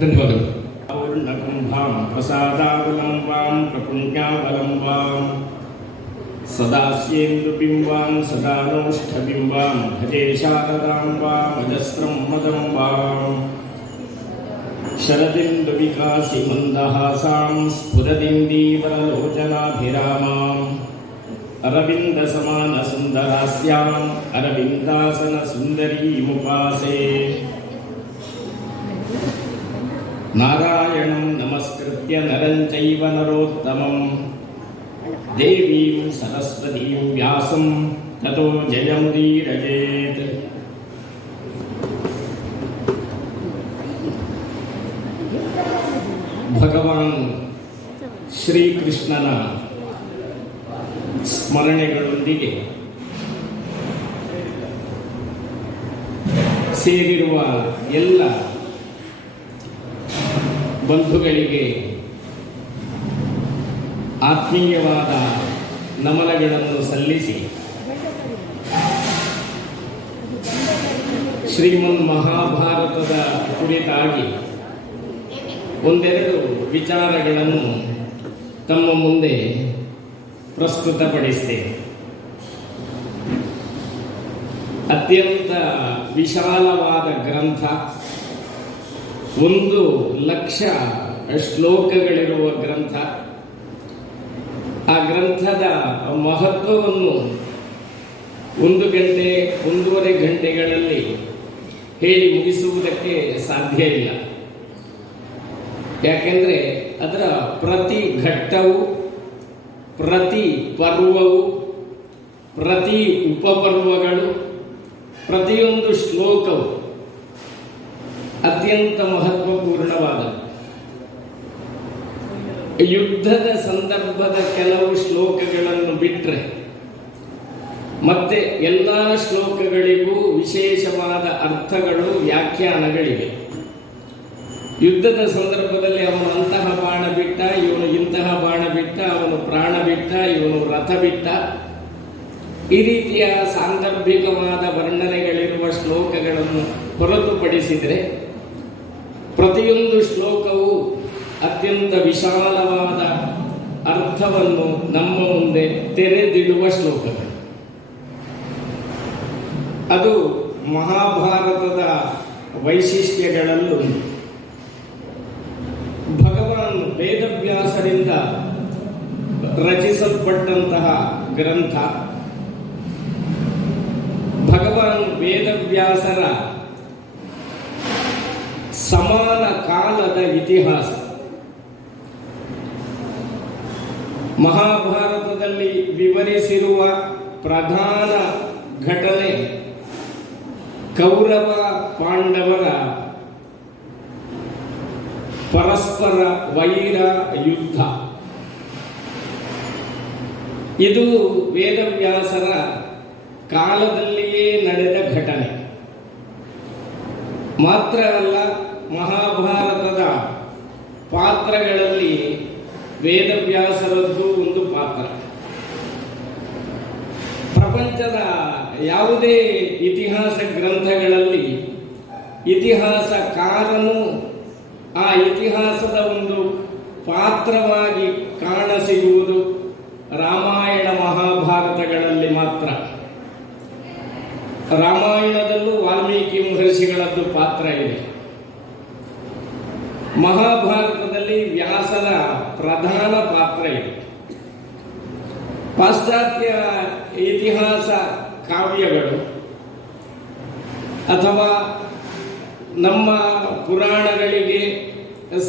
ಧನ್ಯವಾದಗಳು. ಪೂರ್ಣಕುಂಭಾಂ ಪ್ರಸಾದಾವಲಂಬಾಂ ಪ್ರಪುಣ್ಯಾವಲಂಬಾಂ ಸದಾಸ್ಯೇಂದುಬಿಂಬಾಂ ಸದಾನೋಷ್ಠಬಿಂಬಾಂ ಭಜೆ ಶಾರದಾಂಬಾಂ ಅಜಸ್ರಂ ಮದಂಬಾಂ ಶರದಿಂದುವಿಕಾಸಿ ಮಂದಹಾಸಾಂ ಸ್ಫುರದಿಂದೀವರಲೋಚನಾಭಿರಾಮಾಂ ಅರವಿಂದ ಸಮಾನ ಸುಂದರಾಸ್ಯಾಂ ಅರವಿಂದಾಸನ ಸುಂದರೀಮುಪಾಸೆ ನಾರಾಯಣಂ ನಮಸ್ಕೃತ್ಯ ನರಂ ಚೈವ ನರೋತ್ತಮಂ ದೇವೀಂ ಸರಸ್ವತೀಂ ವ್ಯಾಸಂ ತತೋ ಜಯಮುದೀರಯೇತ್. ಭಗವಾನ್ ಶ್ರೀಕೃಷ್ಣನ ಸ್ಮರಣೆಗಳೊಂದಿಗೆ ಸೇರಿರುವ ಎಲ್ಲ ಬಂಧುಗಳಿಗೆ ಆತ್ಮೀಯವಾದ ನಮನಗಳನ್ನು ಸಲ್ಲಿಸಿ ಶ್ರೀಮನ್ ಮಹಾಭಾರತದ ಕುರಿತಾಗಿ ಒಂದೆರಡು ವಿಚಾರಗಳನ್ನು ತಮ್ಮ ಮುಂದೆ ಪ್ರಸ್ತುತಪಡಿಸಿದೆ. ಅತ್ಯಂತ ವಿಶಾಲವಾದ ಗ್ರಂಥ, 1,00,000 ಶ್ಲೋಕಗಳಿರುವ ಗ್ರಂಥ. ಆ ಗ್ರಂಥದ ಮಹತ್ವವನ್ನು 1 ಗಂಟೆ 1.5 ಗಂಟೆಗಳಲ್ಲಿ ಹೇಳಿ ಮುಗಿಸುವುದಕ್ಕೆ ಸಾಧ್ಯ ಇಲ್ಲ. ಯಾಕೆಂದರೆ ಅದರ ಪ್ರತಿ ಘಟ್ಟವು, ಪ್ರತಿ ಪರ್ವವು, ಪ್ರತಿ ಉಪಪರ್ವಗಳು, ಪ್ರತಿಯೊಂದು ಶ್ಲೋಕವು ಅತ್ಯಂತ ಮಹತ್ವಪೂರ್ಣವಾದ. ಯುದ್ಧದ ಸಂದರ್ಭದ ಕೆಲವು ಶ್ಲೋಕಗಳನ್ನು ಬಿಟ್ಟರೆ ಮತ್ತೆ ಎಲ್ಲ ಶ್ಲೋಕಗಳಿಗೂ ವಿಶೇಷವಾದ ಅರ್ಥಗಳು, ವ್ಯಾಖ್ಯಾನಗಳಿವೆ. ಯುದ್ಧದ ಸಂದರ್ಭದಲ್ಲಿ ಅವನು ಅಂತಹ ಬಾಣ ಬಿಟ್ಟ, ಇವನು ಇಂತಹ ಬಾಣ ಬಿಟ್ಟ, ಅವನು ಪ್ರಾಣ ಬಿಟ್ಟ, ಇವನು ರಥ ಬಿಟ್ಟ, ಈ ರೀತಿಯ ಸಾಂದರ್ಭಿಕವಾದ ವರ್ಣನೆಗಳಿರುವ ಶ್ಲೋಕಗಳನ್ನು ಹೊರತುಪಡಿಸಿದರೆ ಪ್ರತಿಯೊಂದು ಶ್ಲೋಕವು ಅತ್ಯಂತ ವಿಶಾಲವಾದ ಅರ್ಥವನ್ನು ನಮ್ಮ ಮುಂದೆ ತೆರೆದಿಡುವ ಶ್ಲೋಕಗಳು. ಅದು ಮಹಾಭಾರತದ ವೈಶಿಷ್ಟ್ಯಗಳಲ್ಲೂ ಭಗವಾನ್ ವೇದವ್ಯಾಸರಿಂದ ರಚಿಸಲ್ಪಟ್ಟಂತಹ ಗ್ರಂಥ. ಭಗವಾನ್ ವೇದವ್ಯಾಸರ ಸಮಾನ ಕಾಲದ ಇತಿಹಾಸ. ಮಹಾಭಾರತದಲ್ಲಿ ವಿವರಿಸಿರುವ ಪ್ರಧಾನ ಘಟನೆ ಕೌರವ ಪಾಂಡವರ ಪರಸ್ಪರ ವೈರ ಯುದ್ಧ. ಇದು ವೇದವ್ಯಾಸರ ಕಾಲದಲ್ಲಿಯೇ ನಡೆದ ಘಟನೆ. ಮಾತ್ರ ಅಲ್ಲ, ಮಹಾಭಾರತದ ಪಾತ್ರಗಳಲ್ಲಿ ವೇದವ್ಯಾಸರದ್ದು ಒಂದು ಪಾತ್ರ. ಪ್ರಪಂಚದ ಯಾವುದೇ ಇತಿಹಾಸ ಗ್ರಂಥಗಳಲ್ಲಿ ಇತಿಹಾಸಕಾರನು ಆ ಇತಿಹಾಸದ ಒಂದು ಪಾತ್ರವಾಗಿ ಕಾಣಸಿಗುವುದು ರಾಮಾಯಣ ಮಹಾಭಾರತಗಳಲ್ಲಿ ಮಾತ್ರ. ರಾಮಾಯಣದಲ್ಲೂ ವಾಲ್ಮೀಕಿ ಮಹರ್ಷಿಗಳದ್ದು ಪಾತ್ರ ಇದೆ. ಮಹಾಭಾರತದಲ್ಲಿ ವ್ಯಾಸರ ಪ್ರಧಾನ ಪಾತ್ರ ಇದೆ. ಪಾಶ್ಚಾತ್ಯ ಇತಿಹಾಸ ಕಾವ್ಯಗಳು ಅಥವಾ ನಮ್ಮ ಪುರಾಣಗಳಿಗೆ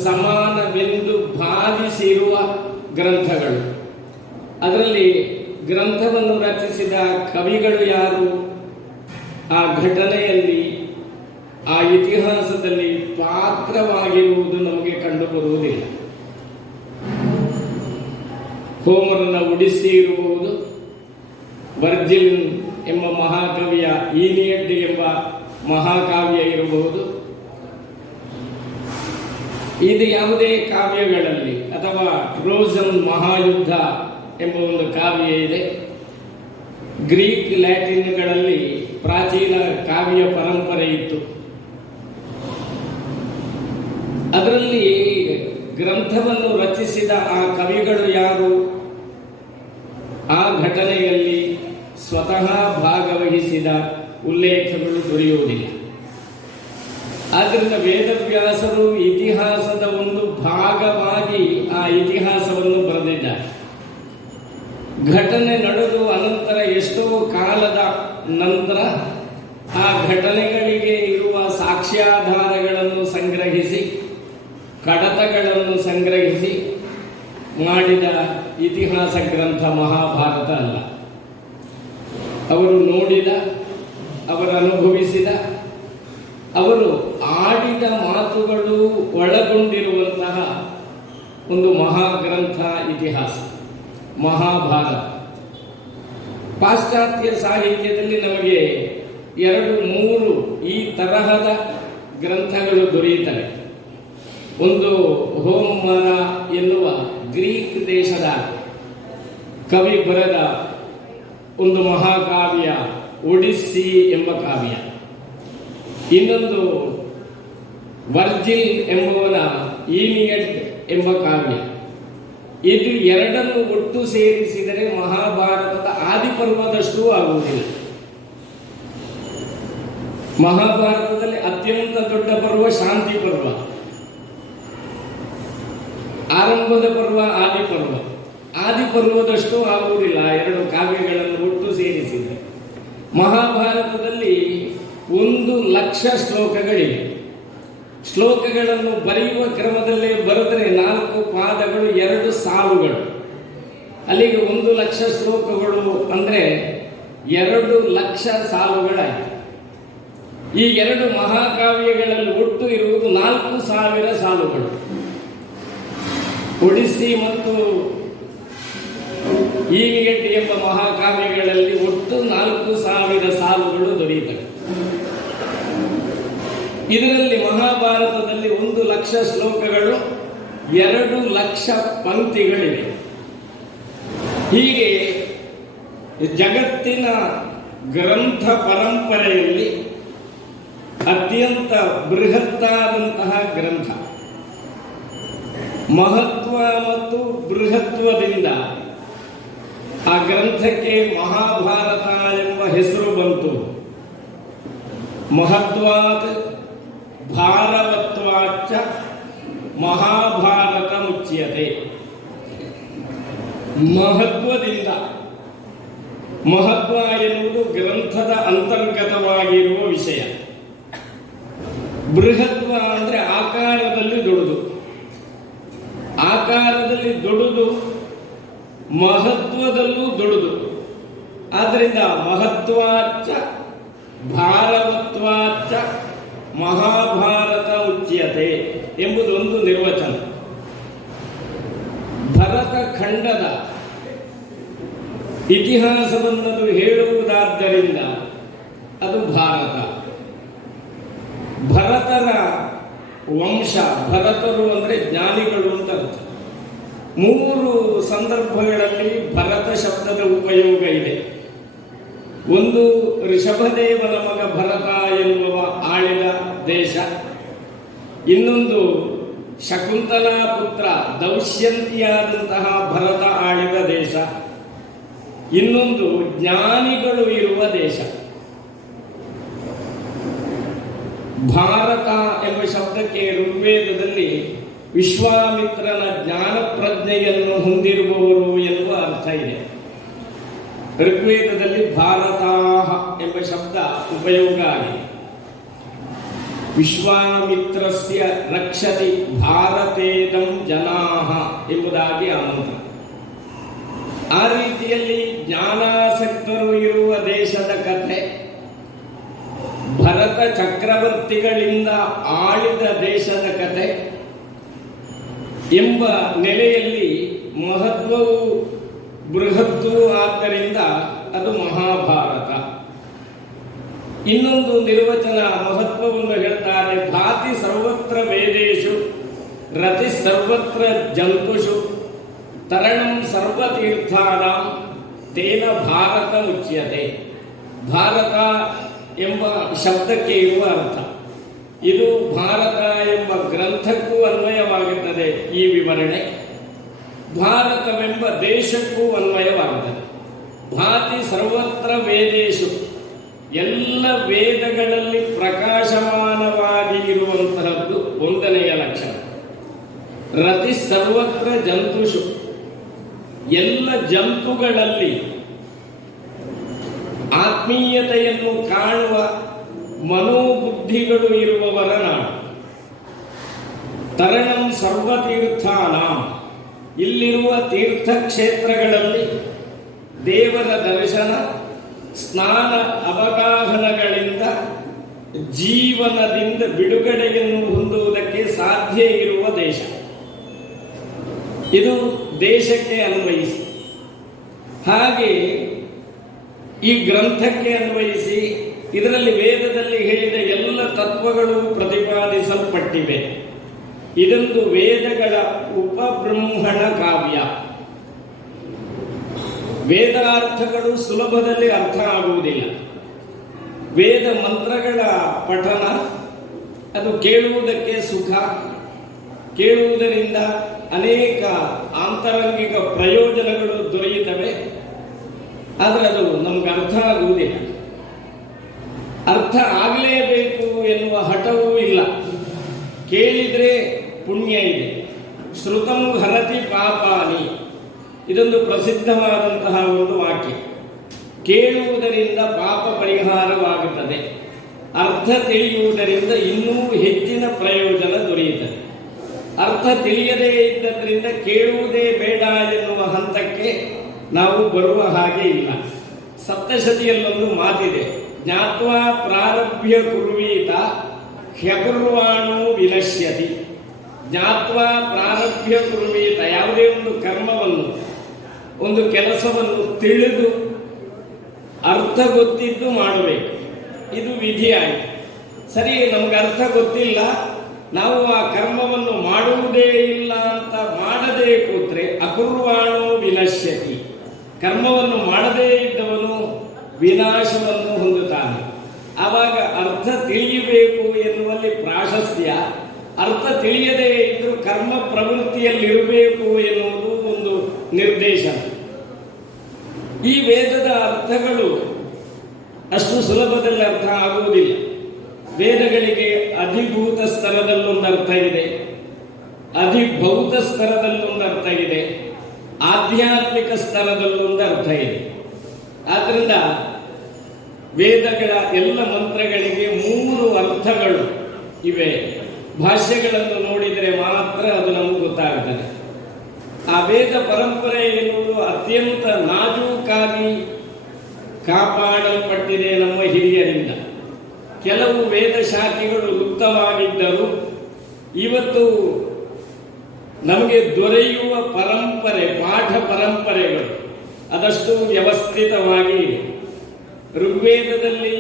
ಸಮಾನವೆಂದು ಭಾವಿಸಿರುವ ಗ್ರಂಥಗಳು, ಅದರಲ್ಲಿ ಗ್ರಂಥವನ್ನು ರಚಿಸಿದ ಕವಿಗಳು ಯಾರು, ಆ ಘಟನೆಯಲ್ಲಿ, ಆ ಇತಿಹಾಸದಲ್ಲಿ ಪಾತ್ರವಾಗಿರುವುದು ನಮಗೆ ಕಂಡುಬರುವುದಿಲ್ಲ. ಹೋಮರನ ಒಡಿಸ್ಸಿ ಇರಬಹುದು, ವರ್ಜಿಲ್ ಎಂಬ ಮಹಾಕವಿಯ ಈನಿಯಡ್ ಎಂಬ ಮಹಾಕಾವ್ಯ ಇರಬಹುದು. ಇದು ಯಾವುದೇ ಕಾವ್ಯಗಳಲ್ಲಿ, ಅಥವಾ ಟ್ರೋಜನ್ ಮಹಾಯುದ್ಧ ಎಂಬ ಒಂದು ಕಾವ್ಯ ಇದೆ. ಗ್ರೀಕ್ ಲ್ಯಾಟಿನ್ಗಳಲ್ಲಿ ಪ್ರಾಚೀನ ಕಾವ್ಯ ಪರಂಪರೆ ಇತ್ತು. ಅದರಲ್ಲಿ ಗ್ರಂಥವನ್ನು ರಚಿಸಿದ ಆ ಕವಿಗಳು ಯಾರು, ಆ ಘಟನೆಯಲ್ಲಿ ಸ್ವತಃ ಭಾಗವಹಿಸಿದ ಉಲ್ಲೇಖಗಳು ದೊರೆಯುವುದಿಲ್ಲ. ಆದ್ದರಿಂದ ವೇದವ್ಯಾಸರು ಇತಿಹಾಸದ ಒಂದು ಭಾಗವಾಗಿ ಆ ಇತಿಹಾಸವನ್ನು ಬರೆದಿದ್ದಾರೆ. ಘಟನೆ ನಡೆದು ಅನಂತರ ಎಷ್ಟೋ ಕಾಲದ ನಂತರ ಆ ಘಟನೆಗಳಿಗೆ ಇರುವ ಸಾಕ್ಷ್ಯಾಧಾರಗಳನ್ನು ಸಂಗ್ರಹಿಸಿ, ಕಡತಗಳನ್ನು ಸಂಗ್ರಹಿಸಿ ಮಾಡಿದ ಇತಿಹಾಸ ಗ್ರಂಥ ಮಹಾಭಾರತ ಅಲ್ಲ. ಅವರು ನೋಡಿದ, ಅವರು ಅನುಭವಿಸಿದ, ಅವರು ಆಡಿದ ಮಾತುಗಳು ಒಳಗೊಂಡಿರುವಂತಹ ಒಂದು ಮಹಾಗ್ರಂಥ ಇತಿಹಾಸ ಮಹಾಭಾರತ. ಪಾಶ್ಚಾತ್ಯ ಸಾಹಿತ್ಯದಲ್ಲಿ ನಮಗೆ 2-3 ಈ ತರಹದ ಗ್ರಂಥಗಳು ದೊರೆಯುತ್ತವೆ. ಒಂದು ಹೋಮರ ಎನ್ನುವ ಗ್ರೀಕ್ ದೇಶದ ಕವಿ ಬರೆದ ಒಂದು ಮಹಾಕಾವ್ಯ ಒಡಿಸ್ಸಿ ಎಂಬ ಕಾವ್ಯ, ಇನ್ನೊಂದು ವರ್ಜಿಲ್ ಎಂಬುವನ ಈನಿಯಡ್ ಎಂಬ ಕಾವ್ಯ. ಇದು ಎರಡನ್ನು ಒಟ್ಟು ಸೇರಿಸಿದರೆ ಮಹಾಭಾರತದ ಆದಿಪರ್ವದಷ್ಟು ಆಗುವುದಿಲ್ಲ. ಮಹಾಭಾರತದಲ್ಲಿ ಅತ್ಯಂತ ದೊಡ್ಡ ಪರ್ವ ಶಾಂತಿ ಪರ್ವ, ಆರಂಭದ ಪರ್ವ ಆದಿಪರ್ವ. ಆದಿಪರ್ವದಷ್ಟು ಆಗುವುದಿಲ್ಲ ಎರಡು ಕಾವ್ಯಗಳನ್ನು ಒಟ್ಟು ಸೇರಿಸಿದೆ. ಮಹಾಭಾರತದಲ್ಲಿ 1,00,000 ಶ್ಲೋಕಗಳಿವೆ. ಶ್ಲೋಕಗಳನ್ನು ಬರೆಯುವ ಕ್ರಮದಲ್ಲಿ ಬರೆದರೆ 4 ಪಾದಗಳು 2 ಸಾಲುಗಳು, ಅಲ್ಲಿಗೆ 1,00,000 ಶ್ಲೋಕಗಳು ಅಂದರೆ 2,00,000 ಸಾಲುಗಳಾಯಿತು. ಈ 2 ಮಹಾಕಾವ್ಯಗಳಲ್ಲಿ ಒಟ್ಟು ಇರುವುದು 4,000 ಸಾಲುಗಳು. ಒಡಿಸ್ಸಿ ಮತ್ತು ಈನಿಯಡ್ ಎಂಬ ಮಹಾಕಾವ್ಯಗಳಲ್ಲಿ ಒಟ್ಟು 4,000 ಸಾಲುಗಳು ದೊರೆಯುತ್ತವೆ. ಇದರಲ್ಲಿ ಮಹಾಭಾರತದಲ್ಲಿ 1,00,000 ಶ್ಲೋಕಗಳು, 2,00,000 ಪಂಕ್ತಿಗಳಿವೆ. ಹೀಗೆ ಜಗತ್ತಿನ ಗ್ರಂಥ ಪರಂಪರೆಯಲ್ಲಿ ಅತ್ಯಂತ ಬೃಹತ್ತಾದಂತಹ ಗ್ರಂಥ. ಮಹತ್ವ ಮತ್ತು ಬೃಹತ್ವದಿಂದ ಆ ಗ್ರಂಥಕ್ಕೆ ಮಹಾಭಾರತ ಎಂಬ ಹೆಸರು ಬಂತು. ಮಹತ್ವಾತ್ ಭಾರವತ್ವಾಚ್ಚ ಮಹಾಭಾರತ ಮುಚ್ಯತೆ. ಮಹತ್ವದಿಂದ, ಮಹತ್ವ ಎನ್ನುವುದು ಗ್ರಂಥದ ಅಂತರ್ಗತವಾಗಿರುವ ವಿಷಯ. ಬೃಹತ್ವ ಅಂದರೆ ಆಕಾರದಲ್ಲಿ ದೊಡ್ಡದು, ಆಕಾರದಲ್ಲಿ ದೊಡ್ಡದು, ಮಹತ್ವದಲ್ಲೂ ದೊಡ್ಡದು. ಆದ್ದರಿಂದ ಮಹತ್ವಾಚ್ಚ ಭಾರವತ್ವಾಚ್ಚ ಮಹಾಭಾರತ ಉಚ್ಯತೆ ಎಂಬುದೊಂದು ನಿರ್ವಚನ. ಭರತ ಖಂಡದ ಇತಿಹಾಸವನ್ನದು ಹೇಳುವುದಾದ್ದರಿಂದ ಅದು ಭಾರತ. ಭರತರ ವಂಶ, ಭರತರು ಅಂದರೆ ಜ್ಞಾನಿಗಳು ಅಂತ ಅರ್ಥ. 3 ಸಂದರ್ಭಗಳಲ್ಲಿ ಭರತ ಶಬ್ದದ ಉಪಯೋಗ ಇದೆ. ಒಂದು ಋಷಭದೇವನ ಮಗ ಭರತ ಎನ್ನುವ ಆಳಿದ ದೇಶ, ಇನ್ನೊಂದು ಶಕುಂತಲಾ ಪುತ್ರ ದೌಶ್ಯಂತಿಯಾದಂತಹ ಭರತ ಆಳಿದ ದೇಶ, ಇನ್ನೊಂದು ಜ್ಞಾನಿಗಳು ಇರುವ ದೇಶ. ಭಾರತ ಎಂಬ ಶಬ್ದಕ್ಕೆ ಋಗ್ವೇದದಲ್ಲಿ ವಿಶ್ವಾಮಿತ್ರನ ಜ್ಞಾನ ಪ್ರಜ್ಞೆಯನ್ನು ಹೊಂದಿರುವವರು ಎನ್ನುವ ಅರ್ಥ ಇದೆ. ಋಗ್ವೇದದಲ್ಲಿ ಭಾರತ ಎಂಬ ಶಬ್ದ ಉಪಯೋಗ ಆಗಿದೆ. ವಿಶ್ವಾಮಿತ್ರಸ್ಯ ರಕ್ಷತಿ ಭಾರತೇದಂ ಜನಾಃ ಎಂಬುದಾಗಿ ಅಮಂತ್ರ. ಆ ರೀತಿಯಲ್ಲಿ ಜ್ಞಾನಾಸಕ್ತರು ಇರುವ ದೇಶದ ಕಥೆ, ಭರತ ಚಕ್ರವರ್ತಿಗಳಿಂದ ಆಳಿದ ದೇಶದ ಕಥೆ ಎಂಬ ನೆಲೆಯಲ್ಲಿ ಮಹತ್ವವು ಬೃಹತ್ತು, ಆದ್ದರಿಂದ ಅದು ಮಹಾಭಾರತ. ಇನ್ನೊಂದು ನಿರ್ವಚನ ಮಹತ್ವವನ್ನು ಹೇಳ್ತಾರೆ. ಭಾತಿ ಸರ್ವತ್ರ ವೇದೇಶು ರತಿ ಸರ್ವತ್ರ ಜಂತುಷು ತರಣಂ ಸರ್ವತೀರ್ಥಾನಾಂ ತೇನ ಭಾರತ ಮುಚ್ಯತೆ. ಭಾರತ ಎಂಬ ಶಬ್ದಕ್ಕೆ ಇರುವ ಅರ್ಥ ಇದು ಭಾರತ ಎಂಬ ಗ್ರಂಥಕ್ಕೂ ಅನ್ವಯವಾಗುತ್ತದೆ ಈ ವಿವರಣೆ. ಭಾರತವೆಂಬ ದೇಶಕ್ಕೂ ಅನ್ವಯವಾಗುತ್ತದೆ. ಭಾತಿ ಸರ್ವತ್ರ ವೇದೇಶು, ಎಲ್ಲ ವೇದಗಳಲ್ಲಿ ಪ್ರಕಾಶಮಾನವಾಗಿ ಇರುವಂತಹದ್ದು ಒಂದನೆಯ ಲಕ್ಷಣ. ರತಿ ಸರ್ವತ್ರ ಜಂತುಷು, ಎಲ್ಲ ಜಂತುಗಳಲ್ಲಿ ಆತ್ಮೀಯತೆಯನ್ನು ಕಾಣುವ ಮನೋಬುದ್ಧಿಗಳು ಇರುವವರ ನಾಡು. ತರಣಂ ಸರ್ವತೀರ್ಥಾನ, ಇಲ್ಲಿರುವ ತೀರ್ಥಕ್ಷೇತ್ರಗಳಲ್ಲಿ ದೇವರ ದರ್ಶನ, ಸ್ನಾನ ಅವಗಾಹನಗಳಿಂದ ಜೀವನದಿಂದ ಬಿಡುಗಡೆಯನ್ನು ಹೊಂದುವುದಕ್ಕೆ ಸಾಧ್ಯ ಇರುವ ದೇಶ. ಇದು ದೇಶಕ್ಕೆ ಅನ್ವಯಿಸಿ, ಹಾಗೆ ಈ ಗ್ರಂಥಕ್ಕೆ ಅನ್ವಯಿಸಿ ಇದರಲ್ಲಿ ವೇದದಲ್ಲಿ ಹೇಳಿದ ಎಲ್ಲ ತತ್ವಗಳು ಪ್ರತಿಪಾದಿಸಲ್ಪಟ್ಟಿವೆ. ಇದೊಂದು ವೇದಗಳ ಉಪಬ್ರಹ್ಮಣ ಕಾವ್ಯ. ವೇದಾರ್ಥಗಳು ಸುಲಭದಲ್ಲಿ ಅರ್ಥ ಆಗುವುದಿಲ್ಲ. ವೇದ ಮಂತ್ರಗಳ ಪಠನ ಅದು ಕೇಳುವುದಕ್ಕೆ ಸುಖ, ಕೇಳುವುದರಿಂದ ಅನೇಕ ಆಂತರಂಗಿಕ ಪ್ರಯೋಜನಗಳು ದೊರೆಯುತ್ತವೆ. ಆದರೆ ಅದು ನಮ್ಗೆ ಅರ್ಥ ಆಗುವುದಿಲ್ಲ. ಅರ್ಥ ಆಗಲೇಬೇಕು ಎನ್ನುವ ಹಠವೂ ಇಲ್ಲ. ಕೇಳಿದ್ರೆ ಪುಣ್ಯ ಇದೆ. ಶ್ರುತಂ ಹರತಿ ಪಾಪಾನಿ, ಇದೊಂದು ಪ್ರಸಿದ್ಧವಾದಂತಹ ಒಂದು ವಾಕ್ಯ. ಕೇಳುವುದರಿಂದ ಪಾಪ ಪರಿಹಾರವಾಗುತ್ತದೆ. ಅರ್ಥ ತಿಳಿಯುವುದರಿಂದ ಇನ್ನೂ ಹೆಚ್ಚಿನ ಪ್ರಯೋಜನ ದೊರೆಯುತ್ತದೆ. ಅರ್ಥ ತಿಳಿಯದೇ ಇದ್ದದ್ರಿಂದ ಕೇಳುವುದೇ ಬೇಡ ಎನ್ನುವ ಹಂತಕ್ಕೆ ನಾವು ಬರುವ ಹಾಗೆ ಇಲ್ಲ. ಸಪ್ತಶತಿಯಲ್ಲೊಂದು ಮಾತಿದೆ, ಜ್ಞಾತ್ವಾ ಪ್ರಾರಭ್ಯ ಕುರ್ವೀತ ಹ್ಯಕುರ್ವಾಣೋ ವಿನಶ್ಯತಿ. ಜ್ಞಾತ್ವಾ ಪ್ರಾರಭ್ಯ ಕುರ್ವೀತ, ಯಾವುದೇ ಒಂದು ಕರ್ಮವನ್ನು, ಒಂದು ಕೆಲಸವನ್ನು ತಿಳಿದು ಅರ್ಥ ಗೊತ್ತಿದ್ದು ಮಾಡಬೇಕು. ಇದು ವಿಧಿಯಾಯಿತು. ಸರಿ, ನಮ್ಗೆ ಅರ್ಥ ಗೊತ್ತಿಲ್ಲ, ನಾವು ಆ ಕರ್ಮವನ್ನು ಮಾಡುವುದೇ ಇಲ್ಲ ಅಂತ ಮಾಡದೇ ಕೂತ್ರೆ ಅಕುರ್ವಾಣೋ ವಿನಶ್ಯತಿ, ಕರ್ಮವನ್ನು ಮಾಡದೇ ಇದ್ದವನು ವಿನಾಶವನ್ನು ಹೊಂದುತ್ತಾನೆ. ಆವಾಗ ಅರ್ಥ ತಿಳಿಯಬೇಕು ಎನ್ನುವಲ್ಲಿ ಪ್ರಾಶಸ್ತ್ಯ, ಅರ್ಥ ತಿಳಿಯದೇ ಇದ್ದರೂ ಕರ್ಮ ಪ್ರವೃತ್ತಿಯಲ್ಲಿರಬೇಕು ಎನ್ನುವುದು ಒಂದು ನಿರ್ದೇಶನ. ಈ ವೇದದ ಅರ್ಥಗಳು ಅಷ್ಟು ಸುಲಭದಲ್ಲಿ ಅರ್ಥ ಆಗುವುದಿಲ್ಲ. ವೇದಗಳಿಗೆ ಅಧಿಭೂತ ಸ್ತರದಲ್ಲೊಂದು ಅರ್ಥ ಇದೆ, ಅಧಿಭೌತ ಸ್ತರದಲ್ಲೊಂದು ಅರ್ಥ ಇದೆ, ಆಧ್ಯಾತ್ಮಿಕ ಸ್ತರದಲ್ಲೊಂದು ಅರ್ಥ ಇದೆ. ಆದ್ರಿಂದ ವೇದಗಳ ಎಲ್ಲ ಮಂತ್ರಗಳಿಗೆ 3 ಅರ್ಥಗಳು ಇವೆ. ಭಾಷ್ಯಗಳನ್ನು ನೋಡಿದರೆ ಮಾತ್ರ ಅದು ನಮಗೆ ಗೊತ್ತಾಗುತ್ತದೆ. ಆ ವೇದ ಪರಂಪರೆ ಎನ್ನುವುದು ಅತ್ಯಂತ ನಾಜೂಕಾಗಿ ಕಾಪಾಡಲ್ಪಟ್ಟಿದೆ ನಮ್ಮ ಹಿರಿಯರಿಂದ. ಕೆಲವು ವೇದ ಶಾಖೆಗಳು ಲುಪ್ತವಾಗಿದ್ದರೂ ಇವತ್ತು ನಮಗೆ ದೊರೆಯುವ ಪರಂಪರೆ, ಪಾಠ ಪರಂಪರೆಗಳು ಅದಷ್ಟು ವ್ಯವಸ್ಥಿತವಾಗಿ ಇದೆ. ಋಗ್ವೇದದಲ್ಲಿ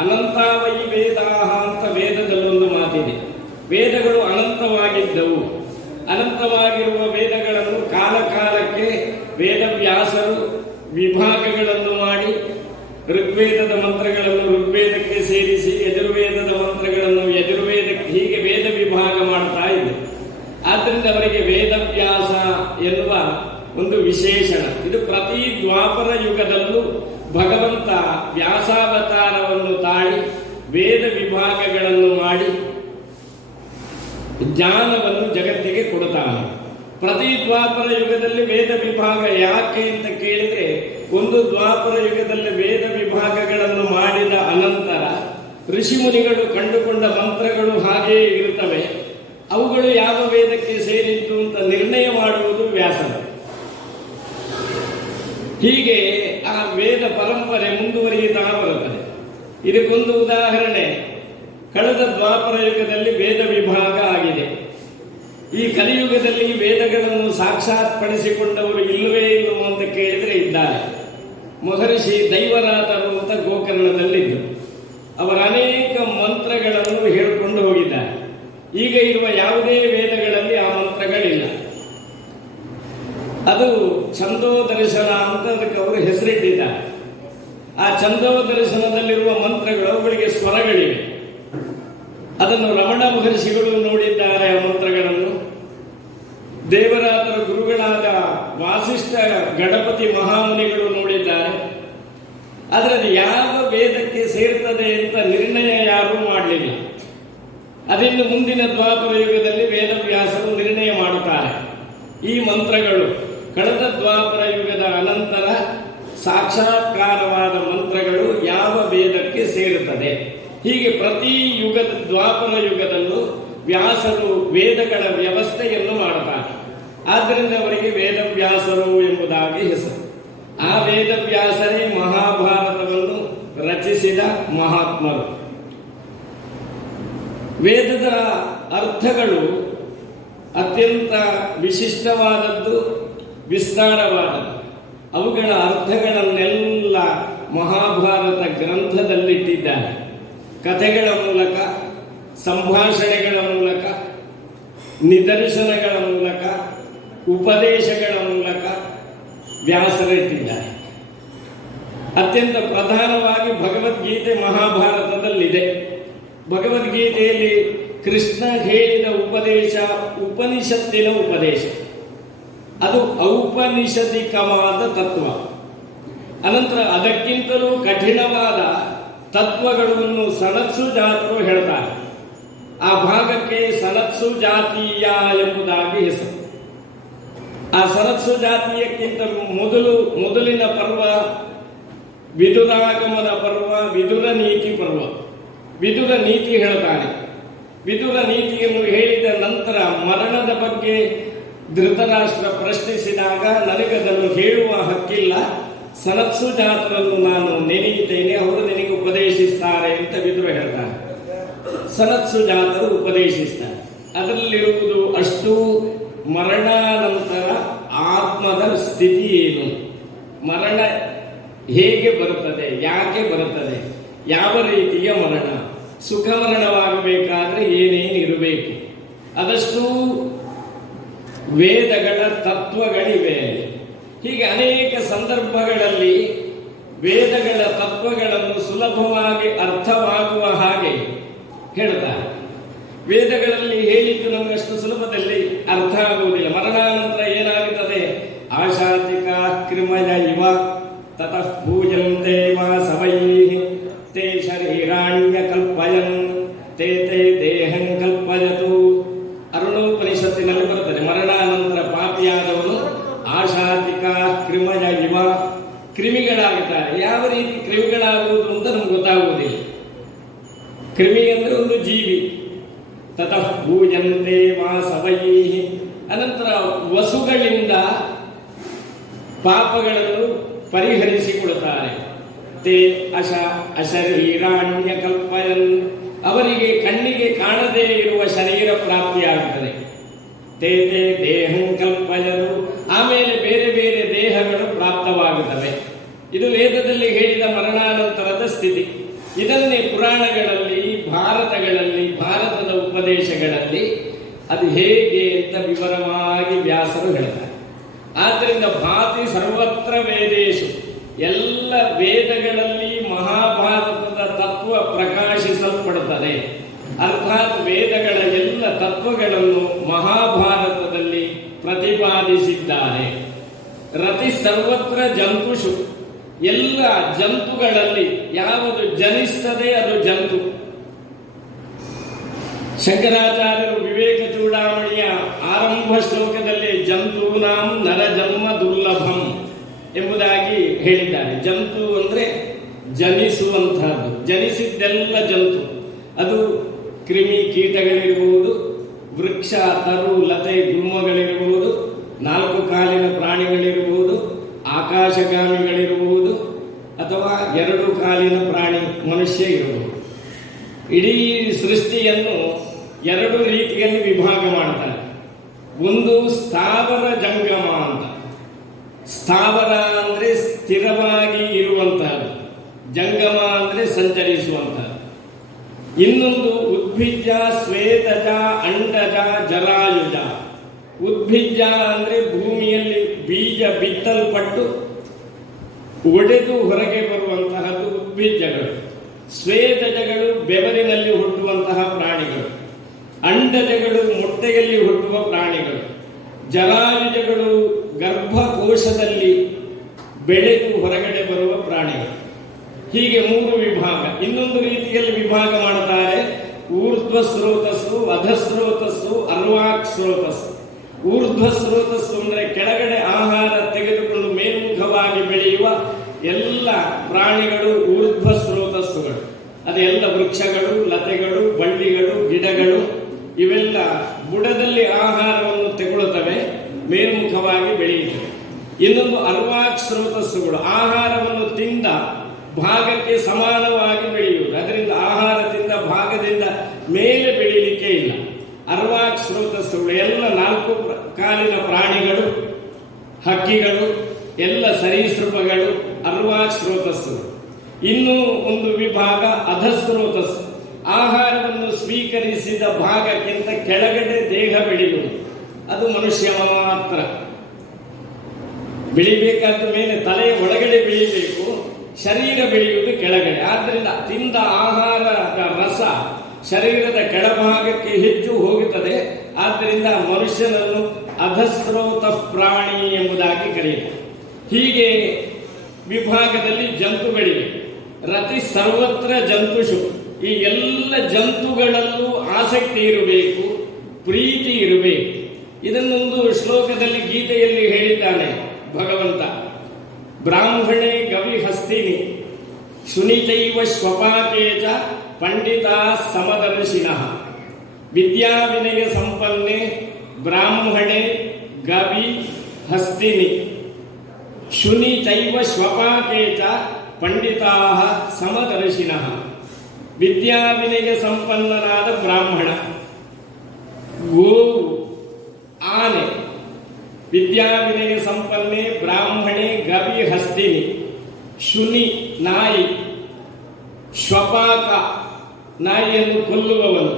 ಅನಂತಾವೈ ವೇದಾಹ ಅಂತ ವೇದದಲ್ಲೊಂದು ಮಾತಿದೆ. ವೇದಗಳು ಅನಂತವಾಗಿದ್ದವು. ಅನಂತವಾಗಿರುವ ವೇದಗಳನ್ನು ಕಾಲ ಕಾಲಕ್ಕೆ ವೇದವ್ಯಾಸರು ವಿಭಾಗಗಳನ್ನು ಮಾಡಿ ಋಗ್ವೇದದ ಮಂತ್ರಗಳನ್ನು ಋಗ್ವೇದಕ್ಕೆ ಸೇರಿಸಿ, ಯಜುರ್ವೇದದ ಮಂತ್ರಗಳನ್ನು ಯಜುರ್ವೇದಕ್ಕೆ, ಹೀಗೆ ವೇದ ವಿಭಾಗ ಮಾಡ್ತಾ ಇದೆ. ಆದ್ದರಿಂದ ಅವರಿಗೆ ವೇದವ್ಯಾಸ ಎನ್ನುವ ಒಂದು ವಿಶೇಷಣ. ಇದು ಪ್ರತಿ ದ್ವಾಪರ ಯುಗದಲ್ಲೂ ಭಗವಂತ ವ್ಯಾಸಾವತಾರವನ್ನು ತಾಳಿ ವೇದ ವಿಭಾಗಗಳನ್ನು ಮಾಡಿ ಜ್ಞಾನವನ್ನು ಜಗತ್ತಿಗೆ ಕೊಡುತ್ತಾನೆ. ಪ್ರತಿ ದ್ವಾಪರ ಯುಗದಲ್ಲಿ ವೇದ ವಿಭಾಗ ಯಾಕೆ ಅಂತ ಕೇಳಿದ್ರೆ, ಒಂದು ದ್ವಾಪರ ಯುಗದಲ್ಲಿ ವೇದ ವಿಭಾಗಗಳನ್ನು ಮಾಡಿದ ಅನಂತರ ಋಷಿಮುನಿಗಳು ಕಂಡುಕೊಂಡ ಮಂತ್ರಗಳು ಹಾಗೆಯೇ ಇರುತ್ತವೆ. ಅವುಗಳು ಯಾವ ವೇದಕ್ಕೆ ಸೇರಿದ್ದು ಅಂತ ನಿರ್ಣಯ ಮಾಡುವುದು ವ್ಯಾಸರು. ಹೀಗೆ ಆ ವೇದ ಪರಂಪರೆ ಮುಂದುವರಿಯುತ್ತಾ ಬರುತ್ತದೆ. ಇದಕ್ಕೊಂದು ಉದಾಹರಣೆ, ಕಳೆದ ದ್ವಾಪರ ಯುಗದಲ್ಲಿ ವೇದ ವಿಭಾಗ ಆಗಿದೆ. ಈ ಕಲಿಯುಗದಲ್ಲಿ ವೇದಗಳನ್ನು ಸಾಕ್ಷಾತ್ಪಡಿಸಿಕೊಂಡವರು ಇಲ್ಲವೇ ಇಲ್ಲವೋ ಅಂತ ಕೇಳಿದರೆ ಇದ್ದಾರೆ. ಮಹರ್ಷಿ ದೈವರಾತರು ಅಂತ ಗೋಕರ್ಣದಲ್ಲಿದ್ದರು. ಅವರ ಅನೇಕ ಮಂತ್ರಗಳನ್ನು ಹೇಳಿಕೊಂಡು ಹೋಗಿದ್ದಾರೆ. ಈಗ ಇರುವ ಯಾವುದೇ ವೇದಗಳಲ್ಲಿ ಆ ಮಂತ್ರಗಳಿಲ್ಲ. ಅದು ಛಂದೋ ದರ್ಶನ ಅಂತ ಅದಕ್ಕೆ ಅವರು ಹೆಸರಿಟ್ಟಿದ್ದಾರೆ. ಆ ಛಂದೋ ದರ್ಶನದಲ್ಲಿರುವ ಮಂತ್ರಗಳು, ಅವುಗಳಿಗೆ ಸ್ವರಗಳಿವೆ. ಅದನ್ನು ರಮಣ ಮಹರ್ಷಿಗಳು ನೋಡಿದ್ದಾರೆ. ಆ ಮಂತ್ರಗಳನ್ನು ದೇವರಾದರ ಗುರುಗಳಾದ ವಾಸಿಷ್ಠ ಗಣಪತಿ ಮಹಾಮುನಿಗಳು ನೋಡಿದ್ದಾರೆ. ಆದರೆ ಅದು ಯಾವ ವೇದಕ್ಕೆ ಸೇರ್ತದೆ ಅಂತ ನಿರ್ಣಯ ಯಾರೂ ಮಾಡಲಿಲ್ಲ. ಅದಿನ್ನು ಮುಂದಿನ ದ್ವಾಪರ ಯುಗದಲ್ಲಿ ವೇದವ್ಯಾಸರು ನಿರ್ಣಯ ಮಾಡುತ್ತಾರೆ. ಈ ಮಂತ್ರಗಳು ಕಳೆದ ದ್ವಾಪರ ಯುಗದ ಅನಂತರ ಸಾಕ್ಷಾತ್ಕಾರವಾದ ಮಂತ್ರಗಳು ಯಾವ ವೇದಕ್ಕೆ ಸೇರುತ್ತದೆ. ಹೀಗೆ ಪ್ರತಿ ಯುಗದ ದ್ವಾಪರ ಯುಗದಲ್ಲೂ ವ್ಯಾಸರು ವೇದಗಳ ವ್ಯವಸ್ಥೆಯನ್ನು ಮಾಡುತ್ತಾರೆ. ಆದ್ದರಿಂದ ಅವರಿಗೆ ವೇದವ್ಯಾಸರು ಎಂಬುದಾಗಿ ಹೆಸರು. ಆ ವೇದವ್ಯಾಸರೇ ಮಹಾಭಾರತವನ್ನು ರಚಿಸಿದ ಮಹಾತ್ಮರು. ವೇದದ ಅರ್ಥಗಳು ಅತ್ಯಂತ ವಿಶಿಷ್ಟವಾದದ್ದು, ವಿಸ್ತಾರವಾದದ್ದು. ಅವುಗಳ ಅರ್ಥಗಳನ್ನೆಲ್ಲ ಮಹಾಭಾರತ ಗ್ರಂಥದಲ್ಲಿಟ್ಟಿದ್ದಾರೆ. ಕಥೆಗಳ ಮೂಲಕ, ಸಂಭಾಷಣೆಗಳ ಮೂಲಕ, ನಿದರ್ಶನಗಳ ಮೂಲಕ, ಉಪದೇಶಗಳ ಮೂಲಕ ವ್ಯಾಸರಿಟ್ಟಿದ್ದಾರೆ. ಅತ್ಯಂತ ಪ್ರಧಾನವಾಗಿ ಭಗವದ್ಗೀತೆ ಮಹಾಭಾರತದಲ್ಲಿದೆ. ಭಗವದ್ಗೀತೆಯಲ್ಲಿ ಕೃಷ್ಣ ಹೇಳಿದ ಉಪದೇಶ ಉಪನಿಷತ್ತಿನ ಉಪದೇಶ. ಅದು ಔಪನಿಷದಿಕವಾದ ತತ್ವ. ಅನಂತರ ಅದಕ್ಕಿಂತಲೂ ಕಠಿಣವಾದ ತತ್ವಗಳನ್ನು ಸನತ್ಸು ಜಾತರು ಹೇಳ್ತಾರೆ. ಆ ಭಾಗಕ್ಕೆ ಸನತ್ಸು ಜಾತೀಯ ಎಂಬುದಾಗಿ ಹೆಸರು. ಆ ಸನತ್ಸು ಜಾತೀಯಕ್ಕಿಂತ ಮೊದಲಿನ ಪರ್ವ ವಿದುರಾಗಮನ ಪರ್ವ, ವಿದುರ ನೀತಿ ಪರ್ವ. ವಿದುರ ನೀತಿ ಹೇಳ್ತಾನೆ. ವಿದುರ ನೀತಿಯನ್ನು ಹೇಳಿದ ನಂತರ ಮರಣದ ಬಗ್ಗೆ ಧೃತರಾಷ್ಟ್ರ ಪ್ರಶ್ನಿಸಿದಾಗ ನನಗದನ್ನು ಹೇಳುವ ಹಕ್ಕಿಲ್ಲ, ಸನತ್ಸು ಜಾತರನ್ನು ನಾನು ನೆನೆಯುತ್ತೇನೆ, ಅವರು ನಿನಗೆ ಉಪದೇಶಿಸ್ತಾರೆ ಅಂತ ವಿದುರ ಹೇಳ್ತಾನೆ. ಸನತ್ಸು ಜಾತರು ಉಪದೇಶಿಸ್ತಾರೆ. ಅದರಲ್ಲಿರುವುದು ಅಷ್ಟು ಮರಣಾನಂತರ ಆತ್ಮದ ಸ್ಥಿತಿ ಏನು, ಮರಣ ಹೇಗೆ ಬರುತ್ತದೆ, ಯಾಕೆ ಬರುತ್ತದೆ, ಯಾವ ರೀತಿಯ ಮರಣ, ಸುಖ ಮರಣವಾಗಬೇಕಾದ್ರೆ ಏನೇನಿರಬೇಕು, ಅದಷ್ಟು ವೇದಗಳ ತತ್ವಗಳಿವೆ. ಹೀಗೆ ಅನೇಕ ಸಂದರ್ಭಗಳಲ್ಲಿ ವೇದಗಳ ತತ್ವಗಳನ್ನು ಸುಲಭವಾಗಿ ಅರ್ಥವಾಗುವ ಹಾಗೆ ಹೇಳ್ತಾರೆ. ವೇದಗಳಲ್ಲಿ ಹೇಳಿದ್ದು ನಮಗೆ ಅಷ್ಟು ಸುಲಭದಲ್ಲಿ ಅರ್ಥ ಆಗುವುದಿಲ್ಲ. ಮರಣಾನಂತರ ಏನಾಗುತ್ತದೆ? ಆಶಾತಿಕ ಕ್ರಿಮಯ ಇವ ತತಃ ಪೂಜಂತೆ ವಾಸವೈಃ ತೇ ಶರೀರಾಣ್ಯ ಕಲ್ಪಯನ್ ತೇ ತೇ ದೇಹಂ ಕಲ್ಪಯತು. ಅರುಣೋಪನಿಷತ್ತಿನಲ್ಲಿ ಬರುತ್ತದೆ, ಮರಣಾನಂತರ ಪಾಪಿಯಾದವನು ಆಶಾತಿಕ ಕ್ರಿಮಯ ಇವ, ಕ್ರಿಮಿಗಳಾಗುತ್ತಾರೆ. ಯಾವ ರೀತಿ ಕ್ರಿಮಿಗಳಾಗುವುದು ಅಂತ ನಮ್ಗೆ ಗೊತ್ತಾಗುವುದಿಲ್ಲ. ಕ್ರಿಮಿ ಅಂದ್ರೆ ಒಂದು ಜೀವಿ. ತತಃ ಭೂಯಂತೆ ವಾಸವೈಃ, ಅನಂತರ ವಸುಗಳಿಂದ ಪಾಪಗಳನ್ನು ಪರಿಹರಿಸಿಕೊಳ್ಳುತ್ತಾರೆ. ತೇ ಅಶರೀರಾಣ್ಯ ಕಲ್ಪಯನ್, ಅವರಿಗೆ ಕಣ್ಣಿಗೆ ಕಾಣದೇ ಇರುವ ಶರೀರ ಪ್ರಾಪ್ತಿಯಾಗುತ್ತದೆ. ತೇ ತೇ ದೇಹಂ ಕಲ್ಪಯರು, ಆಮೇಲೆ ಬೇರೆ ಬೇರೆ ದೇಹಗಳು ಪ್ರಾಪ್ತವಾಗುತ್ತವೆ. ಇದು ವೇದದಲ್ಲಿ ಹೇಳಿದ ಮರಣಾನಂತರದ ಸ್ಥಿತಿ. ಇದನ್ನೇ ಪುರಾಣಗಳಲ್ಲಿ, ಭಾರತದ ಉಪದೇಶಗಳಲ್ಲಿ ಅದು ಹೇಗೆ ಅಂತ ವಿವರವಾಗಿ ವ್ಯಾಸರು ಹೇಳ್ತಾರೆ. ಆದ್ದರಿಂದ ಭಾತಿ ಸರ್ವತ್ರ ವೇದೇಶು, ಎಲ್ಲ ವೇದಗಳಲ್ಲಿ ಮಹಾಭಾರತದ ತತ್ವ ಪ್ರಕಾಶಿಸಲ್ಪಡುತ್ತದೆ. ಅರ್ಥಾತ್ ವೇದಗಳ ಎಲ್ಲ ತತ್ವಗಳನ್ನು ಮಹಾಭಾರತದಲ್ಲಿ ಪ್ರತಿಪಾದಿಸಿದ್ದಾರೆ. ರತಿ ಸರ್ವತ್ರ ಜಂತುಷು, ಎಲ್ಲ ಜಂತುಗಳಲ್ಲಿ ಯಾವುದು ಜನಿಸ್ತದೆ ಅದು ಜಂತು. ಶಂಕರಾಚಾರ್ಯರು ವಿವೇಕ ಚೂಡಾಮಣಿಯ ಆರಂಭ ಶ್ಲೋಕದಲ್ಲಿ ಜಂತೂನಾಂ ನರಜನ್ಮ ದುರ್ಲಭಂ ಎಂಬುದಾಗಿ ಹೇಳಿದ್ದಾರೆ. ಜಂತು ಅಂದ್ರೆ ಜನಿಸುವಂತಹದ್ದು, ಜನಿಸಿದ್ದೆಲ್ಲ ಜಂತು. ಅದು ಕ್ರಿಮಿ ಕೀಟಗಳಿರಬಹುದು, ವೃಕ್ಷ ತರು ಲತೆ ಗುಲ್ಮಗಳಿರಬಹುದು, 4 ಕಾಲಿನ ಪ್ರಾಣಿಗಳಿರಬಹುದು, ಆಕಾಶಗಾಮಿಗಳಿರಬಹುದು, ಅಥವಾ 2 ಕಾಲಿನ ಪ್ರಾಣಿ ಮನುಷ್ಯ ಇರಬಹುದು. ಇಡೀ ಸೃಷ್ಟಿಯನ್ನು 2 ರೀತಿಯಲ್ಲಿ ವಿಭಾಗ ಮಾಡ್ತಾರೆ. ಒಂದು ಸ್ಥಾವರ ಜಂಗಮ ಅಂತ. ಸ್ಥಾವರ ಅಂದ್ರೆ ಸ್ಥಿರವಾಗಿ ಇರುವಂತಹದ್ದು, ಜಂಗಮ ಅಂದ್ರೆ ಸಂಚರಿಸುವಂತಹದ್ದು. ಇನ್ನೊಂದು ಉದ್ಭಿಜ್ಯ, ಶ್ವೇತಜ, ಅಂಡಜ, ಜರಾಯುಜ. ಉದ್ಭಿಜ್ಯ ಅಂದ್ರೆ ಭೂಮಿಯಲ್ಲಿ ಬೀಜ ಬಿತ್ತಲ್ಪಟ್ಟು ಒಡೆದು ಹೊರಗೆ ಬರುವಂತಹದ್ದು ಉದ್ಭಿಜ್ಯಗಳು. ಸ್ವೇದಜಗಳು ಬೆವರಿನಲ್ಲಿ ಹುಟ್ಟುವಂತಹ ಪ್ರಾಣಿಗಳು, ಅಂಡಜಗಳು ಮೊಟ್ಟೆಯಲ್ಲಿ ಹುಟ್ಟುವ ಪ್ರಾಣಿಗಳು, ಜರಾಯುಜಗಳು ಗರ್ಭಕೋಶದಲ್ಲಿ ಬೆಳೆದು ಹೊರಗಡೆ ಬರುವ ಪ್ರಾಣಿಗಳು. ಹೀಗೆ 3 ವಿಭಾಗ. ಇನ್ನೊಂದು ರೀತಿಯಲ್ಲಿ ವಿಭಾಗ ಮಾಡುತ್ತಾರೆ, ಊರ್ಧ್ವ ಸ್ರೋತಸ್ಸು, ಅಧಸ್ರೋತಸ್ಸು, ಅರ್ವಾಕ್ ಸ್ರೋತಸ್ಸು. ಊರ್ಧ್ವ ಸ್ರೋತಸ್ಸು ಅಂದರೆ ಕೆಳಗಡೆ ಆಹಾರ ತೆಗೆದುಕೊಂಡು ಮೇಲ್ಮುಖವಾಗಿ ಬೆಳೆಯುವ ಎಲ್ಲ ಪ್ರಾಣಿಗಳು ಊರ್ಧ್ವ ಸ್ರೋತಸ್ಸುಗಳು. ಅದೆಲ್ಲ ವೃಕ್ಷಗಳು, ಲತೆಗಳು, ಬಳ್ಳಿಗಳು, ಗಿಡಗಳು ಇವೆಲ್ಲ ಬುಡದಲ್ಲಿ ಆಹಾರವನ್ನು ತೆಗೊಳ್ಳುತ್ತವೆ, ಮೇಲ್ಮುಖವಾಗಿ ಬೆಳೆಯುತ್ತವೆ. ಇನ್ನೊಂದು ಅರ್ವಾಕ್ ಸ್ರೋತಸ್ಸುಗಳು, ಆಹಾರವನ್ನು ತಿಂದ ಭಾಗಕ್ಕೆ ಸಮಾನವಾಗಿ ಬೆಳೆಯುವುದು. ಅದರಿಂದ ಆಹಾರದಿಂದ ಭಾಗದಿಂದ ಮೇಲೆ ಬೆಳೀಲಿಕ್ಕೆ ಇಲ್ಲ. ಅರ್ವಾಕ್ ಸ್ರೋತಸ್ಸುಗಳು ಎಲ್ಲ 4 ಕಾಲಿನ ಪ್ರಾಣಿಗಳು, ಹಕ್ಕಿಗಳು, ಎಲ್ಲ ಸರೀಸೃಪಗಳು ಅರ್ವಾಕ್ ಸ್ರೋತಸ್ಸುಗಳು. ಇನ್ನೂ ಒಂದು ವಿಭಾಗ ಅಧಸ್ರೋತಸ್ಸು, ಆಹಾರವನ್ನು ಸ್ವೀಕರಿಸಿದ ಭಾಗಕ್ಕಿಂತ ಕೆಳಗಡೆ ದೇಹ ಬೆಳೆಯುವುದು. ಅದು ಮನುಷ್ಯ ಮಾತ್ರ. ಬೆಳಿಬೇಕಾದ ಮೇಲೆ ತಲೆಯ ಒಳಗಡೆ ಬೆಳೆಯಬೇಕು, ಶರೀರ ಬೆಳೆಯುವುದು ಕೆಳಗಡೆ. ಆದ್ದರಿಂದ ತಿಂದ ಆಹಾರದ ರಸ ಶರೀರದ ಕೆಳಭಾಗಕ್ಕೆ ಹೆಚ್ಚು ಹೋಗುತ್ತದೆ. ಆದ್ದರಿಂದ ಮನುಷ್ಯನನ್ನು ಅಧಸ್ರೋತ ಪ್ರಾಣಿ ಎಂಬುದಾಗಿ ಕರೆಯುತ್ತಾರೆ. ಹೀಗೆ ವಿಭಾಗದಲ್ಲಿ ಜಂತುಗಳಿವೆ. ರತಿ ಸರ್ವತ್ರ ಜಂತುಷು, ಈ ಎಲ್ಲ ಜಂತುಗಳಲ್ಲೂ ಆಸಕ್ತಿ ಇರಬೇಕು, ಪ್ರೀತಿ ಇರಬೇಕು. ಇದನ್ನೊಂದು ಶ್ಲೋಕದಲ್ಲಿ ಗೀತೆಯಲ್ಲಿ ಹೇಳಿದ್ದಾನೆ ಭಗವಂತ. ಬ್ರಾಹ್ಮಣೇ ಗವಿ ಹಸ್ತಿನಿ ಶುನಿಚೈವ ಶ್ವಪಾಕೇಚ ಪಂಡಿತಾ ಸಮದರ್ಶಿನಃ. ವಿದ್ಯಾ ವಿನಯ ಸಂಪನ್ನೆ ಬ್ರಾಹ್ಮಣೆ ಗವಿ ಹಸ್ತಿನಿ ಶುನಿ ಚೈವ ಶ್ವಪಾಕೇಚ ಪಂಡಿತಾ ಸಮದರ್ಶಿನಃ. ವಿದ್ಯಾ ವಿನಯ ಸಂಪನ್ನನಾದ ಬ್ರಾಹ್ಮಣ, ಗೋವು, ಆನೆ, ವಿದ್ಯಾ ವಿನಯ ಸಂಪನ್ನೆ ಬ್ರಾಹ್ಮಣೆ ಗವಿ ಹಸ್ತಿನಿ, ಶುನಿ ನಾಯಿ, ಶ್ವಪಾಕ ನಾಯಿಯನ್ನು ಕೊಲ್ಲುವವನು,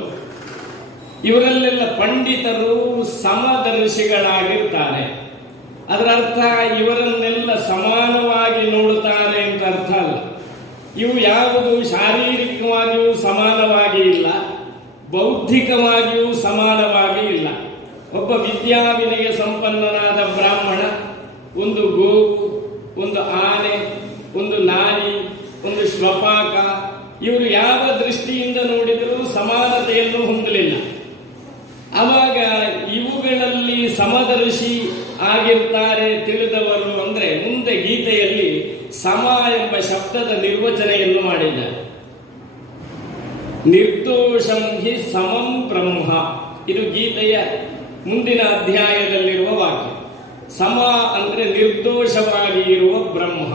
ಇವರಲ್ಲೆಲ್ಲ ಪಂಡಿತರು ಸಮದರ್ಶಿಗಳಾಗಿರ್ತಾರೆ. ಅದರ ಅರ್ಥ ಇವರನ್ನೆಲ್ಲ ಸಮಾನವಾಗಿ ನೋಡುತ್ತಾರೆ ಅಂತ ಅರ್ಥ ಅಲ್ಲ. ಇವು ಯಾವುದು ಶಾರೀರಿಕವಾಗಿಯೂ ಸಮಾನವಾಗಿ ಇಲ್ಲ, ಬೌದ್ಧಿಕವಾಗಿಯೂ ಸಮಾನವಾಗಿ ಇಲ್ಲ. ಒಬ್ಬ ವಿದ್ಯಾ ವಿನಯ ಸಂಪನ್ನನಾದ ಬ್ರಾಹ್ಮಣ ಒಂದು ಗೋವು, ಒಂದು ಆನೆ, ಒಂದು ನಾಯಿ, ಒಂದು ಶ್ವಪಾಕ, ಇವರು ಯಾವ ದೃಷ್ಟಿಯಿಂದ ನೋಡಿದರೂ ಸಮಾನತೆಯನ್ನು ಹೊಂದಲಿಲ್ಲ. ಆವಾಗ ಇವುಗಳಲ್ಲಿ ಸಮದರ್ಶಿ ಆಗಿರ್ತಾರೆ ತಿಳಿದವರು ಅಂದರೆ ಮುಂದೆ ಗೀತೆಯಲ್ಲಿ ಸಮ ಎಂಬ ಶಬ್ದದ ನಿರ್ವಚನೆಯನ್ನು ಮಾಡಿದ್ದಾರೆ. ನಿರ್ದೋಷಂ ಹಿ ಸಮಂ ಬ್ರಹ್ಮ, ಇದು ಗೀತೆಯ ಮುಂದಿನ ಅಧ್ಯಾಯದಲ್ಲಿರುವ ವಾಕ್ಯ. ಸಮ ಅಂದರೆ ನಿರ್ದೋಷವಾಗಿ ಇರುವ ಬ್ರಹ್ಮ.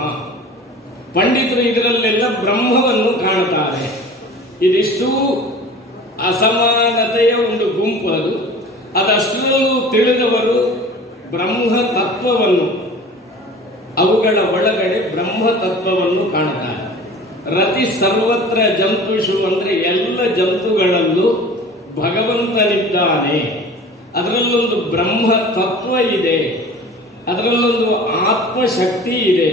ಪಂಡಿತರು ಇದರಲ್ಲೆಲ್ಲ ಬ್ರಹ್ಮವನ್ನು ಕಾಣುತ್ತಾರೆ. ಇದಿಷ್ಟು ಅಸಮಾನತೆಯ ಒಂದು ಗುಂಪು. ಅದಷ್ಟರಲ್ಲೂ ತಿಳಿದವರು ಬ್ರಹ್ಮ ತತ್ವವನ್ನು, ಅವುಗಳ ಒಳಗಡೆ ಬ್ರಹ್ಮ ತತ್ವವನ್ನು ಕಾಣುತ್ತಾರೆ. ರತಿ ಸರ್ವತ್ರ ಜಂತುಷು ಅಂದರೆ ಎಲ್ಲ ಜಂತುಗಳಲ್ಲೂ ಭಗವಂತನಿದ್ದಾನೆ. ಅದರಲ್ಲೊಂದು ಬ್ರಹ್ಮ ತತ್ವ ಇದೆ, ಅದರಲ್ಲೊಂದು ಆತ್ಮಶಕ್ತಿ ಇದೆ,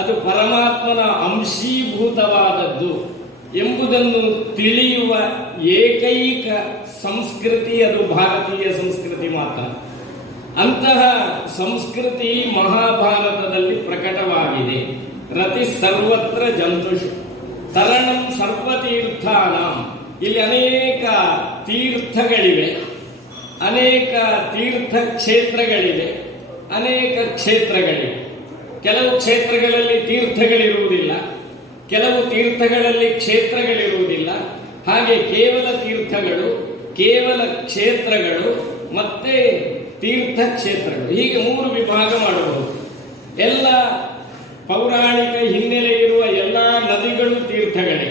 ಅದು ಪರಮಾತ್ಮನ ಅಂಶೀಭೂತವಾದದ್ದು ಎಂಬುದನ್ನು ತಿಳಿಯುವ ಏಕೈಕ ಸಂಸ್ಕೃತಿ ಅದು ಭಾರತೀಯ ಸಂಸ್ಕೃತಿ ಮಾತ್ರ. ಅಂತಹ ಸಂಸ್ಕೃತಿ ಮಹಾಭಾರತದಲ್ಲಿ ಪ್ರಕಟವಾಗಿದೆ. ರತಿ ಸರ್ವತ್ರ ಜಂತುಷು ತರಣಂ ಸರ್ವತೀರ್ಥಾನಾಂ. ಇಲ್ಲಿ ಅನೇಕ ತೀರ್ಥಗಳಿವೆ, ಅನೇಕ ತೀರ್ಥ ಕ್ಷೇತ್ರಗಳಿವೆ, ಅನೇಕ ಕ್ಷೇತ್ರಗಳಿವೆ. ಕೆಲವು ಕ್ಷೇತ್ರಗಳಲ್ಲಿ ತೀರ್ಥಗಳಿರುವುದಿಲ್ಲ, ಕೆಲವು ತೀರ್ಥಗಳಲ್ಲಿ ಕ್ಷೇತ್ರಗಳಿರುವುದಿಲ್ಲ. ಹಾಗೆ ಕೇವಲ ತೀರ್ಥಗಳು, ಕೇವಲ ಕ್ಷೇತ್ರಗಳು, ಮತ್ತೆ ತೀರ್ಥ ಕ್ಷೇತ್ರಗಳು, ಹೀಗೆ 3 ವಿಭಾಗ ಮಾಡಬಹುದು. ಎಲ್ಲ ಪೌರಾಣಿಕ ಹಿನ್ನೆಲೆ ಇರುವ ಎಲ್ಲ ನದಿಗಳು ತೀರ್ಥಗಳೇ.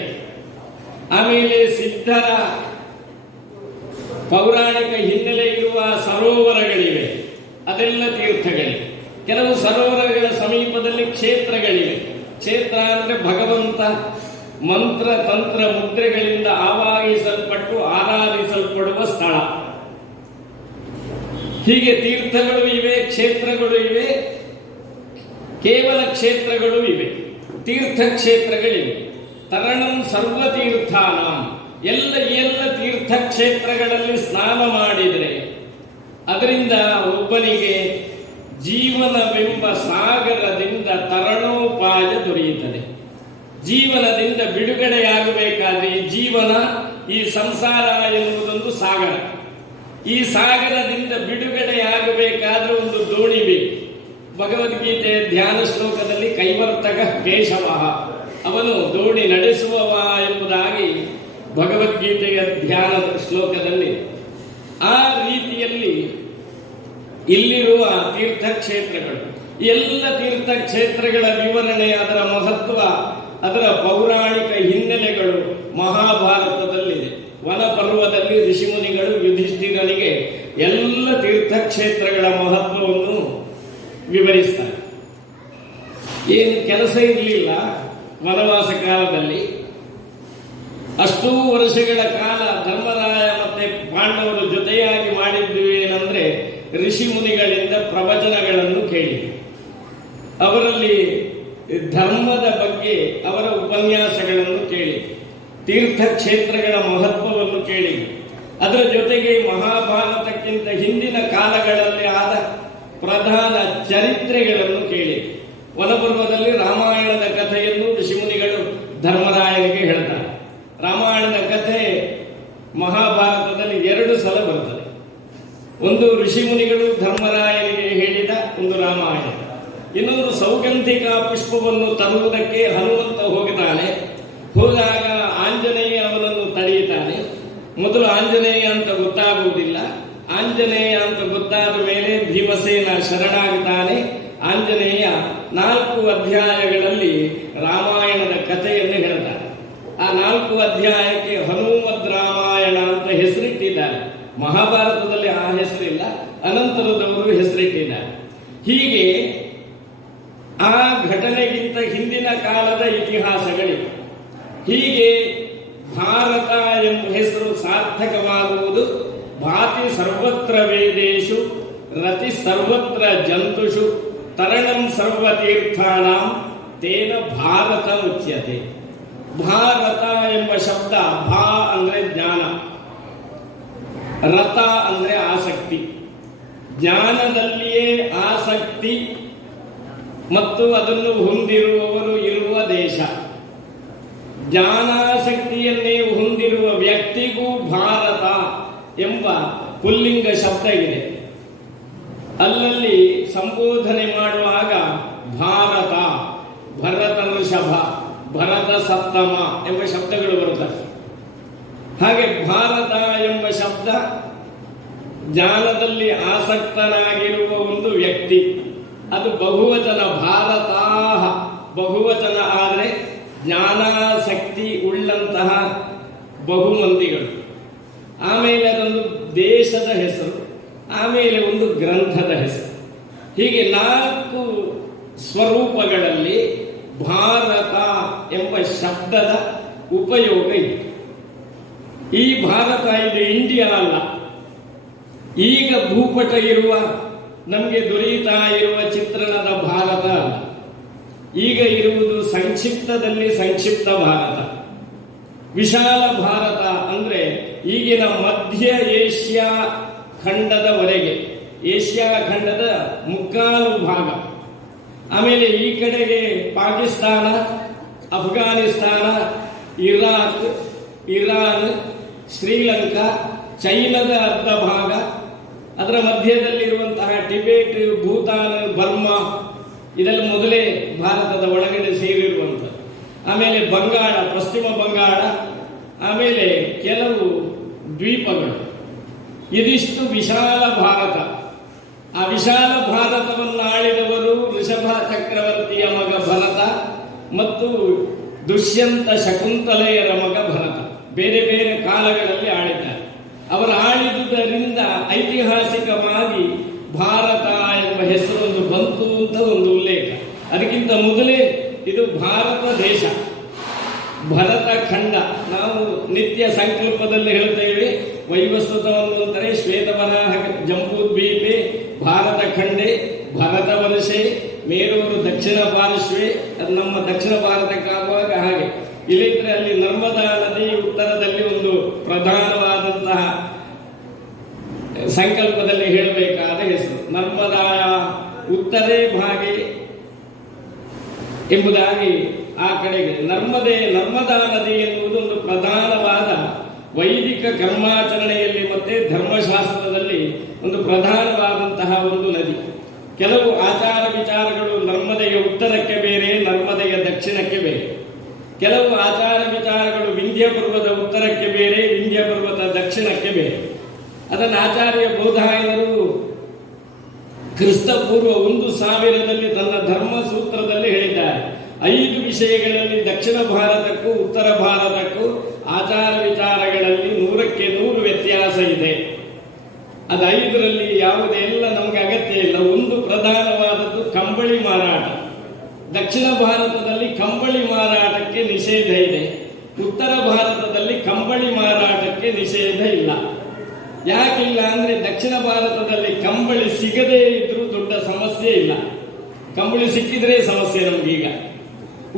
ಆಮೇಲೆ ಸಿದ್ಧರ ಪೌರಾಣಿಕ ಹಿನ್ನೆಲೆ ಇರುವ ಸರೋವರಗಳಿವೆ, ಅದೆಲ್ಲ ತೀರ್ಥಗಳೇ. ಕೆಲವು ಸರೋವರಗಳ ಸಮೀಪದಲ್ಲಿ ಕ್ಷೇತ್ರಗಳಿವೆ. ಕ್ಷೇತ್ರ ಅಂದರೆ ಭಗವಂತ ಮಂತ್ರ ತಂತ್ರ ಮುದ್ರೆಗಳಿಂದ ಆವಾಹಿಸಲ್ಪಟ್ಟು ಆರಾಧಿಸಲ್ಪಡುವ ಸ್ಥಳ. ಹೀಗೆ ತೀರ್ಥಗಳು ಇವೆ, ಕ್ಷೇತ್ರಗಳು ಇವೆ, ಕೇವಲ ಕ್ಷೇತ್ರಗಳು ಇವೆ, ತೀರ್ಥ ಕ್ಷೇತ್ರಗಳಿವೆ. ತರಣಂ ಸರ್ವತೀರ್ಥಾನಾಂ, ಎಲ್ಲ ತೀರ್ಥಕ್ಷೇತ್ರಗಳಲ್ಲಿ ಸ್ನಾನ ಮಾಡಿದರೆ ಅದರಿಂದ ಒಬ್ಬನಿಗೆ ಜೀವನವೆಂಬ ಸಾಗರದಿಂದ ತರಣೋಪಾಯ ದೊರೆಯುತ್ತದೆ. ಜೀವನದಿಂದ ಬಿಡುಗಡೆಯಾಗಬೇಕಾದ್ರೆ ಈ ಸಂಸಾರ ಎನ್ನುವುದೊಂದು ಸಾಗರ. ಈ ಸಾಗರದಿಂದ ಬಿಡುಗಡೆಯಾಗಬೇಕಾದ್ರೆ ಒಂದು ದೋಣಿ ಬೇಕು. ಭಗವದ್ಗೀತೆಯ ಧ್ಯಾನ ಶ್ಲೋಕದಲ್ಲಿ ಕೈವರ್ತಕ ಕೇಶವ, ಅವನು ದೋಣಿ ನಡೆಸುವವ ಎಂಬುದಾಗಿ ಭಗವದ್ಗೀತೆಯ ಧ್ಯಾನದ ಶ್ಲೋಕದಲ್ಲಿ. ಆ ರೀತಿಯಲ್ಲಿ ಇಲ್ಲಿರುವ ತೀರ್ಥಕ್ಷೇತ್ರಗಳು, ಎಲ್ಲ ತೀರ್ಥಕ್ಷೇತ್ರಗಳ ವಿವರಣೆ, ಅದರ ಮಹತ್ವ, ಅದರ ಪೌರಾಣಿಕ ಹಿನ್ನೆಲೆಗಳು ಮಹಾಭಾರತದಲ್ಲಿದೆ. ವನಪರ್ವದಲ್ಲಿ ಋಷಿಮುನಿಗಳು ಯುಧಿಷ್ಠಿರನಿಗೆ ಎಲ್ಲ ತೀರ್ಥಕ್ಷೇತ್ರಗಳ ಮಹತ್ವವನ್ನು ವಿವರಿಸ್ತಾರೆ. ಏನು ಕೆಲಸ ಇರಲಿಲ್ಲ ವನವಾಸ ಕಾಲದಲ್ಲಿ. ಅಷ್ಟೂ ವರ್ಷಗಳ ಕಾಲ ಧರ್ಮರಾಯ ಮತ್ತೆ ಪಾಂಡವರು ಜೊತೆಯಾಗಿ ಮಾಡಿದ್ದು ಏನಂದ್ರೆ ಋಷಿ ಮುನಿಗಳಿಂದ ಪ್ರವಚನಗಳನ್ನು ಕೇಳಿ, ಅವರಲ್ಲಿ ಧರ್ಮದ ಬಗ್ಗೆ ಅವರ ಉಪನ್ಯಾಸಗಳನ್ನು ಕೇಳಿ, ತೀರ್ಥಕ್ಷೇತ್ರಗಳ ಮಹತ್ವವನ್ನು ಕೇಳಿ, ಅದರ ಜೊತೆಗೆ ಮಹಾಭಾರತಕ್ಕಿಂತ ಹಿಂದಿನ ಕಾಲಗಳಲ್ಲಿ ಆದ ಪ್ರಧಾನ ಚರಿತ್ರೆಗಳನ್ನು ಕೇಳಿ. ವನಪರ್ವದಲ್ಲಿ ರಾಮಾಯಣದ ಕಥೆಯನ್ನು ಋಷಿಮುನಿಗಳು ಧರ್ಮರಾಯನಿಗೆ ಹೇಳ್ತಾರೆ. ರಾಮಾಯಣದ ಕಥೆ ಮಹಾಭಾರತದಲ್ಲಿ 2 ಸಲ ಬರುತ್ತದೆ. ಒಂದು ಋಷಿಮುನಿಗಳು ಧರ್ಮರಾಯನಿಗೆ ಹೇಳಿದ ಒಂದು ರಾಮಾಯಣ, ಇನ್ನೊಂದು ಸೌಗಂಧಿಕ ಪುಷ್ಪವನ್ನು ತರುವುದಕ್ಕೆ ಹನುಮಂತ ಹೋಗುತ್ತಾನೆ. ಹೋದಾಗ ಆಂಜನೇಯ ಅವನನ್ನು ತಡೆಯುತ್ತಾನೆ. ಮೊದಲು ಆಂಜನೇಯ ಅಂತ ಗೊತ್ತಾಗುವುದಿಲ್ಲ. ಆಂಜನೇಯ ಅಂತ ಗೊತ್ತಾದ ಮೇಲೆ ಭೀಮಸೇನ ಶರಣಾಗುತ್ತಾನೆ. ಆಂಜನೇಯ 4 ಅಧ್ಯಾಯಗಳಲ್ಲಿ ರಾಮಾಯಣದ ಕಥೆಯನ್ನು ಹೇಳ್ತಾನೆ. ಆ 4 ಅಧ್ಯಾಯಕ್ಕೆ ಹನುಮದ್ ರಾಮಾಯಣ ಅಂತ ಹೆಸರಿಟ್ಟಿದ್ದಾರೆ. ಮಹಾಭಾರತದಲ್ಲಿ ಆ ಹೆಸರಿಲ್ಲ, ಅನಂತರದವರು ಹೆಸರಿಟ್ಟಿದ್ದಾರೆ. ಹೀಗೆ ಆ ಘಟನೆಗಿಂತ ಹಿಂದಿನ ಕಾಲದ ಇತಿಹಾಸಗಳಿವೆ. ಹೀಗೆ ಭಾರತ ಎಂಬ ಹೆಸರು ಸಾರ್ಥಕವಾಗುವುದು ಭಾತಿ ಸರ್ವತ್ರ ವೇದೇಶು ರತಿ ಸರ್ವತ್ರ ಜಂತುಷು ತರಣಂ ಸರ್ವತೀರ್ಥಾನಾಂ ತೇನ ಭಾರತ ಉಚ್ಯತೆ. ಭಾರತ ಎಂಬ ಶಬ್ದ ಭಾ ಅಂದ್ರೆ ಜ್ಞಾನ, ರಥ ಅಂದ್ರೆ ಆಸಕ್ತಿ. ಜ್ಞಾನದಲ್ಲಿಯೇ ಆಸಕ್ತಿ ಮತ್ತು ಅದನ್ನು ಹೊಂದಿರುವವರು ಇರುವ ದೇಶ. ಜ್ಞಾನಾಸಕ್ತಿಯನ್ನೇ ಹೊಂದಿರುವ ವ್ಯಕ್ತಿಗೂ ಭಾರತ ಎಂಬ ಪುಲ್ಲಿಂಗ ಶಬ್ದ ಇದೆ. ಅಲ್ಲಲ್ಲಿ ಸಂಬೋಧನೆ ಮಾಡುವಾಗ ಭಾರತ, ಭರತ ಋಷಭ, ಭರತ ಸಪ್ತಮ ಎಂಬ ಶಬ್ದಗಳು ಬರುತ್ತವೆ. ಹಾಗೆ ಭಾರತ ಎಂಬ ಶಬ್ದ ಜ್ಞಾನದಲ್ಲಿ ಆಸಕ್ತನಾಗಿರುವ ಒಂದು ವ್ಯಕ್ತಿ. ಅದು ಬಹುವಚನ, ಭಾರತಾಹ ಬಹುವಚನ ಆದರೆ ಜ್ಞಾನಾಸಕ್ತಿ ಉಳ್ಳಂತಹ ಬಹುಮಂದಿಗಳು. ಆಮೇಲೆ ಅದೊಂದು ದೇಶದ ಹೆಸರು, ಆಮೇಲೆ ಒಂದು ಗ್ರಂಥದ ಹೆಸರು. ಹೀಗೆ 4 ಸ್ವರೂಪಗಳಲ್ಲಿ ಭಾರತ ಎಂಬ ಶಬ್ದದ ಉಪಯೋಗ ಇದೆ. ಈ ಭಾರತ ಇದು ಇಂಡಿಯಾ ಅಲ್ಲ. ಈಗ ಭೂಪಟ ಇರುವ ನಮಗೆ ದೊರೆಯುತ್ತಾ ಇರುವ ಚಿತ್ರಣದ ಭಾರತ ಅಲ್ಲ. ಈಗ ಇರುವುದು ಸಂಕ್ಷಿಪ್ತದಲ್ಲಿ ಸಂಕ್ಷಿಪ್ತ ಭಾರತ. ವಿಶಾಲ ಭಾರತ ಅಂದ್ರೆ ಈಗಿನ ಮಧ್ಯ ಏಷ್ಯಾ ಖಂಡದವರೆಗೆ, ಏಷ್ಯಾ ಖಂಡದ 3/4 ಭಾಗ. ಆಮೇಲೆ ಈ ಕಡೆಗೆ ಪಾಕಿಸ್ತಾನ, ಅಫ್ಘಾನಿಸ್ತಾನ, ಇರಾಕ್, ಇರಾನ್, ಶ್ರೀಲಂಕಾ, ಚೈನಾದ ಅರ್ಧ ಭಾಗ, ಅದರ ಮಧ್ಯದಲ್ಲಿರುವಂತಹ ಟಿಬೇಟ್, ಭೂತಾನ್, ಬರ್ಮಾ ಇದೆಲ್ಲ ಮೊದಲೇ ಭಾರತದ ಒಳಗಡೆ ಸೇರಿರುವಂಥದ್ದು. ಆಮೇಲೆ ಬಂಗಾಳ, ಪಶ್ಚಿಮ ಬಂಗಾಳ, ಆಮೇಲೆ ಕೆಲವು ದ್ವೀಪಗಳು. ಇದಿಷ್ಟು ವಿಶಾಲ ಭಾರತ. ಆ ವಿಶಾಲ ಭಾರತವನ್ನು ಆಳಿದವರು ಋಷಭ ಚಕ್ರವರ್ತಿಯ ಮಗ ಭರತ ಮತ್ತು ದುಷ್ಯಂತ ಶಕುಂತಲೆಯರ ಮಗ ಭರತ. ಬೇರೆ ಬೇರೆ ಕಾಲಗಳಲ್ಲಿ ಆಳಿದ್ದಾರೆ. ಅವರು ಆಳಿದುದರಿಂದ ಐತಿಹಾಸಿಕವಾಗಿ ಭಾರತ ಎಂಬ ಹೆಸರೊಂದು ಬಂತು ಅಂತ ಒಂದು ಉಲ್ಲೇಖ. ಅದಕ್ಕಿಂತ ಮೊದಲೇ ಇದು ಭಾರತ ದೇಶ, ಭರತ ಖಂಡ. ನಾವು ನಿತ್ಯ ಸಂಕಲ್ಪದಲ್ಲಿ ಹೇಳ್ತೇವೆ, ವೈವಸ್ವತವನ್ನುಂತರೆ ಶ್ವೇತವರಾಹ ಜಂಬೂದ್ವೀಪೆ ಭಾರತ ಖಂಡೆ ಭರತ ವರ್ಷೆ ಮೇರೂರು ದಕ್ಷಿಣ ಪಾರ್ಶ್ವೆ. ಅದು ನಮ್ಮ ದಕ್ಷಿಣ ಭಾರತಕ್ಕಾಗುವಾಗ ಹಾಗೆ ಇಲ್ಲಿದ್ರೆ ಅಲ್ಲಿ ನರ್ಮದಾ ನದಿ ಉತ್ತರದಲ್ಲಿ ಒಂದು ಪ್ರಧಾನವಾದಂತಹ ಸಂಕಲ್ಪದಲ್ಲಿ ಹೇಳಬೇಕಾದ ಹೆಸರು ನರ್ಮದಾ ಉತ್ತರೇ ಭಾಗೆ ಎಂಬುದಾಗಿ ಆ ಕಡೆಗೆ ನರ್ಮದಾ ನದಿ ಎನ್ನುವುದು ಒಂದು ಪ್ರಧಾನವಾದ ವೈದಿಕ ಕರ್ಮಾಚರಣೆಯಲ್ಲಿ ಮತ್ತೆ ಧರ್ಮಶಾಸ್ತ್ರದಲ್ಲಿ ಒಂದು ಪ್ರಧಾನವಾದಂತಹ ಒಂದು ನದಿ. ಕೆಲವು ಆಚಾರ ವಿಚಾರಗಳು ನರ್ಮದೆಯ ಉತ್ತರಕ್ಕೆ ಬೇರೆ, ನರ್ಮದೆಯ ದಕ್ಷಿಣಕ್ಕೆ ಬೇರೆ. ಕೆಲವು ಆಚಾರ ವಿಚಾರಗಳು ವಿಂಧ್ಯ ಪರ್ವತ ಉತ್ತರಕ್ಕೆ ಬೇರೆ, ವಿಂಧ್ಯ ಪರ್ವತ ದಕ್ಷಿಣಕ್ಕೆ ಬೇರೆ. ಅದನ್ನು ಆಚಾರ್ಯ ಬೋಧಾಯನರು ಕ್ರಿಸ್ತಪೂರ್ವ 1000 ತನ್ನ ಧರ್ಮ ಸೂತ್ರದಲ್ಲಿ ಹೇಳಿದ್ದಾರೆ. 5 ವಿಷಯಗಳಲ್ಲಿ ದಕ್ಷಿಣ ಭಾರತಕ್ಕೂ ಉತ್ತರ ಭಾರತಕ್ಕೂ ಆಚಾರ ವಿಚಾರಗಳಲ್ಲಿ 100ಕ್ಕೆ 100 ವ್ಯತ್ಯಾಸ ಇದೆ. ಅದು 5ರಲ್ಲಿ ಯಾವುದೆಲ್ಲ ನಮಗೆ ಅಗತ್ಯ ಇಲ್ಲ. ಒಂದು ಪ್ರಧಾನವಾದದ್ದು ಕಂಬಳಿ ಮಾರಾಟ. ದಕ್ಷಿಣ ಭಾರತದಲ್ಲಿ ಕಂಬಳಿ ಮಾರಾಟಕ್ಕೆ ನಿಷೇಧ ಇದೆ, ಉತ್ತರ ಭಾರತದಲ್ಲಿ ಕಂಬಳಿ ಮಾರಾಟಕ್ಕೆ ನಿಷೇಧ ಇಲ್ಲ. ಯಾಕಿಲ್ಲ ಅಂದ್ರೆ ದಕ್ಷಿಣ ಭಾರತದಲ್ಲಿ ಕಂಬಳಿ ಸಿಗದೇ ಇದ್ರೂ ದೊಡ್ಡ ಸಮಸ್ಯೆ ಇಲ್ಲ, ಕಂಬಳಿ ಸಿಕ್ಕಿದ್ರೆ ಸಮಸ್ಯೆ ನಮ್ಗೀಗ.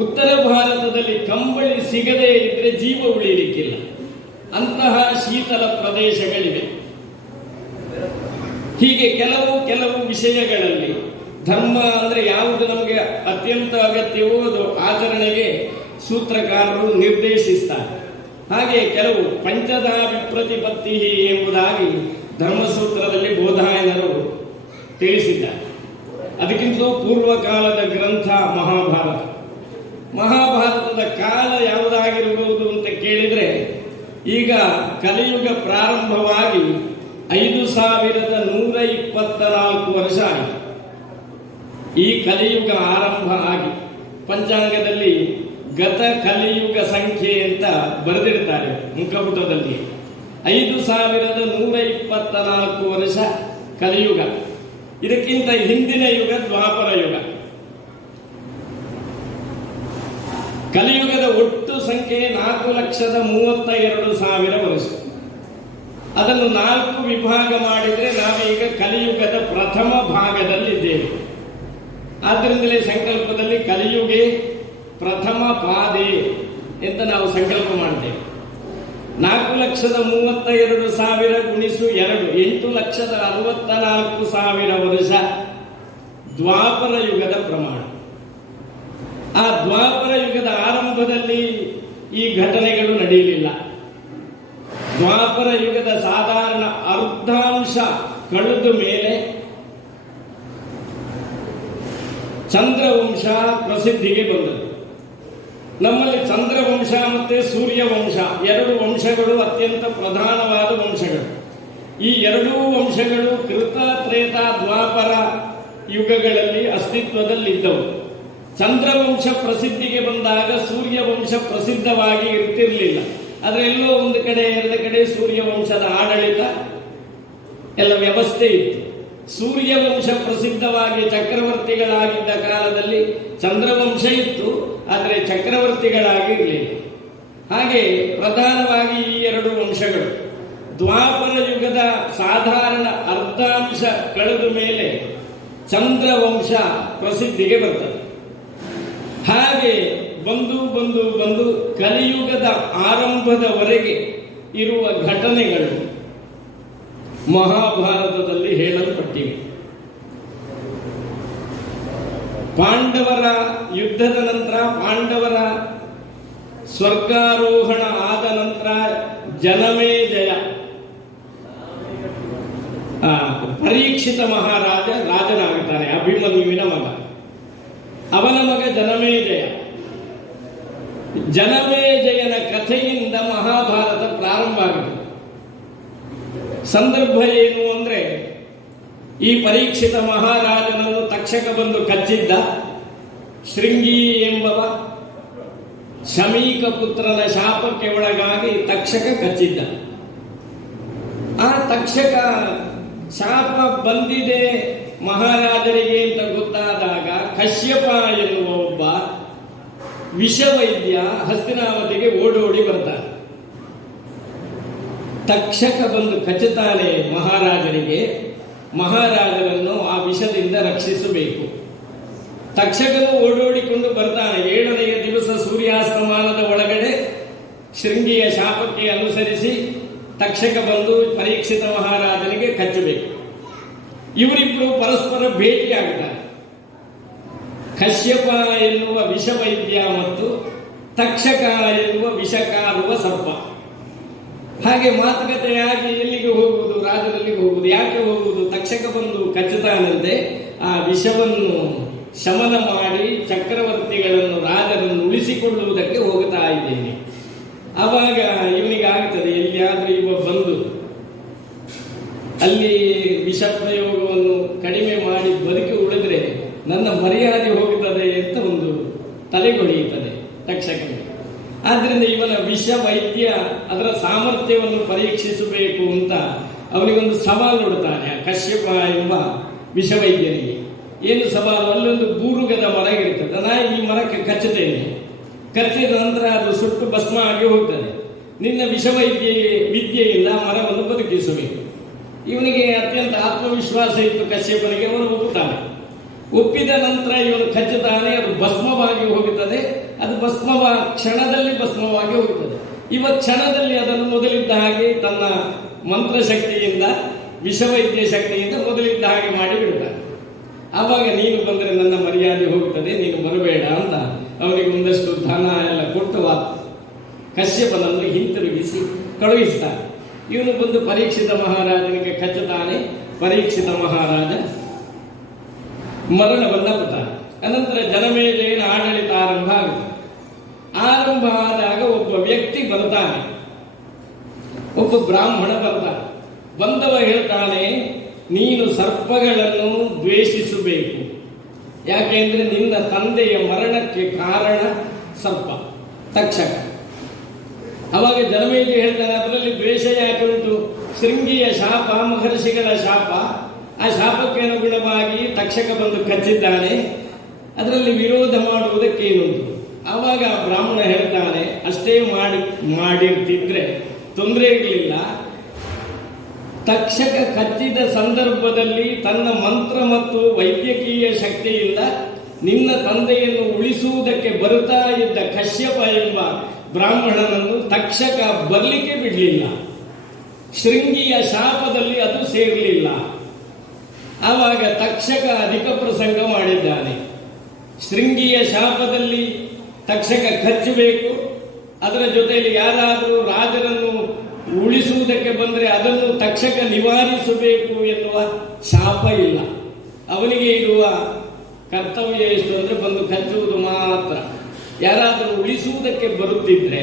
ಉತ್ತರ ಭಾರತದಲ್ಲಿ ಕಂಬಳಿ ಸಿಗದೇ ಇದ್ರೆ ಜೀವ ಉಳಿಲಿಕ್ಕಿಲ್ಲ, ಅಂತಹ ಶೀತಲ ಪ್ರದೇಶಗಳಿವೆ. ಹೀಗೆ ಕೆಲವು ವಿಷಯಗಳಲ್ಲಿ ಧರ್ಮ ಅಂದ್ರೆ ಯಾವುದು ನಮಗೆ ಅತ್ಯಂತ ಅಗತ್ಯವೋ ಅದು ಆಚರಣೆಗೆ ಸೂತ್ರಕಾರರು ನಿರ್ದೇಶಿಸ್ತಾರೆ. ಹಾಗೆ ಕೆಲವು ಪಂಚದಾ ವಿಪ್ರತಿಪತ್ತಿ ಎಂಬುದಾಗಿ ಧರ್ಮಸೂತ್ರದಲ್ಲಿ ಬೋಧಾಯನರು ತಿಳಿಸಿದ್ದಾರೆ. ಅದಕ್ಕಿಂತಲೂ ಪೂರ್ವಕಾಲದ ಗ್ರಂಥ ಮಹಾಭಾರತದ ಕಾಲ ಯಾವುದಾಗಿರಬಹುದು ಅಂತ ಕೇಳಿದ್ರೆ, ಈಗ ಕಲಿಯುಗ ಪ್ರಾರಂಭವಾಗಿ 5124 ವರ್ಷ ಆಗಿದೆ. ಈ ಕಲಿಯುಗ ಆರಂಭ ಆಗಿ ಪಂಚಾಂಗದಲ್ಲಿ ಗತ ಕಲಿಯುಗ ಸಂಖ್ಯೆ ಅಂತ ಬರೆದಿರ್ತಾರೆ ಮುಖಪುಟದಲ್ಲಿ. 5124 ವರ್ಷ ಕಲಿಯುಗ. ಇದಕ್ಕಿಂತ ಹಿಂದಿನ ಯುಗ ದ್ವಾಪರ ಯುಗ. ಕಲಿಯುಗದ ಒಟ್ಟು ಸಂಖ್ಯೆ 4,32,000 ವರ್ಷ. ಅದನ್ನು 4 ವಿಭಾಗ ಮಾಡಿದರೆ ನಾವೀಗ ಕಲಿಯುಗದ ಪ್ರಥಮ ಭಾಗದಲ್ಲಿದ್ದೇವೆ. ಆದ್ದರಿಂದಲೇ ಸಂಕಲ್ಪದಲ್ಲಿ ಕಲಿಯುಗೆ ಪ್ರಥಮ ಪಾದೆ ಅಂತ ನಾವು ಸಂಕಲ್ಪ ಮಾಡ್ತೇವೆ. 4,32,000 ಗುಣಿಸು 2 8,64,000 ವರ್ಷ ದ್ವಾಪರ ಯುಗದ ಪ್ರಮಾಣ. ಆ ದ್ವಾಪರ ಯುಗದ ಆರಂಭದಲ್ಲಿ ಈ ಘಟನೆಗಳು ನಡೆಯಲಿಲ್ಲ. ದ್ವಾಪರ ಯುಗದ ಸಾಧಾರಣ ಅರ್ಧಾಂಶ ಕಳೆದ ಮೇಲೆ ಚಂದ್ರವಂಶ ಪ್ರಸಿದ್ಧಿಗೆ ಬಂದದ್ದು. ನಮ್ಮಲ್ಲಿ ಚಂದ್ರವಂಶ ಮತ್ತೆ ಸೂರ್ಯವಂಶ 2 ವಂಶಗಳು ಅತ್ಯಂತ ಪ್ರಧಾನವಾದ ವಂಶಗಳು. ಈ 2 ವಂಶಗಳು ಕೃತ ತ್ರೇತ ದ್ವಾಪರ ಯುಗಗಳಲ್ಲಿ ಅಸ್ತಿತ್ವದಲ್ಲಿದ್ದವು. ಚಂದ್ರವಂಶ ಪ್ರಸಿದ್ಧಿಗೆ ಬಂದಾಗ ಸೂರ್ಯವಂಶ ಪ್ರಸಿದ್ಧವಾಗಿ ಇರ್ತಿರ್ಲಿಲ್ಲ. ಆದ್ರೆ ಎಲ್ಲೋ ಒಂದು ಕಡೆ 2 ಕಡೆ ಸೂರ್ಯವಂಶದ ಆಡಳಿತ ಎಲ್ಲ ವ್ಯವಸ್ಥೆ ಇತ್ತು. ಸೂರ್ಯವಂಶ ಪ್ರಸಿದ್ಧವಾಗಿ ಚಕ್ರವರ್ತಿಗಳಾಗಿದ್ದ ಕಾಲದಲ್ಲಿ ಚಂದ್ರವಂಶ ಇತ್ತು, ಆದರೆ ಚಕ್ರವರ್ತಿಗಳಾಗಿರಲಿಲ್ಲ. ಹಾಗೆ ಪ್ರಧಾನವಾಗಿ ಈ 2 ವಂಶಗಳು ದ್ವಾಪರ ಯುಗದ ಸಾಧಾರಣ ಅರ್ಧಾಂಶ ಕಳೆದ ಮೇಲೆ ಚಂದ್ರವಂಶ ಪ್ರಸಿದ್ಧಿಗೆ ಬರ್ತದೆ. ಹಾಗೆ ಬಂದು ಕಲಿಯುಗದ ಆರಂಭದವರೆಗೆ ಇರುವ ಘಟನೆಗಳು ಮಹಾಭಾರತದಲ್ಲಿ ಹೇಳಲ್ಪಟ್ಟಿವೆ. ಪಾಂಡವರ ಯುದ್ಧದ ನಂತರ, ಪಾಂಡವರ ಸ್ವರ್ಗಾರೋಹಣ ಆದ ನಂತರ ಜನಮೇಜಯ ಪರೀಕ್ಷಿತ ಮಹಾರಾಜ ರಾಜನಾಗುತ್ತಾನೆ, ಅಭಿಮನ್ಯುವಿನ ಮಗ. ಅವನ ಮಗ ಜನಮೇಜಯನ ಕಥೆಯಿಂದ ಮಹಾಭಾರತ ಪ್ರಾರಂಭ ಆಗಿದೆ. ಸಂದರ್ಭ ಏನು ಅಂದ್ರೆ, ಈ ಪರೀಕ್ಷಿತ ಮಹಾರಾಜನನ್ನು ತಕ್ಷಕ ಬಂದು ಕಚ್ಚಿದ್ದ. ಶೃಂಗಿ ಎಂಬವ ಶಮೀಕ ಪುತ್ರನ ಶಾಪಕ್ಕೆ ಒಳಗಾಗಿ ತಕ್ಷಕ ಕಚ್ಚಿದ್ದ. ಆ ತಕ್ಷಕ ಶಾಪ ಬಂದಿದೆ ಮಹಾರಾಜರಿಗೆ ಅಂತ ಗೊತ್ತಾದಾಗ ಕಶ್ಯಪ ಎನ್ನುವ ಒಬ್ಬ ವಿಷವೈದ್ಯ ಹಸ್ತಿನಾವತಿಗೆ ಓಡೋಡಿ ಬರ್ತಾನೆ. ತಕ್ಷಕ ಬಂದು ಕಚ್ಚುತ್ತಾನೆ ಮಹಾರಾಜರಿಗೆ. ಮಹಾರಾಜರನ್ನು ಆ ವಿಷದಿಂದ ರಕ್ಷಿಸಬೇಕು. ತಕ್ಷಕನು ಓಡೋಡಿಕೊಂಡು ಬರ್ತಾನೆ. 7ನೆಯ ದಿವಸ ಸೂರ್ಯಾಸ್ತಮಾನದ ಒಳಗಡೆ ಶೃಂಗಿಯ ಶಾಪಕ್ಕೆ ಅನುಸರಿಸಿ ತಕ್ಷಕ ಬಂದು ಪರೀಕ್ಷಿತ ಮಹಾರಾಜನಿಗೆ ಕಚ್ಚಬೇಕು. ಇವರಿಬ್ಬರು ಪರಸ್ಪರ ಭೇಟಿಯಾಗುತ್ತಾರೆ. ಕಶ್ಯಪ ಎನ್ನುವ ವಿಷವೈದ್ಯ ಮತ್ತು ತಕ್ಷಕ ಎನ್ನುವ ವಿಷಕಾರುವ ಸರ್ಪ. ಹಾಗೆ ಮಾತುಕತೆಯಾಗಿ ಎಲ್ಲಿಗೆ ಹೋಗುವುದು, ರಾಜನಲ್ಲಿಗೆ ಹೋಗುವುದು. ಯಾಕೆ ಹೋಗುವುದು? ತಕ್ಷಕ ಬಂದು ಕಚ್ಚುತ್ತಾನಂತೆ. ಆ ವಿಷವನ್ನು ಶಮನ ಮಾಡಿ ಚಕ್ರವರ್ತಿಗಳನ್ನು, ರಾಜರನ್ನು ಉಳಿಸಿಕೊಳ್ಳುವುದಕ್ಕೆ ಹೋಗ್ತಾ ಇದ್ದೇನೆ. ಆವಾಗ ಇವನಿಗಾಗ್ತದೆ, ಎಲ್ಲಿಯಾದ್ರೂ ಇವ ಬಂದು ಅಲ್ಲಿ ವಿಷ ಪ್ರಯೋಗವನ್ನು ಕಡಿಮೆ ಮಾಡಿ ಬದುಕಿ ಉಳಿದ್ರೆ ನನ್ನ ಮರ್ಯಾದೆ ಹೋಗುತ್ತದೆ ಅಂತ ಒಂದು ತಲೆಗೊಡೆಯುತ್ತದೆ ತಕ್ಷಕನಿಗೆ. ಆದ್ರಿಂದ ಇವನ ವಿಷ ವೈದ್ಯ ಅದರ ಸಾಮರ್ಥ್ಯವನ್ನು ಪರೀಕ್ಷಿಸಬೇಕು ಅಂತ ಅವನಿಗೊಂದು ಸವಾಲು ನೋಡುತ್ತಾನೆ ಆ ಕಶ್ಯಪ ಎಂಬ ವಿಷವೈದ್ಯನಿಗೆ. ಏನು ಸವಾಲು? ಅಲ್ಲೊಂದು ಬೂರುಗದ ಮರ ಇರ್ತದೆ. ನಾನು ಈ ಮರಕ್ಕೆ ಕಚ್ಚುತ್ತೇನೆ, ಕಚ್ಚಿದ ನಂತರ ಅದು ಸುಟ್ಟು ಭಸ್ಮ ಆಗಿ ಹೋಗ್ತದೆ. ನಿನ್ನ ವಿದ್ಯೆಯಿಂದ ಮರವನ್ನು ಬದುಕಿಸಬೇಕು. ಇವನಿಗೆ ಅತ್ಯಂತ ಆತ್ಮವಿಶ್ವಾಸ ಇತ್ತು ಕಶ್ಯಪನಿಗೆ. ಅವನು ಒಪ್ಪುತ್ತಾನೆ. ಒಪ್ಪಿದ ನಂತರ ಇವನು ಕಚ್ಚುತ್ತಾನೆ, ಅದು ಭಸ್ಮವಾಗಿ ಹೋಗುತ್ತದೆ. ಅದು ಕ್ಷಣದಲ್ಲಿ ಭಸ್ಮವಾಗಿ ಹೋಗುತ್ತದೆ. ಇವ ಕ್ಷಣದಲ್ಲಿ ಅದನ್ನು ಮೊದಲಿದ್ದ ಹಾಗೆ ತನ್ನ ಮಂತ್ರಶಕ್ತಿಯಿಂದ, ವಿಷವೈದ್ಯ ಶಕ್ತಿಯಿಂದ ಮೊದಲಿದ್ದ ಹಾಗೆ ಮಾಡಿ ಬಿಡುತ್ತಾನೆ. ಆವಾಗ ನೀನು ಬಂದರೆ ನನ್ನ ಮರ್ಯಾದೆ ಹೋಗುತ್ತದೆ, ನೀನು ಬರಬೇಡ ಅಂತ ಅವನಿಗೆ ಒಂದಷ್ಟು ಧನ ಎಲ್ಲ ಕೊಟ್ಟು ಕಶ್ಯಪನನ್ನು ಹಿಂತಿರುಗಿಸಿ ಕಳುಹಿಸ್ತಾನೆ. ಇವನು ಬಂದು ಪರೀಕ್ಷಿತ ಮಹಾರಾಜನಿಗೆ ಕಚ್ಚುತ್ತಾನೆ. ಪರೀಕ್ಷಿತ ಮಹಾರಾಜ ಮರಣವನ್ನಪ್ಪುತ್ತಾನೆ. ಅನಂತರ ಜನಮೇಜಯನ ಆಡಳಿತ ಆರಂಭ ಆಗುತ್ತೆ. ಆರಂಭ ಆದಾಗ ಒಬ್ಬ ವ್ಯಕ್ತಿ ಬರ್ತಾನೆ, ಒಬ್ಬ ಬ್ರಾಹ್ಮಣ ಬರ್ತಾನೆ. ಬಂದವ ಹೇಳ್ತಾನೆ, ನೀನು ಸರ್ಪಗಳನ್ನು ದ್ವೇಷಿಸಬೇಕು. ಯಾಕೆಂದ್ರೆ ನಿನ್ನ ತಂದೆಯ ಮರಣಕ್ಕೆ ಕಾರಣ ಸರ್ಪ, ತಕ್ಷಕ. ಅವಾಗ ಜನಮೇಜಯ ಹೇಳ್ತಾನೆ, ಅದರಲ್ಲಿ ದ್ವೇಷ ಯಾಕೆ ಉಂಟು? ಶೃಂಗಿಯ ಶಾಪ, ಮಹರ್ಷಿಗಳ ಶಾಪ. ಆ ಶಾಪಕ್ಕೆ ಅನುಗುಣವಾಗಿ ತಕ್ಷಕ ಬಂದು ಕಚ್ಚಿದ್ದಾನೆ. ಅದರಲ್ಲಿ ವಿರೋಧ ಮಾಡುವುದಕ್ಕೇನುಂಟು? ಆವಾಗ ಬ್ರಾಹ್ಮಣ ಹೇಳ್ತಾನೆ, ಅಷ್ಟೇ ಮಾಡಿರ್ತಿದ್ರೆ ತೊಂದರೆ ಇರಲಿಲ್ಲ. ತಕ್ಷಕ ಕಚ್ಚಿದ ಸಂದರ್ಭದಲ್ಲಿ ತನ್ನ ಮಂತ್ರ ಮತ್ತು ವೈದ್ಯಕೀಯ ಶಕ್ತಿಯಿಂದ ನಿನ್ನ ತಂದೆಯನ್ನು ಉಳಿಸುವುದಕ್ಕೆ ಬರುತ್ತಾ ಇದ್ದ ಕಶ್ಯಪ ಎಂಬ ಬ್ರಾಹ್ಮಣನನ್ನು ತಕ್ಷಕ ಬರಲಿಕ್ಕೆ ಬಿಡಲಿಲ್ಲ. ಶೃಂಗಿಯ ಶಾಪದಲ್ಲಿ ಅದು ಸೇರಲಿಲ್ಲ. ಆವಾಗ ತಕ್ಷಕ ಅಧಿಕ ಪ್ರಸಂಗ ಮಾಡಿದ್ದಾನೆ. ಶೃಂಗಿಯ ಶಾಪದಲ್ಲಿ ತಕ್ಷಕ ಕಚ್ಚಬೇಕು, ಅದರ ಜೊತೆಯಲ್ಲಿ ಯಾರಾದರೂ ರಾಜರನ್ನು ಉಳಿಸುವುದಕ್ಕೆ ಬಂದರೆ ಅದನ್ನು ತಕ್ಷಕ ನಿವಾರಿಸಬೇಕು ಎನ್ನುವ ಶಾಪ ಇಲ್ಲ. ಅವನಿಗೆ ಇರುವ ಕರ್ತವ್ಯ ಎಷ್ಟು ಅಂದರೆ ಬಂದು ಕಚ್ಚುವುದು ಮಾತ್ರ. ಯಾರಾದರೂ ಉಳಿಸುವುದಕ್ಕೆ ಬರುತ್ತಿದ್ರೆ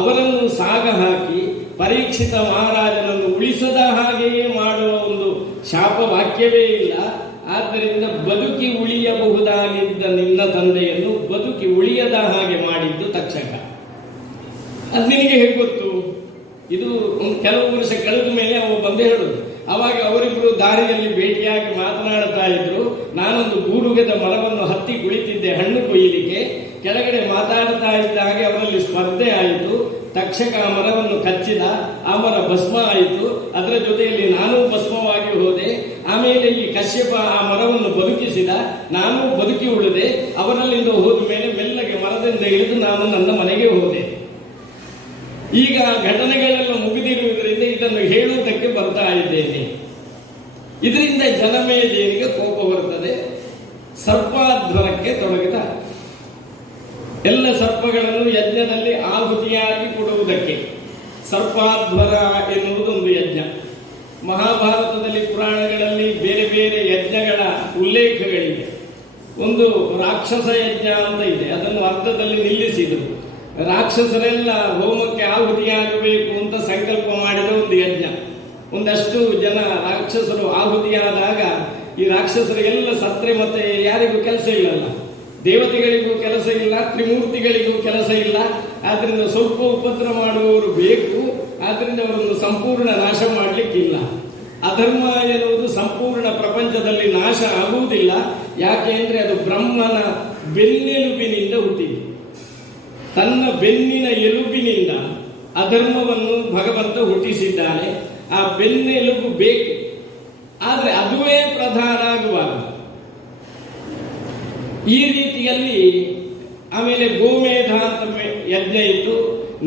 ಅವರನ್ನು ಸಾಗ ಹಾಕಿ ಪರೀಕ್ಷಿತ ಮಹಾರಾಜನನ್ನು ಉಳಿಸದ ಹಾಗೆಯೇ ಮಾಡುವ ಒಂದು ಶಾಪ ವಾಕ್ಯವೇ ಇಲ್ಲ. ಆದ್ದರಿಂದ ಬದುಕಿ ಉಳಿಯಬಹುದಾಗಿದ್ದ ನಿನ್ನ ತಂದೆಯನ್ನು ಬದುಕಿ ಉಳಿಯದ ಹಾಗೆ ಮಾಡಿದ್ದು ತಕ್ಷಕ. ಅದು ನಿನಗೆ ಹೇಗೆ ಗೊತ್ತು? ಇದು ಕೆಲವು ವರ್ಷ ಕಳೆದ ಮೇಲೆ ಅವ ಬಂದೇ ಹೇಳುದು. ಅವಾಗ ಅವರಿಬ್ಬರು ದಾರಿಯಲ್ಲಿ ಭೇಟಿಯಾಗಿ ಮಾತನಾಡ್ತಾ ಇದ್ರು. ನಾನೊಂದು ಗೂಡುಗದ ಮರವನ್ನು ಹತ್ತಿ ಕುಳಿತಿದ್ದೆ ಹಣ್ಣು ಕೊಯ್ಯಲಿಕ್ಕೆ. ಕೆಳಗಡೆ ಮಾತಾಡ್ತಾ ಇದ್ದ ಹಾಗೆ ಅವರಲ್ಲಿ ಸ್ಪರ್ಧೆ ಆಯಿತು. ತಕ್ಷಕ ಆ ಮರವನ್ನು ಕಚ್ಚಿದ, ಆ ಮರ ಭಸ್ಮ ಆಯಿತು. ಅದರ ಜೊತೆಯಲ್ಲಿ ನಾನೂ ಭಸ್ಮವಾಗಿ ಹೋದೆ. ಆಮೇಲೆ ಈ ಕಶ್ಯಪ ಆ ಮರವನ್ನು ಬದುಕಿಸಿದ, ನಾನು ಬದುಕಿ ಉಳಿದೆ. ಅವರಲ್ಲಿಂದ ಹೋದ ಮೇಲೆ ಮೆಲ್ಲಗೆ ಮರದಿಂದ ಇಳಿದು ನಾನು ನನ್ನ ಮನೆಗೆ ಹೋದೆ. ಈಗ ಘಟನೆಗಳೆಲ್ಲ ಮುಗಿದಿರುವುದರಿಂದ ಇದನ್ನು ಹೇಳುವುದಕ್ಕೆ ಬರ್ತಾ ಇದ್ದೇನೆ. ಇದರಿಂದ ಜನಮೇಜಯನಿಗೆ ಕೋಪ ಬರುತ್ತದೆ. ಸರ್ಪಾಧ್ವರಕ್ಕೆ ತೊಡಗಿದ ಎಲ್ಲ ಸರ್ಪಗಳನ್ನು ಯಜ್ಞದಲ್ಲಿ ಆಹುತಿಯಾಗಿ ಕೊಡುವುದಕ್ಕೆ. ಸರ್ಪಾಧ್ವರ ಎನ್ನುವುದೊಂದು ಯಜ್ಞ. ಮಹಾಭಾರತದಲ್ಲಿ, ಪುರಾಣಗಳಲ್ಲಿ ಬೇರೆ ಬೇರೆ ಯಜ್ಞಗಳ ಉಲ್ಲೇಖಗಳಿವೆ. ಒಂದು ರಾಕ್ಷಸ ಯಜ್ಞ ಅಂತ ಇದೆ, ಅದನ್ನು ಅರ್ಧದಲ್ಲಿ ನಿಲ್ಲಿಸಿದರು. ರಾಕ್ಷಸರೆಲ್ಲ ಹೋಮಕ್ಕೆ ಆಹುತಿಯಾಗಬೇಕು ಅಂತ ಸಂಕಲ್ಪ ಮಾಡಿದ ಒಂದು ಯಜ್ಞ. ಒಂದಷ್ಟು ಜನ ರಾಕ್ಷಸರು ಆಹುತಿಯಾದಾಗ ಈ ರಾಕ್ಷಸರಿಗೆಲ್ಲ ಸತ್ರೆ ಮತ್ತೆ ಯಾರಿಗೂ ಕೆಲಸ ಇಲ್ಲಲ್ಲ, ದೇವತೆಗಳಿಗೂ ಕೆಲಸ ಇಲ್ಲ, ತ್ರಿಮೂರ್ತಿಗಳಿಗೂ ಕೆಲಸ ಇಲ್ಲ. ಆದ್ರಿಂದ ಸ್ವಲ್ಪ ಉಪದ್ರ ಮಾಡುವವರು ಬೇಕು. ಆದ್ರಿಂದ ಅವರನ್ನು ಸಂಪೂರ್ಣ ನಾಶ ಮಾಡಲಿಕ್ಕಿಲ್ಲ. ಅಧರ್ಮ ಎನ್ನುವುದು ಸಂಪೂರ್ಣ ಪ್ರಪಂಚದಲ್ಲಿ ನಾಶ ಆಗುವುದಿಲ್ಲ. ಯಾಕೆ ಅಂದ್ರೆ ಅದು ಬ್ರಹ್ಮನ ಬೆನ್ನೆಲುಬಿನಿಂದ ಹುಟ್ಟಿದೆ. ತನ್ನ ಬೆನ್ನಿನ ಎಲುಬಿನಿಂದ ಅಧರ್ಮವನ್ನು ಭಗವಂತ ಹುಟ್ಟಿಸಿದ್ದಾನೆ. ಆ ಬೆನ್ನೆಲುಬು ಬೇಕು, ಆದರೆ ಅದುವೇ ಪ್ರಧಾನ ಆಗುವಾಗ ಈ ರೀತಿಯಲ್ಲಿ ಆಮೇಲೆ ಗೋಮೇಧ ಅಂತ ಯಜ್ಞ ಇತ್ತು,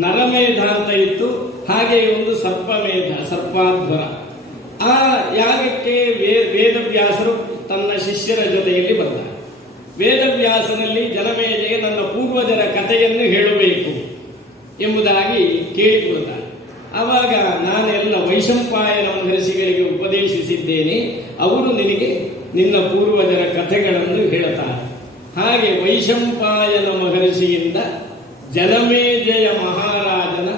ನರಮೇಧ ಅಂತ ಇತ್ತು, ಹಾಗೆ ಒಂದು ಸರ್ಪಾಧ್ವರ. ಆ ಯಾಗಕ್ಕೆ ವೇದವ್ಯಾಸರು ತನ್ನ ಶಿಷ್ಯರ ಜೊತೆಯಲ್ಲಿ ಬರ್ತಾರೆ. ವೇದವ್ಯಾಸನಲ್ಲಿ ಜನಮೇಜೆಗೆ ನನ್ನ ಪೂರ್ವಜರ ಕಥೆಯನ್ನು ಹೇಳಬೇಕು ಎಂಬುದಾಗಿ ಕೇಳಿಕೊಳ್ತಾರೆ. ಆವಾಗ ನಾನೆಲ್ಲ ವೈಶಂಪಾಯನ ಮಹರ್ಷಿಗಳಿಗೆ ಉಪದೇಶಿಸಿದ್ದೇನೆ, ಅವರು ನಿನಗೆ ನಿನ್ನ ಪೂರ್ವಜರ ಕಥೆಗಳನ್ನು ಹೇಳುತ್ತಾರೆ. ಹಾಗೆ ವೈಶಂಪಾಯನ ಮಹರ್ಷಿಯಿಂದ ಜನಮೇಜಯ ಮಹಾರಾಜನ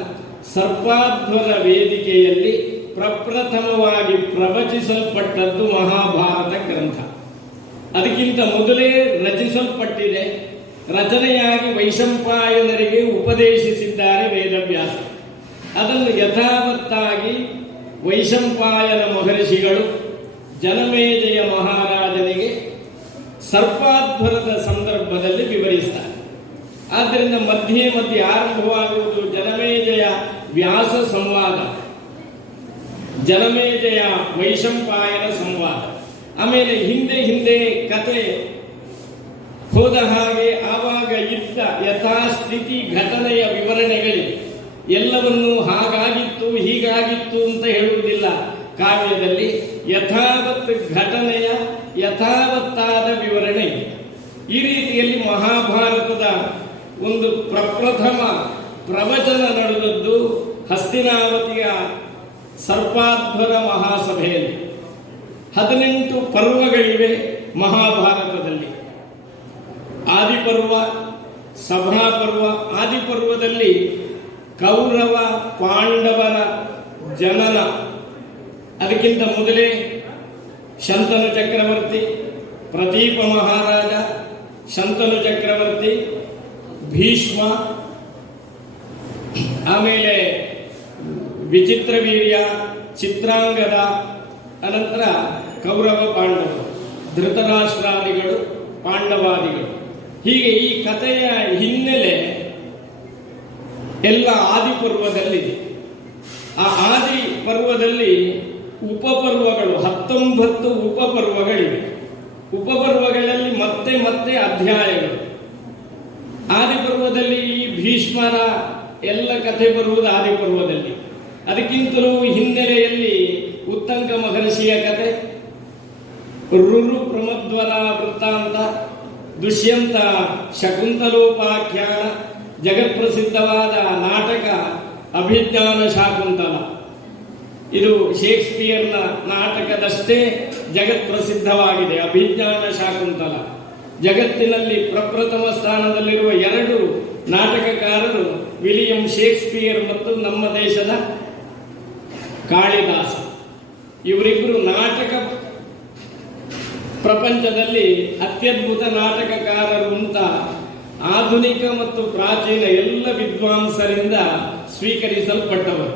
ಸರ್ಪಾಧ್ವರ ವೇದಿಕೆಯಲ್ಲಿ ಪ್ರಪ್ರಥಮವಾಗಿ ಪ್ರವಚಿಸಲ್ಪಟ್ಟದ್ದು ಮಹಾಭಾರತ ಗ್ರಂಥ. ಅದಕ್ಕಿಂತ ಮೊದಲೇ ರಚಿಸಲ್ಪಟ್ಟಿದೆ. ರಚನೆಯಾಗಿ ವೈಶಂಪಾಯನರಿಗೆ ಉಪದೇಶಿಸಿದ್ದಾರೆ ವೇದವ್ಯಾಸ. ಅದನ್ನು ಯಥಾವತ್ತಾಗಿ ವೈಶಂಪಾಯನ ಮಹರ್ಷಿಗಳು ಜನಮೇಜಯ ಮಹಾರಾಜನಿಗೆ ಸರ್ಪಾಧ್ವರದ ಸಂದರ್ಭದಲ್ಲಿ ವಿವರಿಸ್ತಾರೆ. ಆದ್ದರಿಂದ ಮಧ್ಯೆ ಆರಂಭವಾಗುವುದು ಜನಮೇಜಯ ವ್ಯಾಸ ಸಂವಾದ, ಜನಮೇಜಯ ವೈಶಂಪಾಯನ ಸಂವಾದ. ಆಮೇಲೆ ಹಿಂದೆ ಕತೆ ಹೋದ ಹಾಗೆ ಆವಾಗ ಇದ್ದ ಯಥಾಸ್ಥಿತಿ ಘಟನೆಯ ವಿವರಣೆಗಳಿವೆ. ಎಲ್ಲವನ್ನೂ ಹಾಗಾಗಿತ್ತು ಹೀಗಾಗಿತ್ತು ಅಂತ ಹೇಳುವುದಿಲ್ಲ. ಕಾವ್ಯದಲ್ಲಿ ಯಥಾವತ್ ಘಟನೆಯ ಯಥಾವತ್ತಾದ ವಿವರಣೆ ಇದೆ. ಈ ರೀತಿಯಲ್ಲಿ ಮಹಾಭಾರತದ ಒಂದು ಪ್ರಪ್ರಥಮ ಪ್ರವಚನ ನಡೆದದ್ದು ಹಸ್ತಿನಾವತಿಯ ಸರ್ಪಾಧ್ವರ ಮಹಾಸಭೆಯಲ್ಲಿ. 18 ಪರ್ವಗಳಿವೆ ಮಹಾಭಾರತದಲ್ಲಿ. ಆದಿಪರ್ವ, ಸಭಾಪರ್ವ. ಆದಿಪರ್ವದಲ್ಲಿ ಕೌರವ ಪಾಂಡವರ ಜನನ, ಅದಕ್ಕಿಂತ ಮೊದಲೇ ಶಂತನು ಚಕ್ರವರ್ತಿ, ಪ್ರದೀಪ ಮಹಾರಾಜ, ಶಂತನು ಚಕ್ರವರ್ತಿ, ಭೀಷ್ಮ, ಆಮೇಲೆ ವಿಚಿತ್ರವೀರ್ಯ, ಚಿತ್ರಾಂಗದ, ಅನಂತರ ಕೌರವ ಪಾಂಡವರು, ಧೃತರಾಷ್ಟ್ರಾದಿಗಳು, ಪಾಂಡವಾದಿಗಳು. ಹೀಗೆ ಈ ಕಥೆಯ ಹಿನ್ನೆಲೆ ಎಲ್ಲ ಆದಿಪರ್ವದಲ್ಲಿದೆ. ಆ ಆದಿ ಪರ್ವದಲ್ಲಿ ಉಪಪರ್ವಗಳು 19 ಉಪಪರ್ವಗಳಿವೆ. ಉಪಪರ್ವಗಳಲ್ಲಿ ಮತ್ತೆ ಅಧ್ಯಾಯಗಳು. ಆದಿಪರ್ವದಲ್ಲಿ ಈ ಭೀಷ್ಮರ ಎಲ್ಲ ಕಥೆ ಬರುವುದು ಆದಿಪರ್ವದಲ್ಲಿ. ಅದಕ್ಕಿಂತಲೂ ಹಿನ್ನೆಲೆಯಲ್ಲಿ ಉತ್ತಂಕ ಮಹರ್ಷಿಯ ಕಥೆ, ರುರು ಪ್ರಮದ್ವರ ವೃತ್ತಾಂತ, ದುಷ್ಯಂತ ಶಕುಂತಲೋಪಾಖ್ಯಾನ, ಜಗತ್ಪ್ರಸಿದ್ಧವಾದ ನಾಟಕ ಅಭಿಜ್ಞಾನ ಶಾಕುಂತಲ. ಇದು ಶೇಕ್ಸ್ಪಿಯರ್ನ ನಾಟಕದಷ್ಟೇ ಜಗತ್ಪ್ರಸಿದ್ಧವಾಗಿದೆ. ಅಭಿಜ್ಞಾನ ಶಾಕುಂತಲ ಜಗತ್ತಿನಲ್ಲಿ ಪ್ರಪ್ರಥಮ ಸ್ಥಾನದಲ್ಲಿರುವ 2 ನಾಟಕಕಾರರು ವಿಲಿಯಂ ಶೇಕ್ಸ್ಪಿಯರ್ ಮತ್ತು ನಮ್ಮ ದೇಶದ ಕಾಳಿದಾಸ. ಇವರಿಬ್ಬರು ನಾಟಕ ಪ್ರಪಂಚದಲ್ಲಿ ಅತ್ಯದ್ಭುತ ನಾಟಕಕಾರರು ಅಂತ ಆಧುನಿಕ ಮತ್ತು ಪ್ರಾಚೀನ ಎಲ್ಲ ವಿದ್ವಾಂಸರಿಂದ ಸ್ವೀಕರಿಸಲ್ಪಟ್ಟವರು.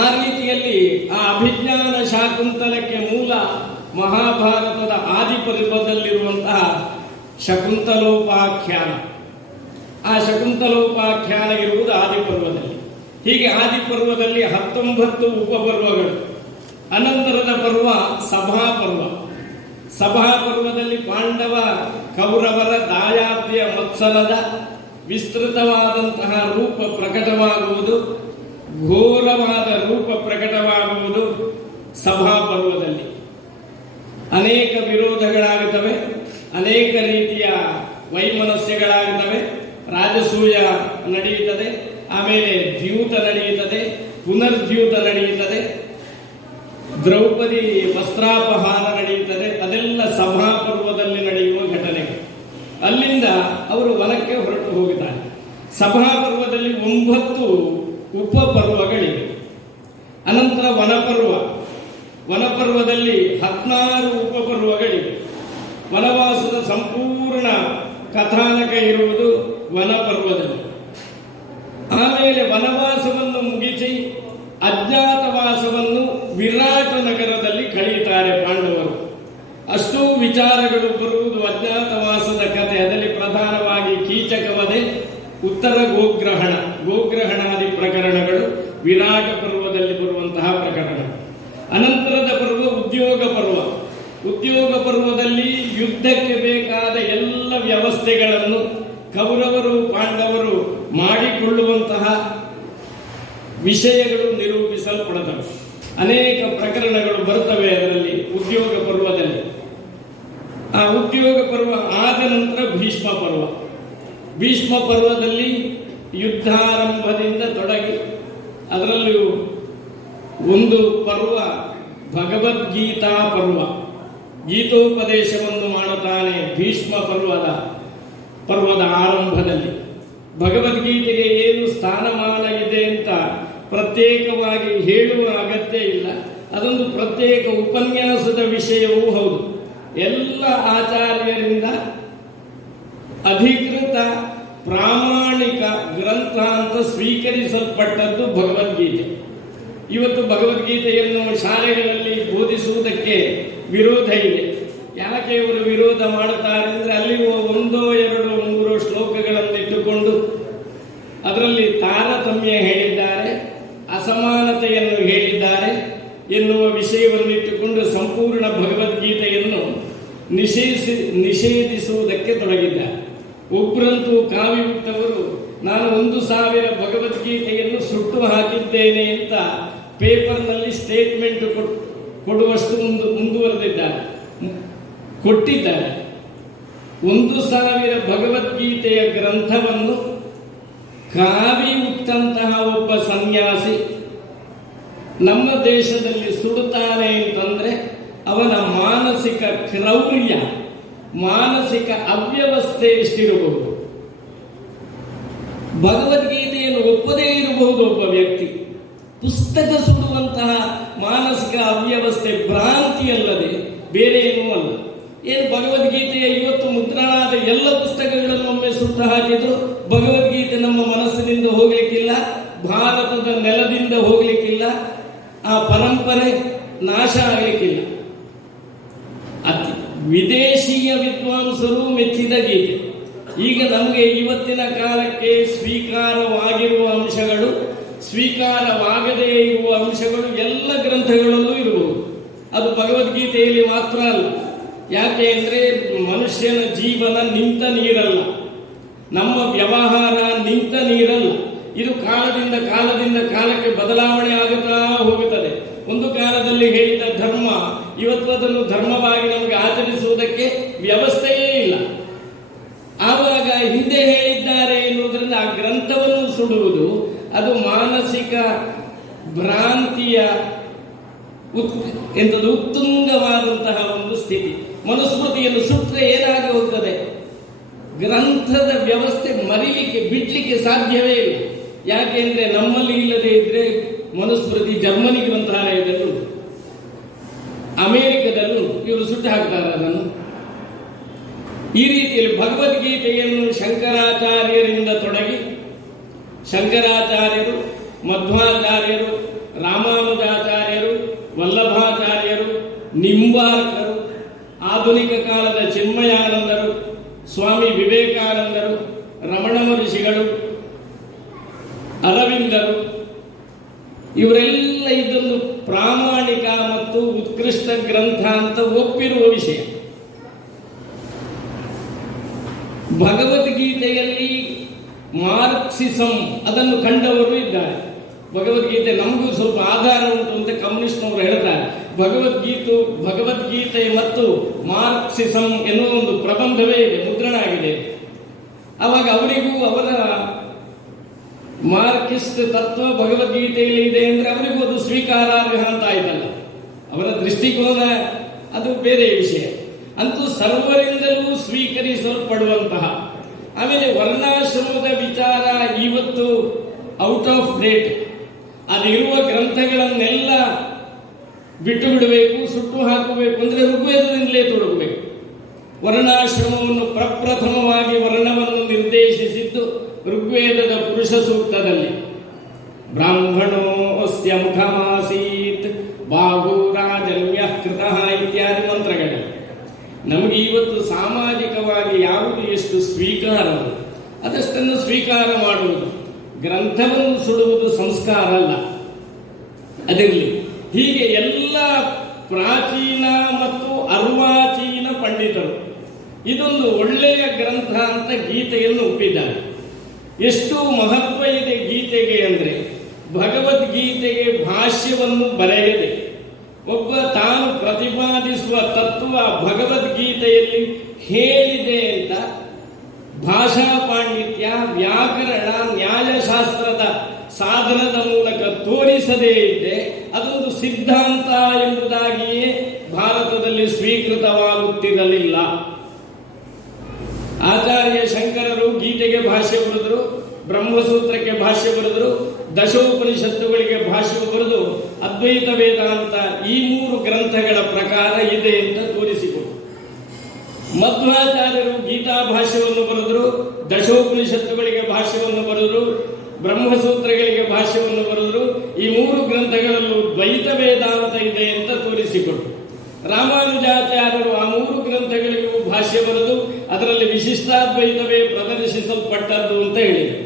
ಆ ರೀತಿಯಲ್ಲಿ ಆ ಅಭಿಜ್ಞಾನ ಶಾಕುಂತಲಕ್ಕೆ ಮೂಲ ಮಹಾಭಾರತದ ಆದಿಪರ್ವದಲ್ಲಿರುವಂತಹ ಶಕುಂತಲೋಪಾಖ್ಯಾನ. ಆ ಶಕುಂತಲೋಪಾಖ್ಯಾನ ಇರುವುದು ಆದಿಪರ್ವದಲ್ಲಿ. ಹೀಗೆ ಆದಿಪರ್ವದಲ್ಲಿ 19 ಉಪಪರ್ವಗಳು. ಅನಂತರದ ಪರ್ವ ಸಭಾಪರ್ವ. ಸಭಾಪರ್ವದಲ್ಲಿ ಪಾಂಡವ ಕೌರವರ ದಾಯಾದ್ಯ ಮತ್ಸರದ ವಿಸ್ತೃತವಾದಂತಹ ರೂಪ ಪ್ರಕಟವಾಗುವುದು, ಘೋರವಾದ ರೂಪ ಪ್ರಕಟವಾಗುವುದು ಸಭಾಪರ್ವದಲ್ಲಿ. ಅನೇಕ ವಿರೋಧಗಳಾಗುತ್ತವೆ, ಅನೇಕ ರೀತಿಯ ವೈಮನಸ್ಯಗಳಾಗುತ್ತವೆ, ರಾಜಸೂಯ ನಡೆಯುತ್ತದೆ, ಆಮೇಲೆ ದ್ಯೂತ ನಡೆಯುತ್ತದೆ, ಪುನರ್ದ್ಯೂತ ನಡೆಯುತ್ತದೆ, ದ್ರೌಪದಿ ವಸ್ತ್ರಾಪಹಾರ ನಡೆಯುತ್ತದೆ. ಅದೆಲ್ಲ ಸಭಾಪರ್ವದಲ್ಲಿ ನಡೆಯುವ ಘಟನೆಗಳು. ಅಲ್ಲಿಂದ ಅವರು ವನಕ್ಕೆ ಹೊರಟು ಹೋಗುತ್ತಾರೆ. ಸಭಾಪರ್ವದಲ್ಲಿ 9 ಉಪಪರ್ವಗಳಿವೆ. ಅನಂತರ ವನಪರ್ವದಲ್ಲಿ 16 ಉಪಪರ್ವಗಳಿವೆ. ವನವಾಸದ ಸಂಪೂರ್ಣ ಕಥಾನಕ ಇರುವುದು ವನಪರ್ವದಲ್ಲಿ. ಆಮೇಲೆ ವನವಾಸವನ್ನು ಮುಗಿಸಿ ಅಜ್ಞಾತವಾಸವನ್ನು ವಿರಾಟ ನಗರದಲ್ಲಿ ಕಳೆಯುತ್ತಾರೆ ಪಾಂಡವರು. ಅಷ್ಟೂ ವಿಚಾರಗಳು ಬರುವುದು ಅಜ್ಞಾತವಾಸದ ಕಥೆ. ಅದರಲ್ಲಿ ಪ್ರಧಾನವಾಗಿ ಕೀಚಕವಧೆ, ಉತ್ತರ ಗೋಗ್ರಹಣಾದಿ ಪ್ರಕರಣಗಳು ವಿರಾಟ ಪರ್ವದಲ್ಲಿ ಬರುವಂತಹ ಪ್ರಕರಣಗಳು. ಅನಂತರದ ಪರ್ವ ಉದ್ಯೋಗ ಪರ್ವ. ಉದ್ಯೋಗ ಪರ್ವದಲ್ಲಿ ಯುದ್ಧಕ್ಕೆ ಬೇಕಾದ ಎಲ್ಲ ವ್ಯವಸ್ಥೆಗಳನ್ನು ಕೌರವರು ಪಾಂಡವರು ಮಾಡಿಕೊಳ್ಳುವಂತಹ ವಿಷಯಗಳು ನಿರೂಪಿಸಲ್ಪಡುತ್ತವೆ. ಅನೇಕ ಪ್ರಕರಣಗಳು ಬರುತ್ತವೆ ಅದರಲ್ಲಿ ಉದ್ಯೋಗ ಪರ್ವದಲ್ಲಿ. ಆ ಉದ್ಯೋಗ ಪರ್ವ ಆದ ನಂತರ ಭೀಷ್ಮ ಪರ್ವ. ಭೀಷ್ಮ ಪರ್ವದಲ್ಲಿ ಯುದ್ಧಾರಂಭದಿಂದ ತೊಡಗಿ ಅದರಲ್ಲೂ ಒಂದು ಪರ್ವ ಭಗವದ್ಗೀತಾ ಪರ್ವ. ಗೀತೋಪದೇಶವನ್ನು ಮಾಡುತ್ತಾನೆ ಭೀಷ್ಮ ಪರ್ವದ ಆರಂಭದಲ್ಲಿ. ಭಗವದ್ಗೀತೆಗೆ ಏನು ಸ್ಥಾನಮಾನ ಇದೆ ಅಂತ ಪ್ರತ್ಯೇಕವಾಗಿ ಹೇಳುವ ಅಗತ್ಯ ಇಲ್ಲ. ಅದೊಂದು ಪ್ರತ್ಯೇಕ ಉಪನ್ಯಾಸದ ವಿಷಯವೂ ಹೌದು. ಎಲ್ಲ ಆಚಾರ್ಯರಿಂದ ಅಧಿಕೃತ ಪ್ರಾಮಾಣಿಕ ಗ್ರಂಥ ಅಂತ ಸ್ವೀಕರಿಸಲ್ಪಟ್ಟದ್ದು ಭಗವದ್ಗೀತೆ. ಇವತ್ತು ಭಗವದ್ಗೀತೆಯನ್ನು ಶಾಲೆಗಳಲ್ಲಿ ಬೋಧಿಸುವುದಕ್ಕೆ ವಿರೋಧ ಇದೆ. ಯಾಕೆ ಇವರು ವಿರೋಧ ಮಾಡುತ್ತಾರೆ ಅಂದರೆ ಅಲ್ಲಿ 1, 2, 3 ಶ್ಲೋಕಗಳನ್ನಿಟ್ಟುಕೊಂಡು ಅದರಲ್ಲಿ ತಾರತಮ್ಯ ಹೇಳಿದ್ದಾರೆ, ಅಸಮಾನತೆಯನ್ನು ಹೇಳಿದ್ದಾರೆ ಎನ್ನುವ ವಿಷಯವನ್ನಿಟ್ಟುಕೊಂಡು ಸಂಪೂರ್ಣ ಭಗವದ್ಗೀತೆಯನ್ನು ನಿಷೇಧಿಸುವುದಕ್ಕೆ ತೊಡಗಿದ್ದಾರೆ. ಒಬ್ಬರಂತೂ ಕಾವಿಬಿಟ್ಟವರು ನಾನು 1000 ಭಗವದ್ಗೀತೆಯನ್ನು ಸುಟ್ಟು ಹಾಕಿದ್ದೇನೆ ಅಂತ ಪೇಪರ್ನಲ್ಲಿ ಸ್ಟೇಟ್ಮೆಂಟ್ ಕೊಡುವಷ್ಟು ಮುಂದುವರೆದಿದ್ದಾರೆ, ಕೊಟ್ಟಿದ್ದಾರೆ. 1000 ಭಗವದ್ಗೀತೆಯ ಗ್ರಂಥವನ್ನು ಕಾವಿ ಉಟ್ಟಂತಹ ಒಬ್ಬ ಸನ್ಯಾಸಿ ನಮ್ಮ ದೇಶದಲ್ಲಿ ಸುಡುತ್ತಾನೆ ಅಂತಂದ್ರೆ ಅವನ ಮಾನಸಿಕ ಕ್ರೌರ್ಯ, ಮಾನಸಿಕ ಅವ್ಯವಸ್ಥೆ ಎಷ್ಟಿರಬಹುದು. ಭಗವದ್ಗೀತೆಯನ್ನು ಒಪ್ಪದೇ ಇರಬಹುದು ಒಬ್ಬ ವ್ಯಕ್ತಿ. ಪುಸ್ತಕ ಸುಡುವಂತಹ ಮಾನಸಿಕ ಅವ್ಯವಸ್ಥೆ ಭ್ರಾಂತಿ ಅಲ್ಲದೆ ಬೇರೆ ಏನೂ ಅಲ್ಲ. ಏನು ಭಗವದ್ಗೀತೆಯ ಇವತ್ತು ಮುದ್ರಣಾದ ಎಲ್ಲ ಪುಸ್ತಕಗಳನ್ನು ಒಮ್ಮೆ ಸುಟ್ಟು ಹಾಕಿದ್ರು ಭಗವದ್ಗೀತೆ ನಮ್ಮ ಮನಸ್ಸಿನಿಂದ ಹೋಗ್ಲಿಕ್ಕಿಲ್ಲ, ಭಾರತದ ನೆಲದಿಂದ ಹೋಗ್ಲಿಕ್ಕಿಲ್ಲ, ಆ ಪರಂಪರೆ ನಾಶ ಆಗಲಿಕ್ಕಿಲ್ಲ. ವಿದೇಶೀಯ ವಿದ್ವಾಂಸರು ಮೆಚ್ಚಿದ ಗೀತೆ. ಈಗ ನಮಗೆ ಇವತ್ತಿನ ಕಾಲಕ್ಕೆ ಸ್ವೀಕಾರವಾಗಿರುವ ಅಂಶಗಳು, ಸ್ವೀಕಾರವಾಗದೇ ಇರುವ ಅಂಶಗಳು ಎಲ್ಲ ಗ್ರಂಥಗಳಲ್ಲೂ ಇರಬಹುದು. ಅದು ಭಗವದ್ಗೀತೆಯಲ್ಲಿ ಮಾತ್ರ ಅಲ್ಲ. ಯಾಕೆ ಅಂದರೆ ಮನುಷ್ಯನ ಜೀವನ ನಿಂತ ನೀರಲ್ಲ, ನಮ್ಮ ವ್ಯವಹಾರ ನಿಂತ ನೀರಲ್ಲ. ಇದು ಕಾಲದಿಂದ ಕಾಲಕ್ಕೆ ಬದಲಾವಣೆ ಆಗುತ್ತಾ ಹೋಗುತ್ತದೆ. ಒಂದು ಕಾಲದಲ್ಲಿ ಹೇಳಿದ ಧರ್ಮ ಇವತ್ತು ಅದನ್ನು ಧರ್ಮವಾಗಿ ನಮಗೆ ಆಚರಿಸುವುದಕ್ಕೆ ವ್ಯವಸ್ಥೆಯೇ ಇಲ್ಲ. ಆವಾಗ ಹಿಂದೆ ಹೇಳಿದ್ದಾರೆ ಎನ್ನುವುದರಿಂದ ಆ ಗ್ರಂಥವನ್ನು ಸುಡುವುದು ಅದು ಮಾನಸಿಕ ಭ್ರಾಂತಿಯ ಉತ್ತುಂಗವಾದಂತಹ ಒಂದು ಸ್ಥಿತಿ. ಮನುಸ್ಮೃತಿಯನ್ನು ಸುಟ್ಟರೆ ಏನಾಗಿ ಹೋಗ್ತದೆ? ಗ್ರಂಥದ ವ್ಯವಸ್ಥೆ ಬಿಡ್ಲಿಕ್ಕೆ ಸಾಧ್ಯವೇ ಇಲ್ಲ. ಯಾಕೆಂದ್ರೆ ನಮ್ಮಲ್ಲಿ ಇಲ್ಲದೆ ಇದ್ರೆ ಮನುಸ್ಮೃತಿ ಜರ್ಮನಿ ಗ್ರಂಥಾಲಯದಲ್ಲೂ ಅಮೆರಿಕದಲ್ಲೂ ಇವರು ಸುಟ್ಟು ಹಾಕ್ತಾರೆ ಅದನ್ನು. ಈ ರೀತಿಯಲ್ಲಿ ಭಗವದ್ಗೀತೆಯನ್ನು ಶಂಕರಾಚಾರ್ಯರಿಂದ ತೊಡಗಿ ಶಂಕರಾಚಾರ್ಯರು, ಮಧ್ವಾಚಾರ್ಯರು, ರಾಮಾನುಜಾಚಾರ್ಯರು, ವಲ್ಲಭಾಚಾರ್ಯರು, ನಿಂಬಾರ್ಕರು, ಆಧುನಿಕ ಕಾಲದ ಚಿನ್ಮಯಾನಂದರು, ಸ್ವಾಮಿ ವಿವೇಕಾನಂದರು, ರಮಣ ಮಹರ್ಷಿಗಳು, ಅರವಿಂದರು, ಇವರೆಲ್ಲ ಇದೊಂದು ಪ್ರಾಮಾಣಿಕ ಮತ್ತು ಉತ್ಕೃಷ್ಟ ಗ್ರಂಥ ಅಂತ ಒಪ್ಪಿರುವ ವಿಷಯ. ಭಗವದ್ಗೀತೆಯಲ್ಲಿ ಮಾರ್ಕ್ಸಿಸಂ ಅದನ್ನು ಕಂಡವರು ಇದ್ದಾರೆ. ಭಗವದ್ಗೀತೆ ನಮಗೂ ಸ್ವಲ್ಪ ಆಧಾರ ಉಂಟು ಅಂತ ಕಮ್ಯುನಿಸ್ಟ್ನವರು ಹೇಳ್ತಾರೆ. ಭಗವದ್ಗೀತೆ ಮತ್ತು ಮಾರ್ಕ್ಸಿಸಂ ಎನ್ನುವ ಒಂದು ಪ್ರಬಂಧವೇ ಇದೆ, ಮುದ್ರಣ ಆಗಿದೆ. ಆವಾಗ ಅವರಿಗೂ ಅವರ ಮಾರ್ಕ್ಸಿಸ್ಟ್ ತತ್ವ ಭಗವದ್ಗೀತೆಯಲ್ಲಿ ಇದೆ ಅಂದ್ರೆ ಅವರಿಗೂ ಅದು ಸ್ವೀಕಾರಾರ್ಹ ಅಂತ ಆಯ್ತಲ್ಲ. ಅವರ ದೃಷ್ಟಿಕೋನ ಅದು ಬೇರೆ ವಿಷಯ. ಅಂತೂ ಸರ್ವರಿಂದಲೂ ಸ್ವೀಕರಿಸಲ್ಪಡುವಂತಹ, ಆಮೇಲೆ ವರ್ಣಾಶ್ರಮದ ವಿಚಾರ ಇವತ್ತು ಔಟ್ ಆಫ್ ಡೇಟ್. ಅದಿರುವ ಗ್ರಂಥಗಳನ್ನೆಲ್ಲ ಬಿಟ್ಟು ಬಿಡಬೇಕು, ಸುಟ್ಟು ಹಾಕಬೇಕು ಅಂದ್ರೆ ಋಗ್ವೇದದಿಂದಲೇ ತೊಡಗಬೇಕು. ವರ್ಣಾಶ್ರಮವನ್ನು ಪ್ರಪ್ರಥಮವಾಗಿ ವರ್ಣವನ್ನು ನಿರ್ದೇಶಿಸಿದ್ದು ಋಗ್ವೇದದ ಪುರುಷ ಸೂಕ್ತದಲ್ಲಿ. ಬ್ರಾಹ್ಮಣೋ ಅಸ್ಯ ಮುಖಮಾಸೀತ್ ಬಾಹುರಾಜನ್ಯ ಕೃತಃ ಇತ್ಯಾದಿ ಮಂತ್ರಗಳು. ನಮಗೆ ಇವತ್ತು ಸಾಮಾಜಿಕವಾಗಿ ಯಾವುದು ಎಷ್ಟು ಸ್ವೀಕಾರವು ಅದಷ್ಟನ್ನು ಸ್ವೀಕಾರ ಮಾಡುವುದು. ಗ್ರಂಥವನ್ನು ಸುಡುವುದು ಸಂಸ್ಕಾರ ಅಲ್ಲ, ಅದಿರಲಿ. ಹೀಗೆ ಎಲ್ಲ ಪ್ರಾಚೀನ ಮತ್ತು ಅರ್ವ ಇದೊಂದು ಒಳ್ಳೆಯ ಗ್ರಂಥ ಅಂತ ಗೀತೆಯನ್ನು ಒಪ್ಪಿದ್ದಾರೆ. ಎಷ್ಟು ಮಹತ್ವ ಇದೆ ಗೀತೆಗೆ ಅಂದರೆ, ಭಗವದ್ಗೀತೆಗೆ ಭಾಷ್ಯವನ್ನು ಬರೆಯದೆ ಒಬ್ಬ ತಾನು ಪ್ರತಿಪಾದಿಸುವ ತತ್ವ ಭಗವದ್ಗೀತೆಯಲ್ಲಿ ಹೇಳಿದೆ ಅಂತ ಭಾಷಾ ಪಾಂಡಿತ್ಯ, ವ್ಯಾಕರಣ, ನ್ಯಾಯಶಾಸ್ತ್ರದ ಸಾಧನದ ಮೂಲಕ ತೋರಿಸದೇ ಇದ್ದೆ ಅದೊಂದು ಸಿದ್ಧಾಂತ ಎಂಬುದಾಗಿಯೇ ಭಾರತದಲ್ಲಿ ಸ್ವೀಕೃತವಾಗುತ್ತಿರಲಿಲ್ಲ. ಆಚಾರ್ಯ ಶಂಕರರು ಗೀತೆಗೆ ಭಾಷ್ಯ ಬರೆದರು, ಬ್ರಹ್ಮಸೂತ್ರಕ್ಕೆ ಭಾಷ್ಯ ಬರೆದರು, ದಶೋಪನಿಷತ್ತುಗಳಿಗೆ ಭಾಷ್ಯ ಬರೆದು ಅದ್ವೈತ ವೇದಾಂತ ಈ 3 ಗ್ರಂಥಗಳ ಪ್ರಕಾರ ಇದೆ ಅಂತ ತೋರಿಸಿಕೊಡು. ಮಧ್ವಾಚಾರ್ಯರು ಗೀತಾ ಭಾಷ್ಯವನ್ನು ಬರೆದರು, ದಶೋಪನಿಷತ್ತುಗಳಿಗೆ ಭಾಷ್ಯವನ್ನು ಬರೆದರು, ಬ್ರಹ್ಮಸೂತ್ರಗಳಿಗೆ ಭಾಷ್ಯವನ್ನು ಬರೆದರು. ಈ 3 ಗ್ರಂಥಗಳಲ್ಲೂ ದ್ವೈತ ವೇದಾಂತ ಇದೆ ಅಂತ ತೋರಿಸಿಕೊಟ್ಟರು. ರಾಮಾನುಜಾಚಾರ್ಯರು ಆ 3 ಗ್ರಂಥಗಳಿಗೂ ಭಾಷ್ಯ ಬರೆದು ಅದರಲ್ಲಿ ವಿಶಿಷ್ಟಾದ್ವೈತವೇ ಪ್ರದರ್ಶಿಸಲ್ಪಟ್ಟದ್ದು ಅಂತ ಹೇಳಿದರು.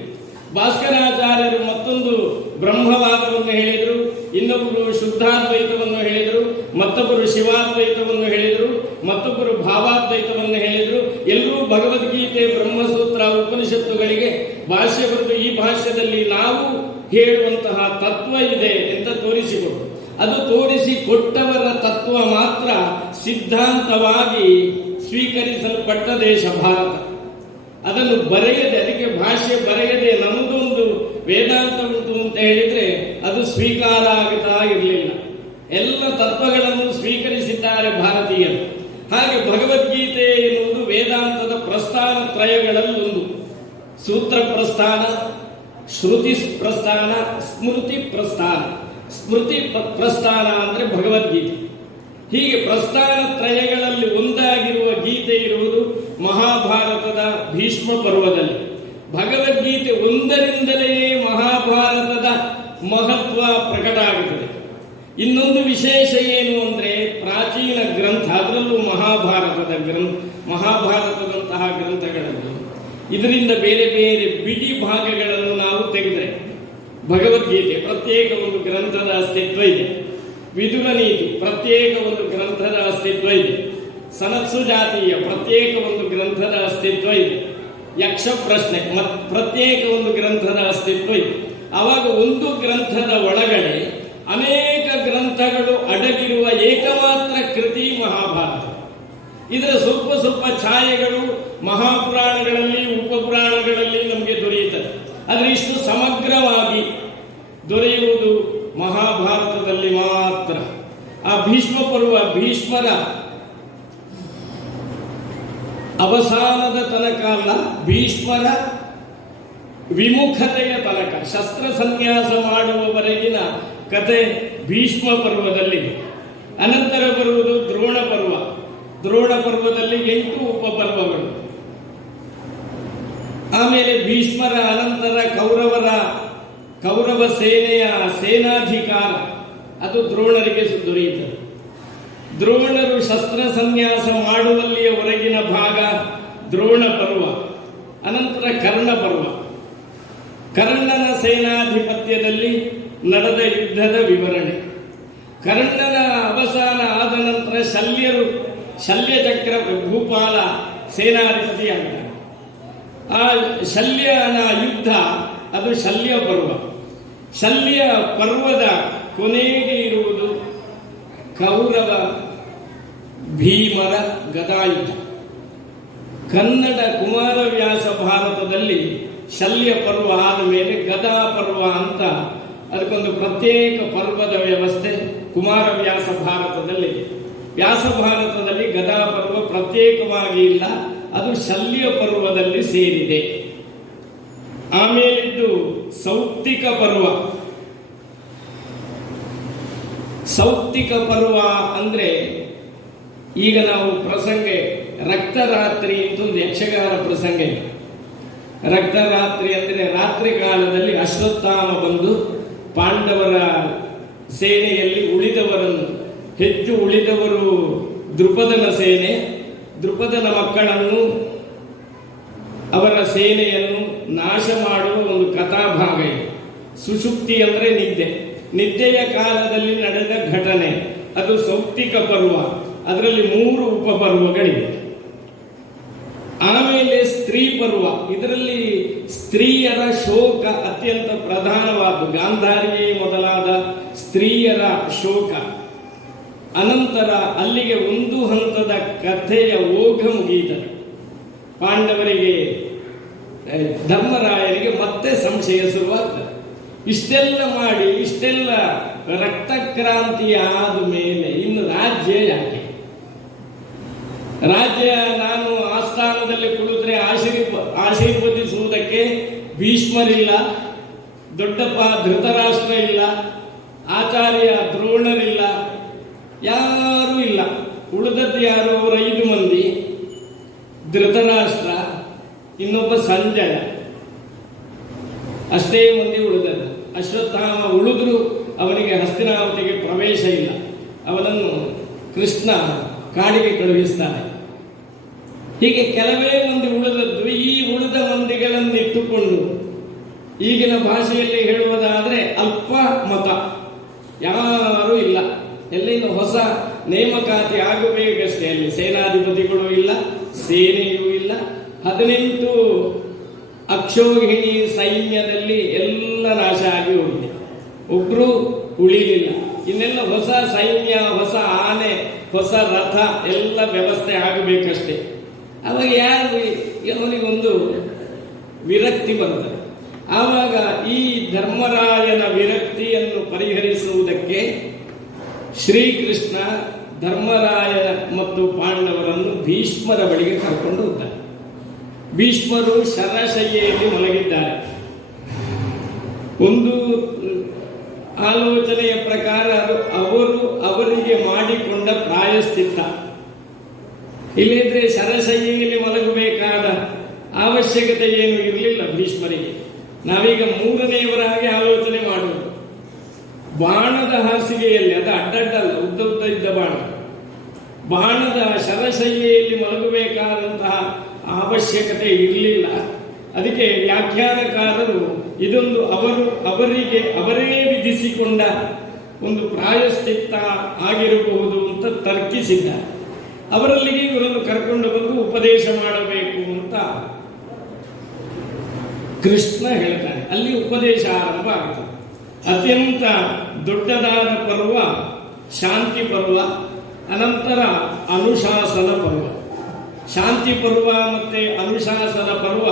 ಭಾಸ್ಕರಾಚಾರ್ಯರು ಮತ್ತೊಂದು ಬ್ರಹ್ಮವಾದವನ್ನು ಹೇಳಿದರು, ಇನ್ನೊಬ್ಬರು ಶುದ್ಧಾದ್ವೈತವನ್ನು ಹೇಳಿದರು, ಮತ್ತೊಬ್ಬರು ಶಿವಾದ್ವೈತವನ್ನು ಹೇಳಿದರು, ಮತ್ತೊಬ್ಬರು ಭಾವಾದ್ವೈತವನ್ನು ಹೇಳಿದರು. ಎಲ್ಲರೂ ಭಗವದ್ಗೀತೆ, ಬ್ರಹ್ಮಸೂತ್ರ, ಉಪನಿಷತ್ತುಗಳಿಗೆ ಭಾಷ್ಯ ಬರೆದು ಈ ಭಾಷ್ಯದಲ್ಲಿ ನಾವು ಹೇಳುವಂತಹ ತತ್ವ ಇದೆ ಅಂತ ತೋರಿಸಿಕೊಟ್ಟರು. ಅದು ತೋರಿಸಿಕೊಟ್ಟವರ ತತ್ವ ಮಾತ್ರ ಸಿದ್ಧಾಂತವಾಗಿ ಸ್ವೀಕರಿಸಲ್ಪಟ್ಟ ದೇಶ ಭಾರತ. ಅದನ್ನು ಬರೆಯದೆ, ಅದಕ್ಕೆ ಭಾಷೆ ಬರೆಯದೆ ನಮಗೊಂದು ವೇದಾಂತ ಉಂಟು ಅಂತ ಹೇಳಿದ್ರೆ ಅದು ಸ್ವೀಕಾರ ಆಗುತ್ತಾ ಇರಲಿಲ್ಲ. ಎಲ್ಲ ತತ್ವಗಳನ್ನು ಸ್ವೀಕರಿಸಿದ್ದಾರೆ ಭಾರತೀಯರು. ಹಾಗೆ ಭಗವದ್ಗೀತೆ ಎನ್ನುವುದು ವೇದಾಂತದ ಪ್ರಸ್ಥಾನ ತ್ರಯಗಳಲ್ಲೊಂದು. ಸೂತ್ರ ಪ್ರಸ್ಥಾನ, ಶ್ರುತಿ ಪ್ರಸ್ಥಾನ, ಸ್ಮೃತಿ ಪ್ರಸ್ಥಾನ. ಸ್ಮೃತಿ ಪ್ರಸ್ಥಾನ ಅಂದರೆ ಭಗವದ್ಗೀತೆ. ಹೀಗೆ ಪ್ರಸ್ಥಾನ ತ್ರಯಗಳಲ್ಲಿ ಒಂದಾಗಿರುವ ಗೀತೆ ಇರುವುದು ಮಹಾಭಾರತದ ಭೀಷ್ಮ ಪರ್ವದಲ್ಲಿ. ಭಗವದ್ಗೀತೆ ಒಂದರಿಂದಲೇ ಮಹಾಭಾರತದ ಮಹತ್ವ ಪ್ರಕಟ ಆಗುತ್ತದೆ. ಇನ್ನೊಂದು ವಿಶೇಷ ಏನು ಅಂದರೆ, ಪ್ರಾಚೀನ ಗ್ರಂಥ, ಅದರಲ್ಲೂ ಮಹಾಭಾರತದಂತಹ ಗ್ರಂಥಗಳಲ್ಲಿ ಇದರಿಂದ ಬೇರೆ ಬೇರೆ ಬಿಡಿ ಭಾಗಗಳನ್ನು ನಾವು ತೆಗೆದರೆ ಭಗವದ್ಗೀತೆ ಪ್ರತ್ಯೇಕ ಒಂದು ಗ್ರಂಥದ ಅಸ್ತಿತ್ವ ಇದೆ. ವಿದುರ ನೀತಿ ಪ್ರತ್ಯೇಕ ಒಂದು ಗ್ರಂಥದ ಅಸ್ತಿತ್ವ ಇದೆ. ಸನತ್ಸು ಜಾತೀಯ ಪ್ರತ್ಯೇಕ ಒಂದು ಗ್ರಂಥದ ಅಸ್ತಿತ್ವ ಇದೆ. ಯಕ್ಷ ಪ್ರಶ್ನೆ ಪ್ರತ್ಯೇಕ ಒಂದು ಗ್ರಂಥದ ಅಸ್ತಿತ್ವ ಇದೆ. ಆವಾಗ ಒಂದು ಗ್ರಂಥದ ಒಳಗಡೆ ಅನೇಕ ಗ್ರಂಥಗಳು ಅಡಗಿರುವ ಏಕಮಾತ್ರ ಕೃತಿ ಮಹಾಭಾರತ. ಇದರ ಸ್ವಲ್ಪ ಸ್ವಲ್ಪ ಛಾಯೆಗಳು ಮಹಾಪುರಾಣಗಳಲ್ಲಿ, ಉಪಪುರಾಣಗಳಲ್ಲಿ ನಮಗೆ ದೊರೆಯುತ್ತದೆ. ಆದರೆ ಇಷ್ಟು ಸಮಗ್ರವಾಗಿ ದೊರೆಯುವುದು ಮಹಾಭಾರತದಲ್ಲಿ ಮಾತ್ರ. ಆ ಭೀಷ್ಮ ಪರ್ವ, ಭೀಷ್ಮರ ಅವಸಾನದ ತನಕ ಅಲ್ಲ, ಭೀಷ್ಮರ ವಿಮುಖತೆಯ ತನಕ, ಶಸ್ತ್ರ ಸನ್ಯಾಸ ಮಾಡುವವರೆಗಿನ ಕತೆ ಭೀಷ್ಮ ಪರ್ವದಲ್ಲಿ. ಅನಂತರ ಬರುವುದು ದ್ರೋಣ ಪರ್ವ. ದ್ರೋಣ ಪರ್ವದಲ್ಲಿ 8 ಉಪಪರ್ವಗಳು. ಆಮೇಲೆ ಭೀಷ್ಮರ ಅನಂತರ ಕೌರವ ಸೇನೆಯ ಸೇನಾಧಿಕಾರ, ಅದು ದ್ರೋಣರಿಗೆ ದೊರೆಯುತ್ತದೆ. ದ್ರೋಣರು ಶಸ್ತ್ರ ಸನ್ಯಾಸ ಮಾಡುವಲ್ಲಿಯ ಹೊರಗಿನ ಭಾಗ ದ್ರೋಣ ಪರ್ವ. ಅನಂತರ ಕರ್ಣ ಪರ್ವ. ಕರ್ಣನ ಸೇನಾಧಿಪತ್ಯದಲ್ಲಿ ನಡೆದ ಯುದ್ಧದ ವಿವರಣೆ. ಕರ್ಣನ ಅವಸಾನ ಆದ ನಂತರ ಶಲ್ಯಚಕ್ರ ಭೂಪಾಲ ಸೇನಾಧಿಪತಿಯಾಗಿದ್ದ. ಆ ಶಲ್ಯನ ಯುದ್ಧ ಅದು ಶಲ್ಯ ಪರ್ವ. ಶಲ್ಯ ಪರ್ವದ ಕೊನೆಗೆ ಇರುವುದು ಕೌರವ ಭೀಮರ ಗದಾಯುದ್ಧ. ಕನ್ನಡ ಕುಮಾರವ್ಯಾಸ ಭಾರತದಲ್ಲಿ ಶಲ್ಯ ಪರ್ವ ಆದ ಮೇಲೆ ಗದಾ ಪರ್ವ ಅಂತ ಅದಕ್ಕೊಂದು ಪ್ರತ್ಯೇಕ ಪರ್ವದ ವ್ಯವಸ್ಥೆ ಕುಮಾರವ್ಯಾಸ ಭಾರತದಲ್ಲಿ. ವ್ಯಾಸ ಭಾರತದಲ್ಲಿ ಗದಾ ಪರ್ವ ಪ್ರತ್ಯೇಕವಾಗಿ ಇಲ್ಲ, ಅದು ಶಲ್ಯ ಪರ್ವದಲ್ಲಿ ಸೇರಿದೆ. ಆಮೇಲಿದ್ದು ಸೌಪ್ತಿಕ ಪರ್ವ. ಸೌಪ್ತಿಕ ಪರ್ವ ಅಂದ್ರೆ ಈಗ ನಾವು ಪ್ರಸಂಗ ರಕ್ತರಾತ್ರಿ ಅಂತ ಒಂದು ಯಕ್ಷಗಾನ ಪ್ರಸಂಗ ಇದೆ. ರಕ್ತರಾತ್ರಿ ಅಂದ್ರೆ ರಾತ್ರಿ ಕಾಲದಲ್ಲಿ ಅಶ್ವತ್ಥಾಮ ಬಂದು ಪಾಂಡವರ ಸೇನೆಯಲ್ಲಿ ಹೆಚ್ಚು ಉಳಿದವರು ದೃಪದನ ಸೇನೆ, ದೃಪದನ ಮಕ್ಕಳನ್ನು, ಅವರ ಸೇನೆಯನ್ನು ನಾಶ ಮಾಡುವ ಒಂದು ಕಥಾಭಾಗ ಇದೆ. ಸುಷುಪ್ತಿ ಅಂದ್ರೆ ನಿದ್ದೆಯ ಕಾಲದಲ್ಲಿ ನಡೆದ ಘಟನೆ, ಅದು ಸೌಪ್ತಿಕ ಪರ್ವ. ಅದರಲ್ಲಿ 3 ಉಪಪರ್ವಗಳಿವೆ. ಸ್ತ್ರೀ ಪರ್ವ. ಇದರಲ್ಲಿ ಸ್ತ್ರೀಯರ ಶೋಕ ಅತ್ಯಂತ ಪ್ರಧಾನವಾದ, ಗಾಂಧಾರಿಯೇ ಮೊದಲಾದ ಸ್ತ್ರೀಯರ ಶೋಕ. ಅನಂತರ ಅಲ್ಲಿಗೆ ಒಂದು ಹಂತದ ಕಥೆಯ ಓಘ ಮುಗಿಯಿತದೆ. ಪಾಂಡವರಿಗೆ, ಧರ್ಮರಾಯರಿಗೆ ಮತ್ತೆ ಸಂಶಯ ಶುರುವಾಗ್ತದೆ. ಇಷ್ಟೆಲ್ಲ ಮಾಡಿ, ಇಷ್ಟೆಲ್ಲ ರಕ್ತಕ್ರಾಂತಿ ಆದ ಮೇಲೆ ಇನ್ನು ರಾಜ್ಯ ಯಾಕೆ? ರಾಜ್ಯ ನಾನು ಆಸ್ಥಾನದಲ್ಲಿ ಕುಳಿತರೆ ಆಶೀರ್ವದಿಸುವುದಕ್ಕೆ ಭೀಷ್ಮರಿಲ್ಲ, ದೊಡ್ಡಪ್ಪ ಧೃತರಾಷ್ಟ್ರ ಇಲ್ಲ, ಆಚಾರ್ಯ ದ್ರೋಣರಿಲ್ಲ, ಯಾರೂ ಇಲ್ಲ. ಉಳಿದದ್ದು ಯಾರು? ಅವರು 5 ಮಂದಿ, ಧೃತರಾಷ್ಟ್ರ, ಇನ್ನೊಬ್ಬ ಸಂಜಯ, ಅಷ್ಟೇ ಮಂದಿ ಉಳಿದದ್ದು. ಅಶ್ವತ್ಥಾಮ ಉಳಿದ್ರು ಅವನಿಗೆ ಹಸ್ತಿನಾವತಿಗೆ ಪ್ರವೇಶ ಇಲ್ಲ. ಅವನನ್ನು ಕೃಷ್ಣ ಕಾಡಿಗೆ ಕಳುಹಿಸ್ತಾನೆ. ಹೀಗೆ ಕೆಲವೇ ಮಂದಿ ಉಳಿದದ್ದು. ಈ ಉಳಿದ ಮಂದಿಗಳನ್ನು ಇಟ್ಟುಕೊಂಡು ಈಗಿನ ಭಾಷೆಯಲ್ಲಿ ಹೇಳುವುದಾದರೆ ಅಲ್ಪ ಮತ, ಯಾರೂ ಇಲ್ಲ. ಎಲ್ಲಿಂದ ಹೊಸ ನೇಮಕಾತಿ ಆಗಬೇಕಷ್ಟೇ. ಅಲ್ಲಿ ಸೇನಾಧಿಪತಿಗಳು ಇಲ್ಲ, ಸೇನೆಯೂ ಇಲ್ಲ. 18 ಅಕ್ಷೋಹಿಣಿ ಸೈನ್ಯದಲ್ಲಿ ಎಲ್ಲ ನಾಶ ಆಗಿ ಹೋಗಿದೆ, ಒಬ್ರು ಉಳಿಲಿಲ್ಲ. ಇನ್ನೆಲ್ಲ ಹೊಸ ಸೈನ್ಯ, ಹೊಸ ಆನೆ, ಹೊಸ ರಥ ಎಲ್ಲ ವ್ಯವಸ್ಥೆ ಆಗಬೇಕಷ್ಟೇ. ಅವಾಗ ಯಾರು ಅವನಿಗೊಂದು ವಿರಕ್ತಿ ಬರ್ತದೆ. ಆವಾಗ ಈ ಧರ್ಮರಾಯನ ವಿರಕ್ತಿಯನ್ನು ಪರಿಹರಿಸುವುದಕ್ಕೆ ಶ್ರೀಕೃಷ್ಣ ಧರ್ಮರಾಯ ಮತ್ತು ಪಾಂಡವರನ್ನು ಭೀಷ್ಮರ ಬಳಿಗೆ ಕರ್ಕೊಂಡು ಹೋಗ್ತಾರೆ. ಭೀಷ್ಮರು ಶರಶಯ್ಯೆಯಲ್ಲಿ ಮಲಗಿದ್ದಾರೆ. ಒಂದು ಆಲೋಚನೆಯ ಪ್ರಕಾರ ಅದು ಅವರಿಗೆ ಮಾಡಿಕೊಂಡ ಪ್ರಾಯಶ್ಚಿತ್ತ. ಇಲ್ಲದಿದ್ರೆ ಶರಶಯ್ಯೆಯಲ್ಲಿ ಮಲಗಬೇಕಾದ ಅವಶ್ಯಕತೆ ಏನು ಇರಲಿಲ್ಲ ಭೀಷ್ಮರಿಗೆ. ನಾವೀಗ 3ನೇಯವರಾಗಿ ಆಲೋಚನೆ ಮಾಡುವುದು. ಬಾಣದ ಹಾಸಿಗೆಯಲ್ಲಿ, ಅದು ಅಡ್ಡಡ್ಡಲ್ಲ, ಉದ್ದ ಉದ್ದ ಇದ್ದ ಬಾಣದ ಶರಶಯ್ಯೆಯಲ್ಲಿ ಮಲಗಬೇಕಾದಂತಹ ಅವಶ್ಯಕತೆ ಇರಲಿಲ್ಲ. ಅದಕ್ಕೆ ವ್ಯಾಖ್ಯಾನಕಾರರು ಇದೊಂದು ಅವರೇ ವಿಧಿಸಿಕೊಂಡ ಒಂದು ಪ್ರಾಯಶ್ಚಿತ್ತ ಆಗಿರಬಹುದು ಅಂತ ತರ್ಕಿಸಿದ್ದಾರೆ. ಅವರಲ್ಲಿಗೆ ಇವರನ್ನು ಕರ್ಕೊಂಡು ಬಂದು ಉಪದೇಶ ಮಾಡಬೇಕು ಅಂತ ಕೃಷ್ಣ ಹೇಳ್ತಾನೆ. ಅಲ್ಲಿ ಉಪದೇಶ ಆರಂಭ ಆಗುತ್ತದೆ. ಅತ್ಯಂತ ದೊಡ್ಡದಾದ ಪರ್ವ ಶಾಂತಿ ಪರ್ವ, ಅನಂತರ ಅನುಶಾಸನ ಪರ್ವ. ಶಾಂತಿ ಪರ್ವ ಮತ್ತೆ ಅನುಶಾಸನ ಪರ್ವ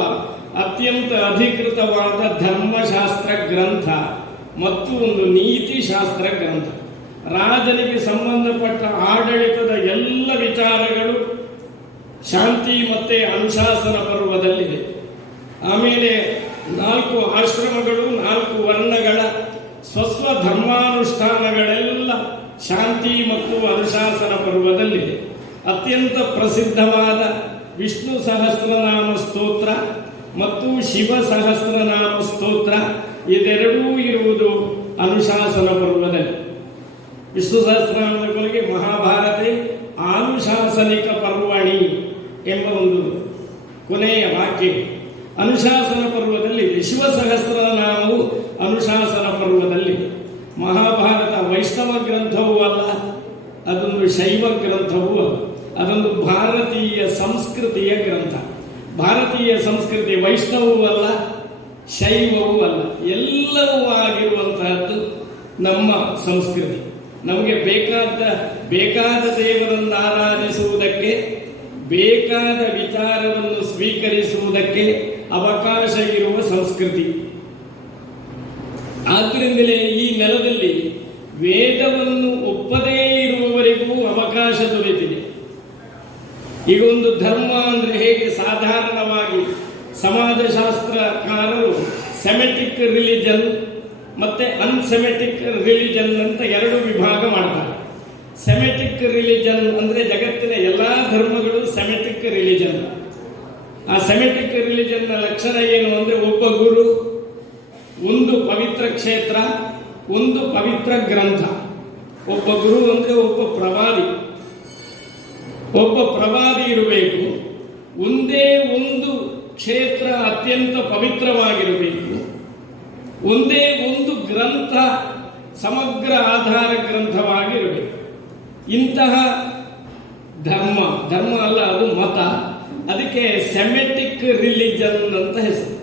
ಅತ್ಯಂತ ಅಧಿಕೃತವಾದ ಧರ್ಮಶಾಸ್ತ್ರ ಗ್ರಂಥ ಮತ್ತು ಒಂದು ನೀತಿಶಾಸ್ತ್ರ ಗ್ರಂಥ. ರಾಜನಿಗೆ ಸಂಬಂಧಪಟ್ಟ ಆಡಳಿತದ ಎಲ್ಲ ವಿಚಾರಗಳು ಶಾಂತಿ ಮತ್ತೆ ಅನುಶಾಸನ ಪರ್ವದಲ್ಲಿದೆ. ಆಮೇಲೆ 4 ಆಶ್ರಮಗಳು, 4 ವರ್ಣಗಳ ಸ್ವಸ್ವ ಧರ್ಮಾನುಷ್ಠಾನಗಳೆಲ್ಲ ಶಾಂತಿ ಮತ್ತು ಅನುಶಾಸನ ಪರ್ವದಲ್ಲಿದೆ. ಅತ್ಯಂತ ಪ್ರಸಿದ್ಧವಾದ ವಿಷ್ಣು ಸಹಸ್ರನಾಮ ಸ್ತೋತ್ರ ಮತ್ತು ಶಿವ ಸಹಸ್ರನಾಮ ಸ್ತೋತ್ರ ಇದೆರಡೂ ಇರುವುದು ಅನುಶಾಸನ ಪರ್ವದಲ್ಲಿ. ವಿಷ್ಣು ಸಹಸ್ರನಾಮದ ಕೊನೆಗೆ ಮಹಾಭಾರತೆ ಆನುಶಾಸನಿಕ ಪರ್ವಣಿ ಎಂಬ ಒಂದು ಕೊನೆಯ ವಾಕ್ಯ ಅನುಶಾಸನ ಪರ್ವದಲ್ಲಿ. ಶಿವ ಸಹಸ್ರನಾಮವು ಅನುಶಾಸನ ಪರ್ವದಲ್ಲಿ. ಮಹಾಭಾರತ ವೈಷ್ಣವ ಗ್ರಂಥವೂ ಅಲ್ಲ, ಅದೊಂದು ಶೈವ ಗ್ರಂಥವೂ ಅಲ್ಲ, ಅದೊಂದು ಭಾರತೀಯ ಸಂಸ್ಕೃತಿಯ ಗ್ರಂಥ. ಭಾರತೀಯ ಸಂಸ್ಕೃತಿ ವೈಷ್ಣವೂ ಅಲ್ಲ, ಶೈವವೂ ಅಲ್ಲ, ಎಲ್ಲವೂ ಆಗಿರುವಂತಹದ್ದು ನಮ್ಮ ಸಂಸ್ಕೃತಿ. ನಮಗೆ ಬೇಕಾದ ದೇವರನ್ನು ಆರಾಧಿಸುವುದಕ್ಕೆ, ಬೇಕಾದ ವಿಚಾರವನ್ನು ಸ್ವೀಕರಿಸುವುದಕ್ಕೆ ಅವಕಾಶ ಇರುವ ಸಂಸ್ಕೃತಿ. ಆದ್ದರಿಂದಲೇ ಈ ನೆಲದಲ್ಲಿ ವೇದವನ್ನು ಒಪ್ಪದೇ ಇರುವವರಿಗೂ ಅವಕಾಶ ದೊರೆತಿದೆ. ಈಗ ಒಂದು ಧರ್ಮ ಅಂದ್ರೆ ಹೇಗೆ ಸಾಧಾರಣವಾಗಿ ಸಮಾಜಶಾಸ್ತ್ರಕಾರರು ಸೆಮೆಟಿಕ್ ರಿಲಿಜನ್ ಮತ್ತೆ ಅನ್ಸೆಮೆಟಿಕ್ ರಿಲಿಜನ್ ಅಂತ 2 ವಿಭಾಗ ಮಾಡ್ತಾರೆ. ಸೆಮೆಟಿಕ್ ರಿಲಿಜನ್ ಅಂದ್ರೆ ಜಗತ್ತಿನ ಎಲ್ಲಾ ಧರ್ಮಗಳು ಸೆಮೆಟಿಕ್ ರಿಲಿಜನ್. ಆ ಸೆಮೆಟಿಕ್ ರಿಲಿಜನ್ ನ ಲಕ್ಷಣ ಏನು ಅಂದ್ರೆ ಒಬ್ಬ ಗುರು, ಒಂದು ಪವಿತ್ರ ಕ್ಷೇತ್ರ, ಒಂದು ಪವಿತ್ರ ಗ್ರಂಥ. ಒಬ್ಬ ಗುರು ಅಂದ್ರೆ ಒಬ್ಬ ಪ್ರವಾದಿ ಇರಬೇಕು. ಒಂದೇ ಒಂದು ಕ್ಷೇತ್ರ ಅತ್ಯಂತ ಪವಿತ್ರವಾಗಿರಬೇಕು. ಒಂದೇ ಒಂದು ಗ್ರಂಥ ಸಮಗ್ರ ಆಧಾರ ಗ್ರಂಥವಾಗಿರಬೇಕು. ಇಂತಹ ಧರ್ಮ ಅಲ್ಲ, ಅದು ಮತ. ಅದಕ್ಕೆ ಸೆಮೆಟಿಕ್ ರಿಲಿಜನ್ ಅಂತ ಹೆಸರು.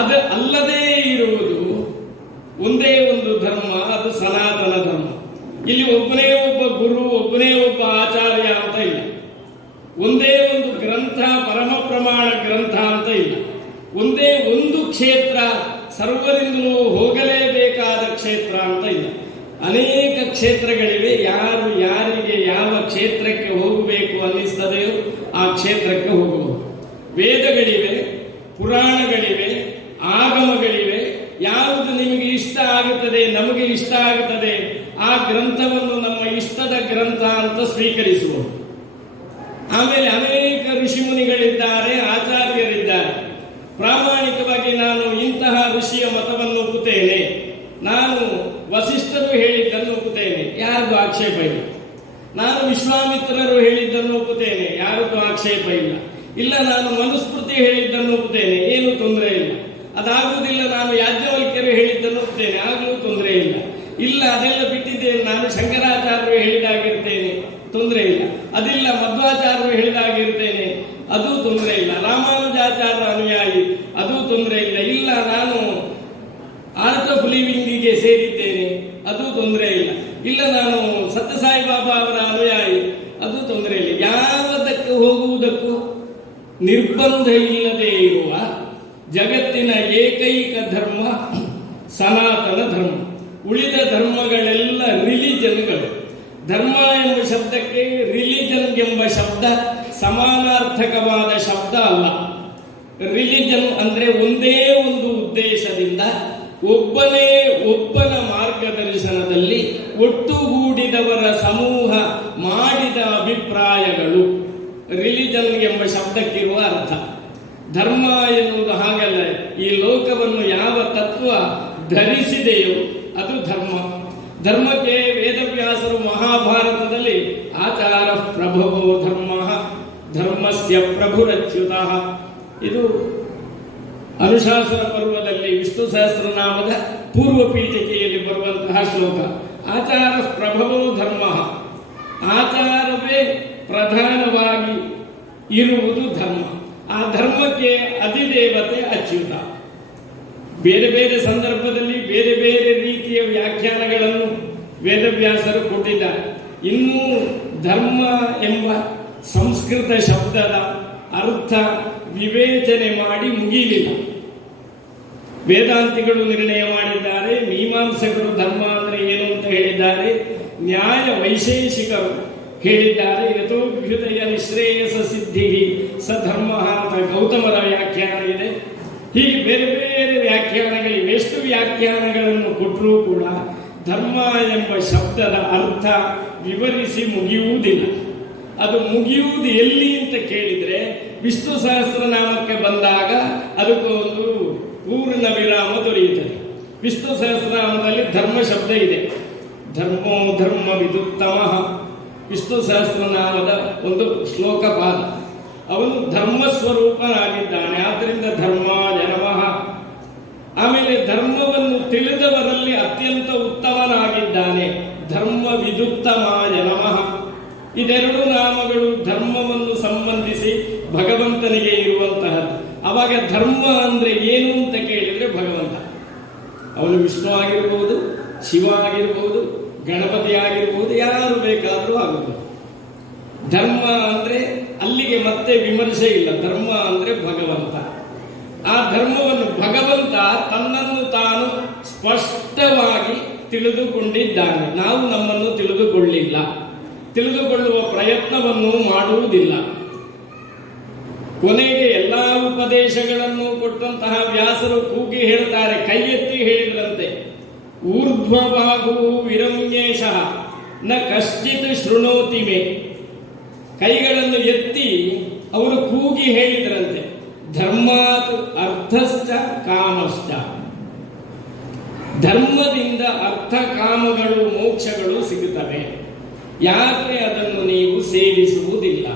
ಅದು ಅಲ್ಲದೇ ಇರುವುದು ಒಂದೇ ಒಂದು ಧರ್ಮ, ಅದು ಸನಾತನ ಧರ್ಮ. ಇಲ್ಲಿ ಒಬ್ಬನೇ ಒಬ್ಬ ಗುರು, ಒಬ್ಬನೇ ಒಬ್ಬ ಆಚಾರ್ಯ ಅಂತ ಇಲ್ಲ. ಒಂದೇ ಒಂದು ಗ್ರಂಥ, ಪರಮ ಪ್ರಮಾಣ ಗ್ರಂಥ ಅಂತ ಇಲ್ಲ. ಒಂದೇ ಒಂದು ಕ್ಷೇತ್ರ, ಸರ್ವರಿಂದಲೂ ಹೋಗಲೇಬೇಕಾದ ಕ್ಷೇತ್ರ ಅಂತ ಇಲ್ಲ. ಅನೇಕ ಕ್ಷೇತ್ರಗಳಿವೆ. ಯಾರು ಯಾರಿಗೆ ಯಾವ ಕ್ಷೇತ್ರಕ್ಕೆ ಹೋಗಬೇಕು ಅನ್ನಿಸ್ತದೆಯೋ ಆ ಕ್ಷೇತ್ರಕ್ಕೆ ಹೋಗಬಹುದು. ವೇದಗಳಿವೆ, ಪುರಾಣಗಳಿವೆ, ಆಗಮಗಳಿವೆ. ಯಾವುದು ನಿಮಗೆ ಇಷ್ಟ ಆಗುತ್ತದೆ, ನಮಗೆ ಇಷ್ಟ ಆಗುತ್ತದೆ, ಆ ಗ್ರಂಥವನ್ನು ನಮ್ಮ ಇಷ್ಟದ ಗ್ರಂಥ ಅಂತ ಸ್ವೀಕರಿಸುವುದು. ಆಮೇಲೆ ಅನೇಕ ಋಷಿಮುನಿಗಳಿದ್ದಾರೆ, ಆಚಾರ್ಯರಿದ್ದಾರೆ. ಪ್ರಾಮಾಣಿಕವಾಗಿ ನಾನು ಇಂತಹ ಋಷಿಯ ಮತವನ್ನು ಒಪ್ಪುತ್ತೇನೆ, ನಾನು ವಸಿಷ್ಠರು ಹೇಳಿದ್ದನ್ನು ಒಪ್ಪುತ್ತೇನೆ, ಯಾರಿಗೂ ಆಕ್ಷೇಪ ಇಲ್ಲ. ನಾನು ವಿಶ್ವಾಮಿತ್ರರು ಹೇಳಿದ್ದನ್ನು ಒಪ್ಪುತ್ತೇನೆ, ಯಾರಿಗೂ ಆಕ್ಷೇಪ ಇಲ್ಲ. ಇಲ್ಲ, ನಾನು ಮನುಸ್ಮೃತಿ ಹೇಳಿದ್ದನ್ನು ಒಪ್ಪುತ್ತೇನೆ, ಏನು ತೊಂದರೆ ಇಲ್ಲ. ಅದಾಗುವುದಿಲ್ಲ, ನಾನು ಯಾಜ್ಞವಲ್ಕ್ಯರು ಹೇಳಿದ್ದನ್ನು ಒಪ್ಪುತ್ತೇನೆ, ಆಗಲೂ ತೊಂದರೆ ಇಲ್ಲ. ಇಲ್ಲ, ಅದೆಲ್ಲ ಬಿಟ್ಟಿದ್ದೇನೆ, ನಾನು ಶಂಕರಾಚಾರ್ಯರು ಹೇಳಿದಾಗಿರ್ತೇನೆ, ತೊಂದರೆ ಇಲ್ಲ. ಅದಿಲ್ಲ, ಮಧ್ವಾಚಾರ್ಯರು ಹೇಳಿದಾಗಿರ್ತೇನೆ, ಅದು ತೊಂದರೆ ಇಲ್ಲ. ರಾಮಾನುಜಾಚಾರ್ಯ ಅನುಯಾಯಿ, ಅದು ತೊಂದರೆ ಇಲ್ಲ. ಇಲ್ಲ, ನಾನು ಆರ್ಟ್ ಆಫ್ ಲಿವಿಂಗಿಗೆ ಸೇರಿದ್ದೇನೆ, ಅದು ತೊಂದರೆ ಇಲ್ಲ. ಇಲ್ಲ, ನಾನು ಸತ್ಯಸಾಯಿ ಬಾಬಾ ಅವರ ಅನುಯಾಯಿ, ಅದು ತೊಂದರೆ ಇಲ್ಲ. ಯಾವುದಕ್ಕೆ ಹೋಗುವುದಕ್ಕೂ ನಿರ್ಬಂಧ ಇಲ್ಲದೆ ಇರುವ ಜಗತ್ತಿನ ಏಕೈಕ ಧರ್ಮ ಸನಾತನ ಧರ್ಮ. ಉಳಿದ ಧರ್ಮಗಳೆಲ್ಲ ರಿಲಿಜನ್ಗಳು. ಧರ್ಮ ಎಂಬ ಶಬ್ದಕ್ಕೆ ರಿಲಿಜನ್ ಎಂಬ ಶಬ್ದ ಸಮಾನಾರ್ಥಕವಾದ ಶಬ್ದ ಅಲ್ಲ. ರಿಲಿಜನ್ ಅಂದ್ರೆ ಒಂದೇ ಒಂದು ಉದ್ದೇಶದಿಂದ ಒಬ್ಬನ ಮಾರ್ಗದರ್ಶನದಲ್ಲಿ ಒಟ್ಟುಗೂಡಿದವರ ಸಮೂಹ ಮಾಡಿದ ಅಭಿಪ್ರಾಯಗಳು ರಿಲಿಜನ್ ಎಂಬ ಶಬ್ದಕ್ಕಿರುವ ಅರ್ಥ. ಧರ್ಮ ಎನ್ನುವುದು ಹಾಗಲ್ಲ. ಈ ಲೋಕವನ್ನು ಯಾವ ತತ್ವ ಧರಿಸಿದೆಯೋ ಅದು ಧರ್ಮ. ಧರ್ಮಕ್ಕೆ ವೇದವ್ಯಾಸರು ಮಹಾಭಾರತದಲ್ಲಿ ಆಚಾರ ಪ್ರಭವೋ ಧರ್ಮ ಧರ್ಮಸ್ಯ ಪ್ರಭುರಚ್ಯುತ, ಇದು ಅನುಶಾಸನ ಪರ್ವದಲ್ಲಿ ವಿಷ್ಣು ಸಹಸ್ರನಾಮದ ಪೂರ್ವ ಪೀಠಿಕೆಯಲ್ಲಿ ಬರುವಂತಹ ಶ್ಲೋಕ. ಆಚಾರ ಪ್ರಭವೋ ಧರ್ಮ, ಆಚಾರವೇ ಪ್ರಧಾನವಾಗಿ ಇರುವುದು ಧರ್ಮ. ಆ ಧರ್ಮಕ್ಕೆ ಅಧಿದೇವತೆ ಅಚ್ಯುತ. ಬೇರೆ ಬೇರೆ ಸಂದರ್ಭದಲ್ಲಿ ಬೇರೆ ಬೇರೆ ರೀತಿಯ ವ್ಯಾಖ್ಯಾನಗಳನ್ನು ವೇದವ್ಯಾಸರು ಕೊಟ್ಟಿದ್ದಾರೆ. ಇನ್ನೂ ಧರ್ಮ ಎಂಬ ಸಂಸ್ಕೃತ ಶಬ್ದದ ಅರ್ಥ ವಿವೇಚನೆ ಮಾಡಿ ಮುಗಿಯಲಿಲ್ಲ. ವೇದಾಂತಿಗಳು ನಿರ್ಣಯ ಮಾಡಿದ್ದಾರೆ, ಮೀಮಾಂಸಕರು ಧರ್ಮ ಅಂದ್ರೆ ಏನು ಅಂತ ಹೇಳಿದ್ದಾರೆ, ನ್ಯಾಯ ವೈಶೇಷಿಕರು ಹೇಳಿದ್ದಾರೆ. ಯಥೋಭ್ಯುದಯ ನಿಶ್ರೇಯಸ ಸಿದ್ಧಿ ಸ ಧರ್ಮ ಅಂತ ಗೌತಮರ ವ್ಯಾಖ್ಯಾನ ಇದೆ. ಹೀಗೆ ಬೇರೆ ಬೇರೆ ವ್ಯಾಖ್ಯಾನಗಳಿವೆ. ಎಷ್ಟು ವ್ಯಾಖ್ಯಾನಗಳನ್ನು ಕೊಟ್ಟರೂ ಕೂಡ ಧರ್ಮ ಎಂಬ ಶಬ್ದದ ಅರ್ಥ ವಿವರಿಸಿ ಮುಗಿಯುವುದಿಲ್ಲ. ಅದು ಮುಗಿಯುವುದು ಎಲ್ಲಿ ಅಂತ ಕೇಳಿದ್ರೆ ವಿಷ್ಣು ಸಹಸ್ರನಾಮಕ್ಕೆ ಬಂದಾಗ ಅದಕ್ಕೊಂದು ಪೂರ್ಣ ವಿರಾಮ ದೊರೆಯುತ್ತದೆ. ವಿಷ್ಣು ಸಹಸ್ರನಾಮದಲ್ಲಿ ಧರ್ಮ ಶಬ್ದ ಇದೆ. ಧರ್ಮೋ ಧರ್ಮ ವಿದುತ್ತಮ ವಿಷ್ಣು ಸಹಸ್ರನಾಮದ ಒಂದು ಶ್ಲೋಕ ಪಾದ. ಅವನು ಧರ್ಮ ಸ್ವರೂಪನಾಗಿದ್ದಾನೆ, ಆದ್ದರಿಂದ ಧರ್ಮ ಜನಮಃ. ಆಮೇಲೆ ಧರ್ಮವನ್ನು ತಿಳಿದವರಲ್ಲಿ ಅತ್ಯಂತ ಉತ್ತಮನಾಗಿದ್ದಾನೆ, ಧರ್ಮ ವಿದುತ್ತಮ ಜನಮಃ. ಇದೆರಡು ನಾಮಗಳು ಧರ್ಮವನ್ನು ಸಂಬಂಧಿಸಿ ಭಗವಂತನಿಗೆ ಇರುವಂತಹದ್ದು. ಅವಾಗ ಧರ್ಮ ಅಂದ್ರೆ ಏನು ಅಂತ ಕೇಳಿದ್ರೆ ಭಗವಂತ. ಅವನು ವಿಷ್ಣು ಆಗಿರ್ಬೋದು, ಶಿವ ಆಗಿರ್ಬೋದು, ಗಣಪತಿ ಆಗಿರ್ಬೋದು, ಯಾರು ಬೇಕಾದರೂ ಆಗುವುದು. ಧರ್ಮ ಅಂದ್ರೆ ಅಲ್ಲಿಗೆ ಮತ್ತೆ ವಿಮರ್ಶೆ ಇಲ್ಲ. ಧರ್ಮ ಅಂದ್ರೆ ಭಗವಂತ. ಆ ಧರ್ಮವನ್ನು ಭಗವಂತ ತನ್ನನ್ನು ತಾನು ಸ್ಪಷ್ಟವಾಗಿ ತಿಳಿದುಕೊಂಡಿದ್ದಾನೆ. ನಾವು ನಮ್ಮನ್ನು ತಿಳಿದುಕೊಳ್ಳಿಲ್ಲ, ತಿಳಿದುಕೊಳ್ಳುವ ಪ್ರಯತ್ನವನ್ನು ಮಾಡುವುದಿಲ್ಲ. ಕೊನೆಗೆ ಎಲ್ಲಾ ಉಪದೇಶಗಳನ್ನು ಕೊಟ್ಟಂತಹ ವ್ಯಾಸರು ಕೂಗಿ ಹೇಳ್ತಾರೆ, ಕೈ ಎತ್ತಿ ಹೇಳಿದ್ರಂತೆ, ಊರ್ಧ್ವಭಾಗು ವಿರಮ್ಯೇಶ ನ ಕಶ್ಚಿತ್ ಶೃಣೋತಿ ಮೇ. ಕೈಗಳನ್ನು ಎತ್ತಿ ಅವರು ಕೂಗಿ ಹೇಳಿದ್ರಂತೆ, ಧರ್ಮಾತ್ ಅರ್ಥಶ್ಚ ಕಾಮಶ್ಚ. ಧರ್ಮದಿಂದ ಅರ್ಥ ಕಾಮಗಳು ಮೋಕ್ಷಗಳು ಸಿಗುತ್ತವೆ, ಯಾಕೆ ಅದನ್ನು ನೀವು ಸೇವಿಸುವುದಿಲ್ಲ?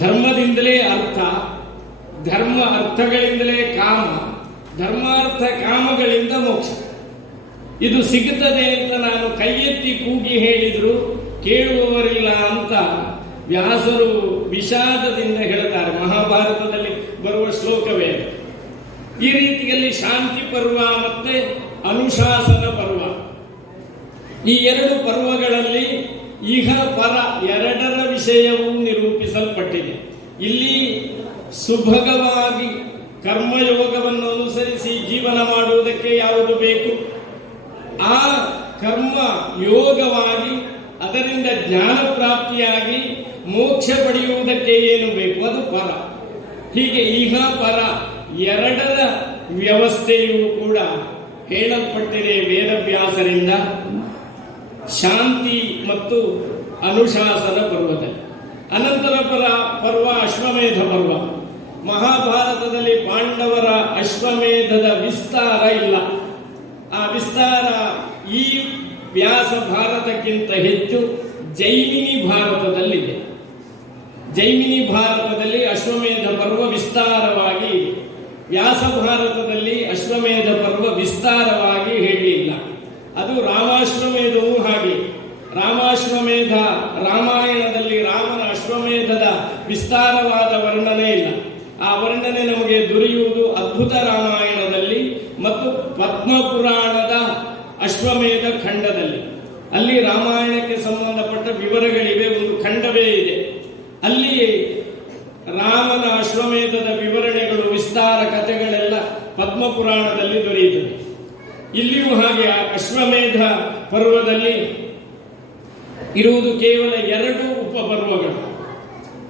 ಧರ್ಮದಿಂದಲೇ ಅರ್ಥ, ಧರ್ಮ ಅರ್ಥಗಳಿಂದಲೇ ಕಾಮ, ಧರ್ಮಾರ್ಥ ಕಾಮಗಳಿಂದ ಮೋಕ್ಷ. ಇದು ಸಿಗುತ್ತದೆ ಅಂತ ನಾನು ಕೈ ಎತ್ತಿ ಕೂಗಿ ಹೇಳಿದ್ರು ಕೇಳುವವರಿಲ್ಲ ಅಂತ ವ್ಯಾಸರು ವಿಷಾದದಿಂದ ಹೇಳ್ತಾರೆ. ಮಹಾಭಾರತದಲ್ಲಿ ಬರುವ ಶ್ಲೋಕವೇ. ಈ ರೀತಿಯಲ್ಲಿ ಶಾಂತಿ ಪರ್ವ ಮತ್ತೆ ಅನುಶಾಸನ ಪರ್ವ, ಈ ಎರಡು ಪರ್ವಗಳಲ್ಲಿ ಇಹ ಪರ ಎರಡರ ವಿಷಯವೂ ನಿರೂಪಿಸಲ್ಪಟ್ಟಿದೆ. ಇಲ್ಲಿ ಸುಭಗವಾಗಿ ಕರ್ಮಯೋಗವನ್ನು ಅನುಸರಿಸಿ ಜೀವನ ಮಾಡುವುದಕ್ಕೆ ಯಾವುದು ಬೇಕು, ಆ ಕರ್ಮ ಯೋಗವಾಗಿ ಅದರಿಂದ ಜ್ಞಾನ ಪ್ರಾಪ್ತಿಯಾಗಿ ಮೋಕ್ಷ ಪಡೆಯುವುದಕ್ಕೆ ಏನು ಬೇಕು ಅದು ಪರ. ಹೀಗೆ ಇಹ ಪರ ಎರಡರ ವ್ಯವಸ್ಥೆಯೂ ಕೂಡ ಹೇಳಲ್ಪಟ್ಟಿದೆ ವೇದವ್ಯಾಸರಿಂದ ಶಾಂತಿ ಮತ್ತು ಅನುಶಾಸನ ಪರ್ವದಲ್ಲಿ. ಅನಂತರ ಪರ್ವ ಅಶ್ವಮೇಧ ಪರ್ವ. ಮಹಾಭಾರತದಲ್ಲಿ ಪಾಂಡವರ ಅಶ್ವಮೇಧದ ವಿಸ್ತಾರ ಇಲ್ಲ. ಆ ವಿಸ್ತಾರ ಈ ವ್ಯಾಸ ಭಾರತಕ್ಕಿಂತ ಹೆಚ್ಚು ಜೈಮಿನಿ ಭಾರತದಲ್ಲಿದೆ. ಜೈಮಿನಿ ಭಾರತದಲ್ಲಿ ಅಶ್ವಮೇಧ ಪರ್ವ ವಿಸ್ತಾರವಾಗಿ ಇದೆ. ವ್ಯಾಸ ಭಾರತದಲ್ಲಿ ಅಶ್ವಮೇಧ ಪರ್ವ ವಿಸ್ತಾರವಾಗಿ ಹೇಳಲಿಲ್ಲ. ಅದು ರಾಮಾಶ್ವಮೇಧವೂ ಹಾಗೆ. ರಾಮಾಶ್ವಮೇಧ ರಾಮಾಯಣದಲ್ಲಿ ರಾಮನ ಅಶ್ವಮೇಧದ ವಿಸ್ತಾರವಾದ ವರ್ಣನೆ ಇಲ್ಲ. ಆ ವರ್ಣನೆ ನಮಗೆ ದೊರೆಯುವುದು ಅದ್ಭುತ ರಾಮಾಯಣದಲ್ಲಿ ಮತ್ತು ಪದ್ಮಪುರಾಣದ ಅಶ್ವಮೇಧ ಖಂಡದಲ್ಲಿ. ಅಲ್ಲಿ ರಾಮಾಯಣಕ್ಕೆ ಸಂಬಂಧಪಟ್ಟ ವಿವರಗಳಿವೆ, ಒಂದು ಖಂಡವೇ ಇದೆ. ಅಲ್ಲಿ ರಾಮನ ಅಶ್ವಮೇಧದ ವಿವರಣೆಗಳು, ವಿಸ್ತಾರ ಕಥೆಗಳೆಲ್ಲ ಪದ್ಮಪುರಾಣದಲ್ಲಿ ದೊರೆಯುತ್ತದೆ. ಇಲ್ಲಿಯೂ ಹಾಗೆ ಅಶ್ವಮೇಧ ಪರ್ವದಲ್ಲಿ ಇರುವುದು ಕೇವಲ 2 ಉಪಪರ್ವಗಳು,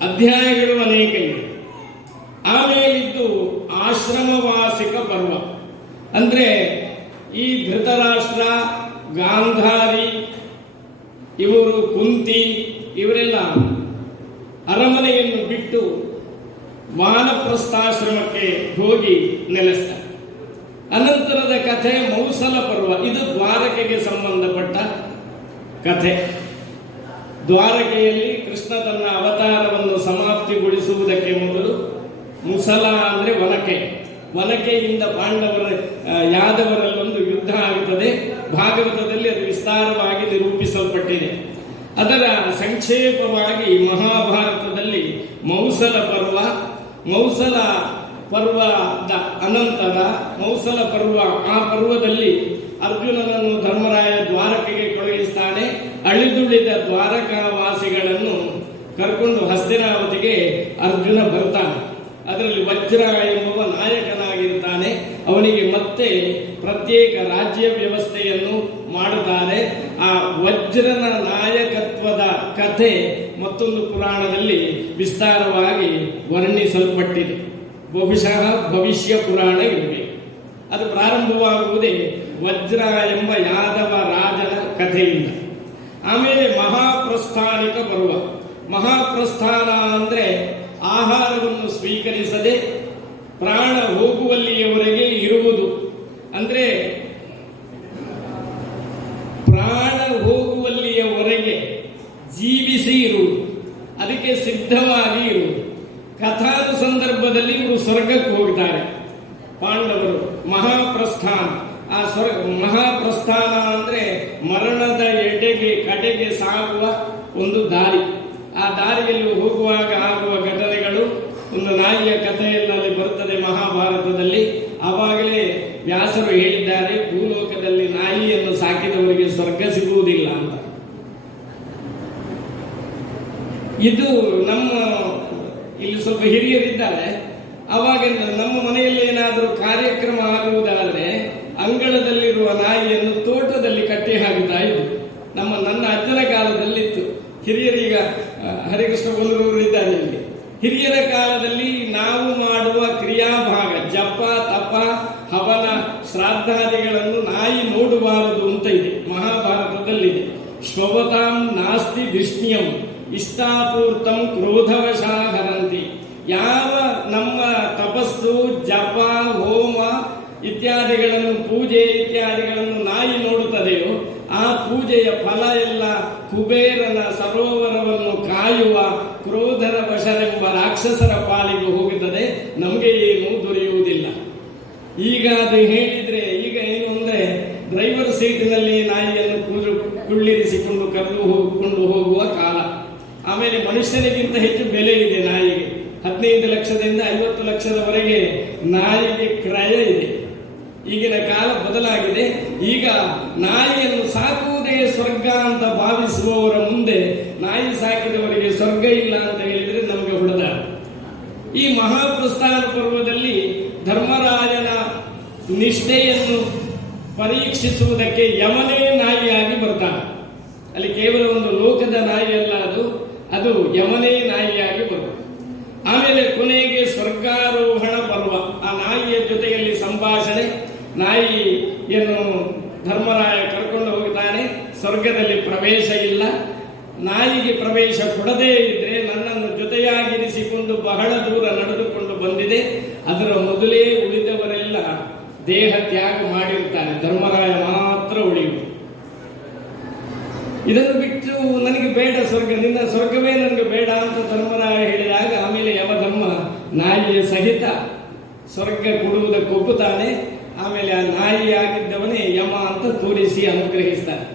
ಅಧ್ಯಾಯಗಳು ಅನೇಕ ಇವೆ. ಆಮೇಲಿದ್ದು ಆಶ್ರಮವಾಸಿಕ ಪರ್ವ. ಅಂದ್ರೆ ಈ ಧೃತರಾಷ್ಟ್ರ, ಗಾಂಧಾರಿ, ಇವರು ಕುಂತಿ, ಇವರೆಲ್ಲ ಅರಮನೆಯನ್ನು ಬಿಟ್ಟು ವಾನಪ್ರಸ್ಥಾಶ್ರಮಕ್ಕೆ ಹೋಗಿ ನೆಲೆಸ್ತಾರೆ. ಅನಂತರದ ಕಥೆ ಮೌಸಲ ಪರ್ವ. ಇದು ದ್ವಾರಕೆಗೆ ಸಂಬಂಧಪಟ್ಟ ಕಥೆ. ದ್ವಾರಕೆಯಲ್ಲಿ ಕೃಷ್ಣ ತನ್ನ ಅವತಾರವನ್ನು ಸಮಾಪ್ತಿಗೊಳಿಸುವುದಕ್ಕೆ ಮೊದಲು ಮುಸಲ ಅಂದ್ರೆ ವನಕೆಯಿಂದ ಪಾಂಡವರ ಯಾದವರಲ್ಲೊಂದು ಯುದ್ಧ ಆಗುತ್ತದೆ. ಭಾಗವತದಲ್ಲಿ ಅದು ವಿಸ್ತಾರವಾಗಿ ನಿರೂಪಿಸಲ್ಪಟ್ಟಿದೆ. ಅದರ ಸಂಕ್ಷೇಪವಾಗಿ ಮಹಾಭಾರತದಲ್ಲಿ ಮೌಸಲ ಪರ್ವದ ಅನಂತರ ಮೌಸಲ ಪರ್ವ. ಆ ಪರ್ವದಲ್ಲಿ ಅರ್ಜುನನನ್ನು ಧರ್ಮರಾಯ ದ್ವಾರಕೆಗೆ ಕಳುಹಿಸ್ತಾನೆ. ಅಳಿದುಳಿದ ದ್ವಾರಕಾವಾಸಿಗಳನ್ನು ಕರ್ಕೊಂಡು ಹಸ್ತಿನಾವತಿಗೆ ಅರ್ಜುನ ಬರ್ತಾನೆ. ಅದರಲ್ಲಿ ವಜ್ರ ಎಂಬುವ ನಾಯಕನಾಗಿರ್ತಾನೆ. ಅವನಿಗೆ ಮತ್ತೆ ಪ್ರತ್ಯೇಕ ರಾಜ್ಯ ವ್ಯವಸ್ಥೆಯನ್ನು ಮಾಡುತ್ತಾರೆ. ಆ ವಜ್ರನ ನಾಯಕತ್ವದ ಕಥೆ ಮತ್ತೊಂದು ಪುರಾಣದಲ್ಲಿ ವಿಸ್ತಾರವಾಗಿ ವರ್ಣಿಸಲ್ಪಟ್ಟಿದೆ. ಬಹುಶಃ ಭವಿಷ್ಯ ಪುರಾಣ ಇರಬೇಕು. ಅದು ಪ್ರಾರಂಭವಾಗುವುದೇ ವಜ್ರ ಎಂಬ ಯಾದವ ರಾಜನ ಕಥೆಯಿಂದ. ಆಮೇಲೆ ಮಹಾಪ್ರಸ್ಥಾನಿಕ ಪರ್ವ. ಮಹಾಪ್ರಸ್ಥಾನ ಅಂದ್ರೆ ಆಹಾರವನ್ನು ಸ್ವೀಕರಿಸದೆ ಪ್ರಾಣ ಹೋಗುವಲ್ಲಿಯವರೆಗೆ ಇರುವುದು. ಅಂದ್ರೆ ಪ್ರಾಣ ಹೋಗುವಲ್ಲಿಯವರೆಗೆ ಜೀವಿಸಿ ಇರುವುದು, ಅದಕ್ಕೆ ಸಿದ್ಧವಾಗಿ ಇರುವುದು. ಕಥಾದ ಸಂದರ್ಭದಲ್ಲಿ ಇವರು ಸ್ವರ್ಗಕ್ಕೆ ಹೋಗ್ತಾರೆ ಪಾಂಡವರು. ಮಹಾಪ್ರಸ್ಥಾನ, ಆ ಮಹಾಪ್ರಸ್ಥಾನ ಅಂದ್ರೆ ಮರಣದ ಕಡೆಗೆ ಸಾಗುವ ಒಂದು ದಾರಿ. ಆ ದಾರಿಯಲ್ಲಿ ಹೋಗುವಾಗ ಆಗುವ ಘಟನೆಗಳು, ಒಂದು ನಾಯಿಯ ಕಥೆಯಲ್ಲಿ ಬರುತ್ತದೆ ಮಹಾಭಾರತದಲ್ಲಿ. ಆವಾಗಲೇ ವ್ಯಾಸರು ಹೇಳಿದ್ದಾರೆ, ಭೂಲೋಕದಲ್ಲಿ ನಾಯಿಯನ್ನು ಸಾಕಿದವರಿಗೆ ಸ್ವರ್ಗ ಸಿಗುವುದಿಲ್ಲ ಅಂತ. ಇದು ನಮ್ಮ ಇಲ್ಲಿ ಸ್ವಲ್ಪ ಹಿರಿಯರಿದ್ದಾರೆ. ಅವಾಗ ನಮ್ಮ ಮನೆಯಲ್ಲಿ ಏನಾದರೂ ಕಾರ್ಯಕ್ರಮ ಆಗುವುದಾದರೆ ಅಂಗಳದಲ್ಲಿರುವ ನಾಯಿಯನ್ನು ತೋಟದಲ್ಲಿ ಕಟ್ಟಿ ಹಾಕುತ್ತಾ ಇದ್ದು. ನನ್ನ ಅಜ್ಜನ ಕಾಲದಲ್ಲಿತ್ತು. ಹಿರಿಯರೀಗ ಹರಿಕೃಷ್ಣ ಗೋಲರವರು ಇದ್ದಾರೆ ಇಲ್ಲಿ. ಹಿರಿಯರ ಕಾಲದಲ್ಲಿ ನಾವು ಮಾಡುವ ಕ್ರಿಯಾಭಾಗ, ಜಪ, ತಪ, ಹವನ, ಶ್ರಾದ್ದಾದಿಗಳನ್ನು ನಾಯಿ ನೋಡಬಾರದು ಅಂತ ಇದೆ, ಮಹಾಭಾರತದಲ್ಲಿದೆ. ಶ್ವವತಾಂ ನಾಸ್ತಿ ಧಿಷ್ಣ್ಯಂ ಇಷ್ಟಾಪೂರ್ತಂ ಕ್ರೋಧವಶಾಹರಂತಿ. ಯಾವ ನಮ್ಮ ತಪಸ್ಸು, ಜಪ, ಹೋಮ ಇತ್ಯಾದಿಗಳನ್ನು, ಪೂಜೆ ಇತ್ಯಾದಿಗಳನ್ನು ನಾಯಿ ನೋಡುತ್ತದೆಯೋ ಆ ಪೂಜೆಯ ಫಲ ಎಲ್ಲ ಕುಬೇರನ ಸರೋವರವನ್ನು ಕಾಯುವ ಕ್ರೋಧರ ವಶರೆಂಬ ರಾಕ್ಷಸರ ಪಾಲಿಗೆ ಹೋಗುತ್ತದೆ. ನಮಗೆ ಏನು ದೊರೆಯುವುದಿಲ್ಲ. ಈಗ ಅದು ಹೇಳಿದ್ರೆ, ಈಗ ಏನು ಅಂದ್ರೆ ಡ್ರೈವರ್ ಸೀಟಿನಲ್ಲಿ ನಾಯಿಯನ್ನು ಕುಳ್ಳಿರಿಸಿಕೊಂಡು ಕರೆದುಕೊಂಡು ಹೋಗುವ ಕಾಲ. ಆಮೇಲೆ ಮನುಷ್ಯನಿಗಿಂತ ಹೆಚ್ಚು ಬೆಲೆ ಇದೆ ನಾಯಿಗೆ. 15 ಲಕ್ಷದಿಂದ 50 ಲಕ್ಷದವರೆಗೆ ನಾಯಿಗೆ ಕ್ರಯ ಇದೆ. ಈಗಿನ ಕಾಲ ಬದಲಾಗಿದೆ. ಈಗ ನಾಯಿಯನ್ನು ಸಾಕುವುದೇ ಸ್ವರ್ಗ ಅಂತ ಭಾವಿಸುವವರ ಮುಂದೆ ನಾಯಿ ಸಾಕಿದವರಿಗೆ ಸ್ವರ್ಗ ಇಲ್ಲ ಅಂತ ಹೇಳಿದರೆ ನಮಗೆ ಹೊಡೆದ. ಈ ಮಹಾಪ್ರಸ್ಥಾನ ಪರ್ವದಲ್ಲಿ ಧರ್ಮರಾಜನ ನಿಷ್ಠೆಯನ್ನು ಪರೀಕ್ಷಿಸುವುದಕ್ಕೆ ಯಮನೇ ನಾಯಿಯಾಗಿ ಬರ್ತಾನೆ. ಅಲ್ಲಿ ಕೇವಲ ಒಂದು ಲೋಕದ ನಾಯಿ ಅಲ್ಲ, ಅದು ಯಮನೇ ನಾಯಿಯಾಗಿ ಬರುತ್ತೆ. ಆಮೇಲೆ ಕೊನೆಗೆ ಸ್ವರ್ಗಾರೋಹಣ ಪರ್ವ. ಆ ನಾಯಿಯ ಜೊತೆಯಲ್ಲಿ ಸಂಭಾಷಣೆ. ನಾಯಿಯನ್ನು ಧರ್ಮರಾಯ ಕರ್ಕೊಂಡು ಹೋಗ್ತಾನೆ. ಸ್ವರ್ಗದಲ್ಲಿ ಪ್ರವೇಶ ಇಲ್ಲ. ನಾಯಿಗೆ ಪ್ರವೇಶ ಕೊಡದೇ ಇದ್ರೆ ನನ್ನನ್ನು ಜೊತೆಯಾಗಿರಿಸಿಕೊಂಡು ಬಹಳ ದೂರ ನಡೆದುಕೊಂಡು ಬಂದಿದೆ. ಅದರ ಮೊದಲೇ ಉಳಿದವರೆಲ್ಲ ದೇಹ ತ್ಯಾಗ ಮಾಡಿರ್ತಾರೆ, ಧರ್ಮರಾಯ ಮಾತ್ರ ಉಳಿಯುವುದು. ಇದನ್ನು ಬಿಟ್ಟು ನನಗೆ ಬೇಡ ಸ್ವರ್ಗ, ನಿನ್ನ ಸ್ವರ್ಗವೇ ನನಗೆ ಬೇಡ ಅಂತ ಧರ್ಮರಾಯ ಹೇಳಿದಾಗ ಆಮೇಲೆ ಯಮಧರ್ಮ ನಾಯಿಯ ಸಹಿತ ಸ್ವರ್ಗ ಕೊಡುವುದಕ್ಕೆ ಒಪ್ಪುತ್ತಾನೆ. ಆಮೇಲೆ ಆ ನಾಯಿಯಾಗಿದ್ದವನೇ ಯಮ ಅಂತ ತೋರಿಸಿ ಅನುಗ್ರಹಿಸ್ತಾನೆ.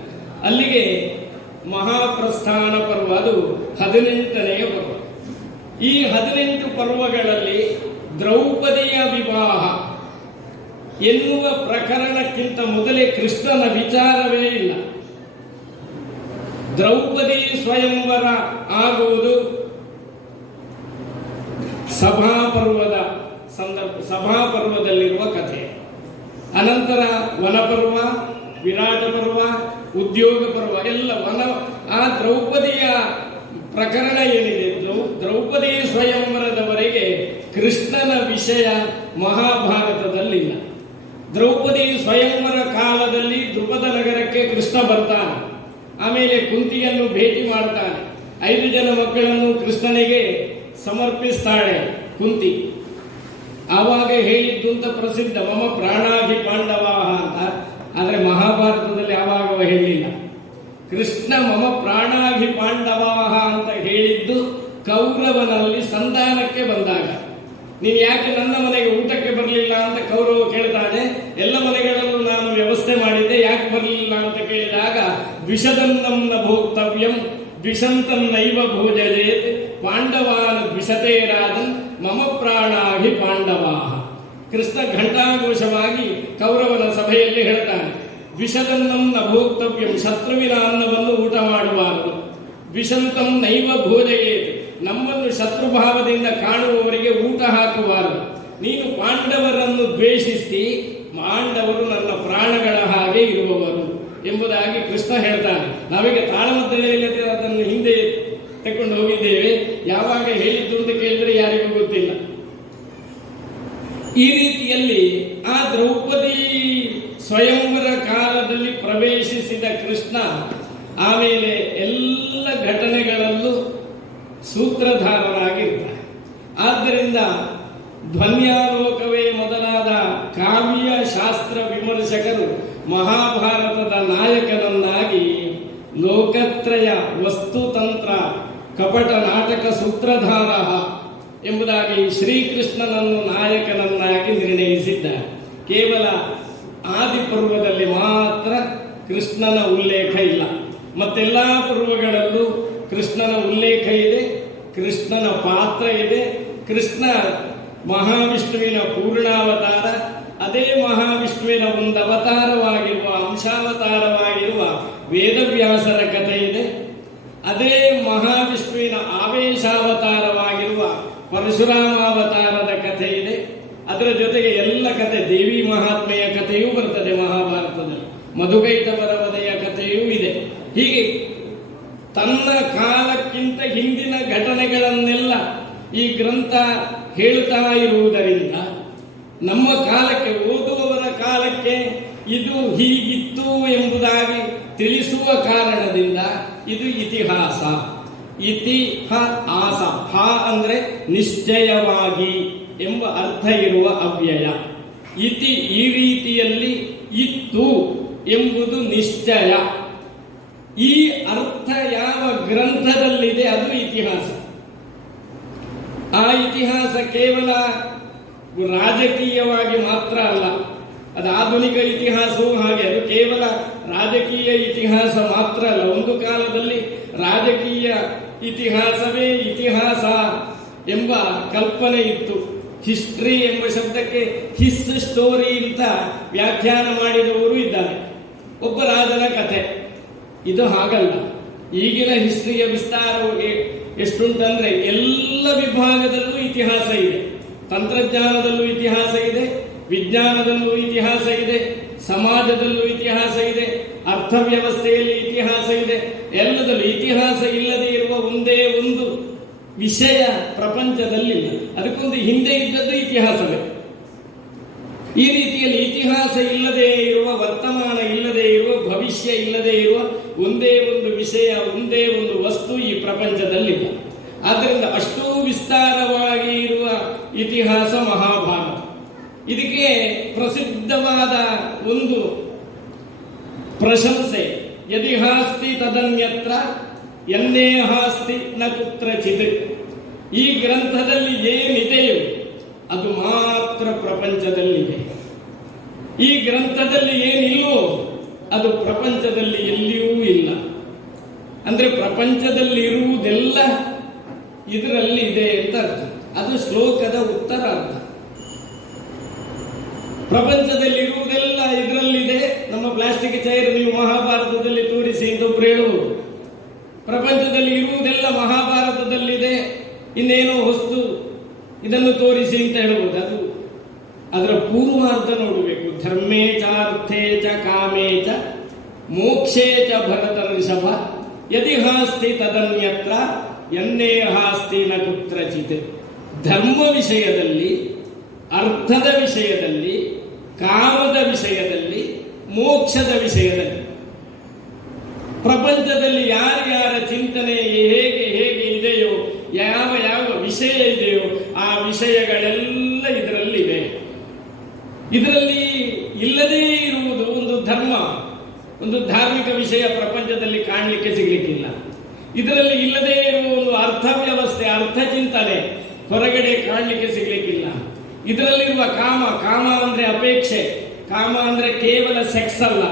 ಅಲ್ಲಿಗೆ ಮಹಾಪ್ರಸ್ಥಾನ ಪರ್ವ, ಅದು 18ನೆಯ ಪರ್ವ. ಈ 18 ಪರ್ವಗಳಲ್ಲಿ ದ್ರೌಪದಿಯ ವಿವಾಹ ಎನ್ನುವ ಪ್ರಕರಣಕ್ಕಿಂತ ಮೊದಲೇ ಕೃಷ್ಣನ ವಿಚಾರವೇ ಇಲ್ಲ. ದ್ರೌಪದಿ ಸ್ವಯಂವರ ಆಗುವುದು ಸಭಾಪರ್ವದ ಸಭಾಪರ್ವದಲ್ಲಿರುವ ಕಥೆ. ಅನಂತರ ವನಪರ್ವ, ವಿರಾಟ ಪರ್ವ, ಉದ್ಯೋಗ ಪರ್ವ ಎಲ್ಲ ಆ ದ್ರೌಪದಿಯ ಪ್ರಕರಣ ಏನಿದೆ, ದ್ರೌಪದಿ ಸ್ವಯಂವರದವರೆಗೆ ಕೃಷ್ಣನ ವಿಷಯ ಮಹಾಭಾರತದಲ್ಲಿಲ್ಲ. ದ್ರೌಪದಿ ಸ್ವಯಂವರ ಕಾಲದಲ್ಲಿ ದ್ರುಪದ ನಗರಕ್ಕೆ ಕೃಷ್ಣ ಬರ್ತಾನೆ. ಆಮೇಲೆ ಕುಂತಿಯನ್ನು ಭೇಟಿ ಮಾಡ್ತಾನೆ. 5 ಜನ ಮಕ್ಕಳನ್ನು ಕೃಷ್ಣನಿಗೆ ಸಮರ್ಪಿಸ್ತಾಳೆ ಕುಂತಿ. ಆವಾಗ ಹೇಳಿದ್ದು ಅಂತ ಪ್ರಸಿದ್ಧ, ಮಮ ಪ್ರಾಣಾಧಿ ಪಾಂಡವಾಹ ಅಂತ. ಆದರೆ ಮಹಾಭಾರತದಲ್ಲಿ ಆವಾಗ ಹೇಳಿಲ್ಲ. ಕೃಷ್ಣ ಮಮ ಪ್ರಾಣಾಧಿ ಪಾಂಡವಾಹ ಅಂತ ಹೇಳಿದ್ದು ಕೌರವನಲ್ಲಿ ಸಂಧಾನಕ್ಕೆ ಬಂದಾಗ. ನೀನು ಯಾಕೆ ನನ್ನ ಮನೆಗೆ ಊಟಕ್ಕೆ ಬರಲಿಲ್ಲ ಅಂತ ಕೌರವ ಕೇಳ್ತಾನೆ. ಎಲ್ಲ ಮನೆಗಳಲ್ಲೂ ನಾನು ವ್ಯವಸ್ಥೆ ಮಾಡಿದ್ದೆ, ಯಾಕೆ ಬರಲಿಲ್ಲ ಅಂತ ಕೇಳಿದಾಗ ದ್ವಿಷದನ್ನಂ ನ ಭೋಕ್ತವ್ಯಂ ದ್ವಿಷಂತನ್ನೈವ ಭೋಜಯೇತ್ ಪಾಂಡವಾನ್ ದ್ವಿಷತೇರಾದನ್ ಮಮ ಪ್ರಾಣಾಹಿ ಪಾಂಡವಾಹ. ಕೃಷ್ಣ ಘಂಟಾಘೋಷವಾಗಿ ಕೌರವನ ಸಭೆಯಲ್ಲಿ ಹೇಳ್ತಾನೆ, ದ್ವಿಷದನ್ನಂ ನ ಭೋಕ್ತವ್ಯಂ, ಶತ್ರುವಿನ ಅನ್ನವನ್ನು ಊಟ ಮಾಡಬಾರದು. ದ್ವಿಷಂತಂ ನೈವ ಭೋಜಯೇತ್, ನಮ್ಮನ್ನು ಶತ್ರುಭಾವದಿಂದ ಕಾಣುವವರಿಗೆ ಊಟ ಹಾಕಬಾರದು. ನೀನು ಪಾಂಡವರನ್ನು ದ್ವೇಷಿಸಿ, ಪಾಂಡವರು ನನ್ನ ಪ್ರಾಣಗಳ ಹಾಗೆ ಇರುವವರು ಎಂಬುದಾಗಿ ಕೃಷ್ಣ ಹೇಳ್ತಾನೆ. ನಾವೀಗ ತಾಳಮದ್ದಳೆಯಲ್ಲಿ ಅದನ್ನು ಹಿಂದೆ ತಕೊಂಡು ಹೋಗಿದ್ದೇವೆ. ಯಾವಾಗ ಹೇಳಿದ್ದು ಅಂತ ಕೇಳಿದ್ರೆ ಯಾರಿಗೂ ಗೊತ್ತಿಲ್ಲ. ಈ ರೀತಿಯಲ್ಲಿ ಆ ದ್ರೌಪದಿ ಸ್ವಯಂವರ ಕಾಲದಲ್ಲಿ ಪ್ರವೇಶಿಸಿದ ಕೃಷ್ಣ ಆಮೇಲೆ ಎಲ್ಲ ಘಟನೆಗಳಲ್ಲೂ ಸೂತ್ರಧಾರರಾಗಿರ್ತಾರೆ. ಆದ್ದರಿಂದ ಧ್ವನ್ಯಾಲೋಕವೇ ಮೊದಲಾದ ಕಾವ್ಯ ಶಾಸ್ತ್ರ ವಿಮರ್ಶಕರು ಮಹಾಭಾರತದ ನಾಯಕನನ್ನಾಗಿ ಲೋಕತ್ರಯ ವಸ್ತುತಂತ್ರ ಕಪಟ ನಾಟಕ ಸೂತ್ರಧಾರ ಎಂಬುದಾಗಿ ಶ್ರೀಕೃಷ್ಣನನ್ನು ನಾಯಕನನ್ನಾಗಿ ನಿರ್ಣಯಿಸಿದ್ದಾರೆ. ಕೇವಲ ಆದಿಪರ್ವದಲ್ಲಿ ಮಾತ್ರ ಕೃಷ್ಣನ ಉಲ್ಲೇಖ ಇಲ್ಲ. ಮತ್ತೆಲ್ಲ ಪರ್ವಗಳಲ್ಲೂ ಕೃಷ್ಣನ ಉಲ್ಲೇಖ ಇದೆ, ಕೃಷ್ಣನ ಪಾತ್ರ ಇದೆ. ಕೃಷ್ಣ ಮಹಾವಿಷ್ಣುವಿನ ಪೂರ್ಣಾವತಾರ. ಅದೇ ಮಹಾವಿಷ್ಣುವಿನ ಒಂದು ಅವತಾರವಾಗಿರುವ, ಅಂಶಾವತಾರವಾಗಿರುವ ವೇದವ್ಯಾಸರ ಕಥೆ ಇದೆ. ಅದೇ ಮಹಾವಿಷ್ಣುವಿನ ಆವೇಶಾವತಾರವಾಗಿರುವ ಪರಶುರಾಮಾವತಾರದ ಕಥೆ ಇದೆ. ಅದರ ಜೊತೆಗೆ ಎಲ್ಲ ಕಥೆ, ದೇವಿ ಮಹಾತ್ಮೆಯ ಕಥೆಯೂ ಬರ್ತದೆ ಮಹಾಭಾರತದಲ್ಲಿ. ಮಧುಕೈಟವರ ವಧೆಯ ಕಥೆಯೂ ಇದೆ. ಹೀಗೆ ತನ್ನ ಕಾಲಕ್ಕಿಂತ ಹಿಂದಿನ ಘಟನೆಗಳನ್ನೆಲ್ಲ ಈ ಗ್ರಂಥ ಹೇಳ್ತಾ ಇರುವುದರಿಂದ ನಮ್ಮ ಕಾಲಕ್ಕೆ, ಓದುವವರ ಕಾಲಕ್ಕೆ ಇದು ಹೀಗಿತ್ತು ಎಂಬುದಾಗಿ ತಿಳಿಸುವ ಕಾರಣದಿಂದ ಇದು ಇತಿಹಾಸ. ಇತಿಹಾಸ, ಹ ಅಂದ್ರೆ ನಿಶ್ಚಯವಾಗಿ ಎಂಬ ಅರ್ಥ ಇರುವ ಅವ್ಯಯ. ಇತಿ ಈ ರೀತಿಯಲ್ಲಿ ಇತ್ತು ಎಂಬುದು ನಿಶ್ಚಯ. ಈ ಅರ್ಥ ಯಾವ ಗ್ರಂಥದಲ್ಲಿದೆ ಅದು ಇತಿಹಾಸ. ಆ ಇತಿಹಾಸ ಕೇವಲ ರಾಜಕೀಯವಾಗಿ ಮಾತ್ರ ಅಲ್ಲ, ಅದು ಆಧುನಿಕ ಇತಿಹಾಸವೂ ಹಾಗೆ. ಅದು ಕೇವಲ ರಾಜಕೀಯ ಇತಿಹಾಸ ಮಾತ್ರ ಅಲ್ಲ. ಒಂದು ಕಾಲದಲ್ಲಿ ರಾಜಕೀಯ ಇತಿಹಾಸವೇ ಇತಿಹಾಸ ಎಂಬ ಕಲ್ಪನೆ ಇತ್ತು. ಹಿಸ್ಟ್ರಿ ಎಂಬ ಶಬ್ದಕ್ಕೆ ಹಿಸ್ ಸ್ಟೋರಿ ಅಂತ ವ್ಯಾಖ್ಯಾನ ಮಾಡಿದವರು ಇದ್ದಾರೆ. ಒಬ್ಬ ರಾಜನ ಕಥೆ. ಇದು ಹಾಗಲ್ಲ. ಈಗಿನ ಹಿಸ್ಟ್ರಿಯ ವಿಸ್ತಾರ ಎಷ್ಟುಂಟಂದ್ರೆ ಎಲ್ಲ ವಿಭಾಗದಲ್ಲೂ ಇತಿಹಾಸ ಇದೆ. ತಂತ್ರಜ್ಞಾನದಲ್ಲೂ ಇತಿಹಾಸ ಇದೆ, ವಿಜ್ಞಾನದಲ್ಲೂ ಇತಿಹಾಸ ಇದೆ, ಸಮಾಜದಲ್ಲೂ ಇತಿಹಾಸ ಇದೆ, ಅರ್ಥವ್ಯವಸ್ಥೆಯಲ್ಲಿ ಇತಿಹಾಸ ಇದೆ. ಎಲ್ಲದಲ್ಲೂ ಇತಿಹಾಸ ಇಲ್ಲದೆ ಇರುವ ಒಂದೇ ಒಂದು ವಿಷಯ ಪ್ರಪಂಚದಲ್ಲಿಲ್ಲ. ಅದಕ್ಕೊಂದು ಹಿಂದೆ ಇದ್ದದ್ದು ಇತಿಹಾಸವೇ. ಈ ರೀತಿಯಲ್ಲಿ ಇತಿಹಾಸ ಇಲ್ಲದೆ ಇರುವ, ವರ್ತಮಾನ ಇಲ್ಲದೆ ಇರುವ, ಭವಿಷ್ಯ ಇಲ್ಲದೆ ಇರುವ ಒಂದೇ ಒಂದು ವಿಷಯ, ಒಂದೇ ಒಂದು ವಸ್ತು ಈ ಪ್ರಪಂಚದಲ್ಲಿಲ್ಲ. ಆದ್ದರಿಂದ ಅಷ್ಟೂ ವಿಸ್ತಾರವಾಗಿ ಇರುವ ಇತಿಹಾಸ ಮಹಾಭಾರತ. ಇದಕ್ಕೆ ಪ್ರಸಿದ್ಧವಾದ ಒಂದು ಪ್ರಶಂಸೆ, ಯದಿಹಾಸ್ತಿ ತದನ್ಯತ್ರ ಯನ್ನೇಹಾಸ್ತಿ ನ ಕುತ್ರಚಿತ್. ಈ ಗ್ರಂಥದಲ್ಲಿ ಏನಿದೆಯೋ ಅದು ಮಾತ್ರ ಪ್ರಪಂಚದಲ್ಲಿದೆ. ಈ ಗ್ರಂಥದಲ್ಲಿ ಏನಿಲ್ಲವೋ ಅದು ಪ್ರಪಂಚದಲ್ಲಿ ಎಲ್ಲಿಯೂ ಇಲ್ಲ. ಅಂದ್ರೆ ಪ್ರಪಂಚದಲ್ಲಿ ಇರುವುದೆಲ್ಲ ಇದರಲ್ಲಿ ಇದೆ ಅಂತ ಅರ್ಥ. ಅದು ಶ್ಲೋಕದ ಉತ್ತರ ಅರ್ಥ. ಪ್ರಪಂಚದಲ್ಲಿ ಇರುವುದೆಲ್ಲ ಇದರಲ್ಲಿದೆ. ನಮ್ಮ ಪ್ಲಾಸ್ಟಿಕ್ ಚೈರ್ ನೀವು ಮಹಾಭಾರತದಲ್ಲಿ ತೋರಿಸಿ ಅಂತ ಒಬ್ರು ಹೇಳುವುದು. ಪ್ರಪಂಚದಲ್ಲಿ ಇರುವುದೆಲ್ಲ ಮಹಾಭಾರತದಲ್ಲಿದೆ, ಇನ್ನೇನೋ ಹೊಸ್ತು ಇದನ್ನು ತೋರಿಸಿ ಅಂತ ಹೇಳಬಹುದು. ಅದು ಅದರ ಪೂರ್ವಾರ್ಧ ನೋಡಬೇಕು. ಧರ್ಮೇ ಚ ಅರ್ಥೇ ಚ ಕಾಮೇ ಚ ಮೋಕ್ಷೇ ಚ ಭರತ ಋಷಭ ಯದಿಹಾಸ್ತಿ ತದನ್ಯತ್ರ ಯನ್ನೇಹಾಸ್ತಿ ನ ಕುತ್ರಚಿತ್. ಧರ್ಮ ವಿಷಯದಲ್ಲಿ, ಅರ್ಥದ ವಿಷಯದಲ್ಲಿ, ಕಾಮದ ವಿಷಯದಲ್ಲಿ, ಮೋಕ್ಷದ ವಿಷಯದಲ್ಲಿ ಪ್ರಪಂಚದಲ್ಲಿ ಯಾರ್ಯಾರ ಚಿಂತನೆ ಹೇಗೆ ಹೇಗೆ ಇದೆಯೋ, ಯಾವ ಯಾವ ವಿಷಯ ಇದೆಯೋ ಆ ವಿಷಯಗಳೆಲ್ಲ ಇದರಲ್ಲಿವೆ. ಇದರಲ್ಲಿ ಇಲ್ಲದೇ ಇರುವುದು ಒಂದು ಧರ್ಮ, ಒಂದು ಧಾರ್ಮಿಕ ವಿಷಯ ಪ್ರಪಂಚದಲ್ಲಿ ಕಾಣಲಿಕ್ಕೆ ಸಿಗಲಿಕ್ಕಿಲ್ಲ. ಇದರಲ್ಲಿ ಇಲ್ಲದೇ ಇರುವ ಒಂದು ಅರ್ಥವ್ಯವಸ್ಥೆ, ಅರ್ಥ ಚಿಂತನೆ ಹೊರಗಡೆ ಕಾಣಲಿಕ್ಕೆ ಸಿಗಲಿಕ್ಕಿಲ್ಲ. ಇದರಲ್ಲಿರುವ ಕಾಮ, ಕಾಮ ಅಂದ್ರೆ ಅಪೇಕ್ಷೆ, ಕಾಮ ಅಂದ್ರೆ ಕೇವಲ ಸೆಕ್ಸ್ ಅಲ್ಲ.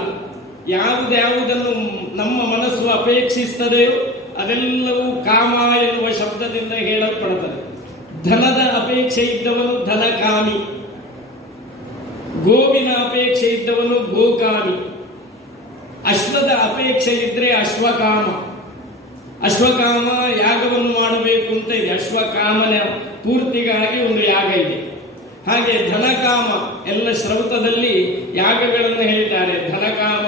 ಯಾವುದನ್ನು ನಮ್ಮ ಮನಸ್ಸು ಅಪೇಕ್ಷಿಸ್ತದೆಯೋ ಅದೆಲ್ಲವೂ ಕಾಮ ಎನ್ನುವ ಶಬ್ದದಿಂದ ಹೇಳಲ್ಪಡುತ್ತದೆ. ಧನದ ಅಪೇಕ್ಷೆ ಇದ್ದವನು ಧನಕಾಮಿ, ಗೋವಿನ ಅಪೇಕ್ಷೆ ಇದ್ದವನು ಗೋಕಾಮಿ, ಅಶ್ವದ ಅಪೇಕ್ಷೆ ಇದ್ರೆ ಅಶ್ವಕಾಮ. ಅಶ್ವಕಾಮ ಯಾಗವನ್ನು ಮಾಡಬೇಕು ಅಂತ ಇದೆ. ಅಶ್ವಕಾಮನ ಪೂರ್ತಿಗಾಗಿ ಒಂದು ಯಾಗ ಇದೆ. ಹಾಗೆ ಧನಕಾಮ ಎಲ್ಲ ಶ್ರೌತದಲ್ಲಿ ಯಾಗಗಳನ್ನು ಹೇಳಿದ್ದಾರೆ. ಧನಕಾಮ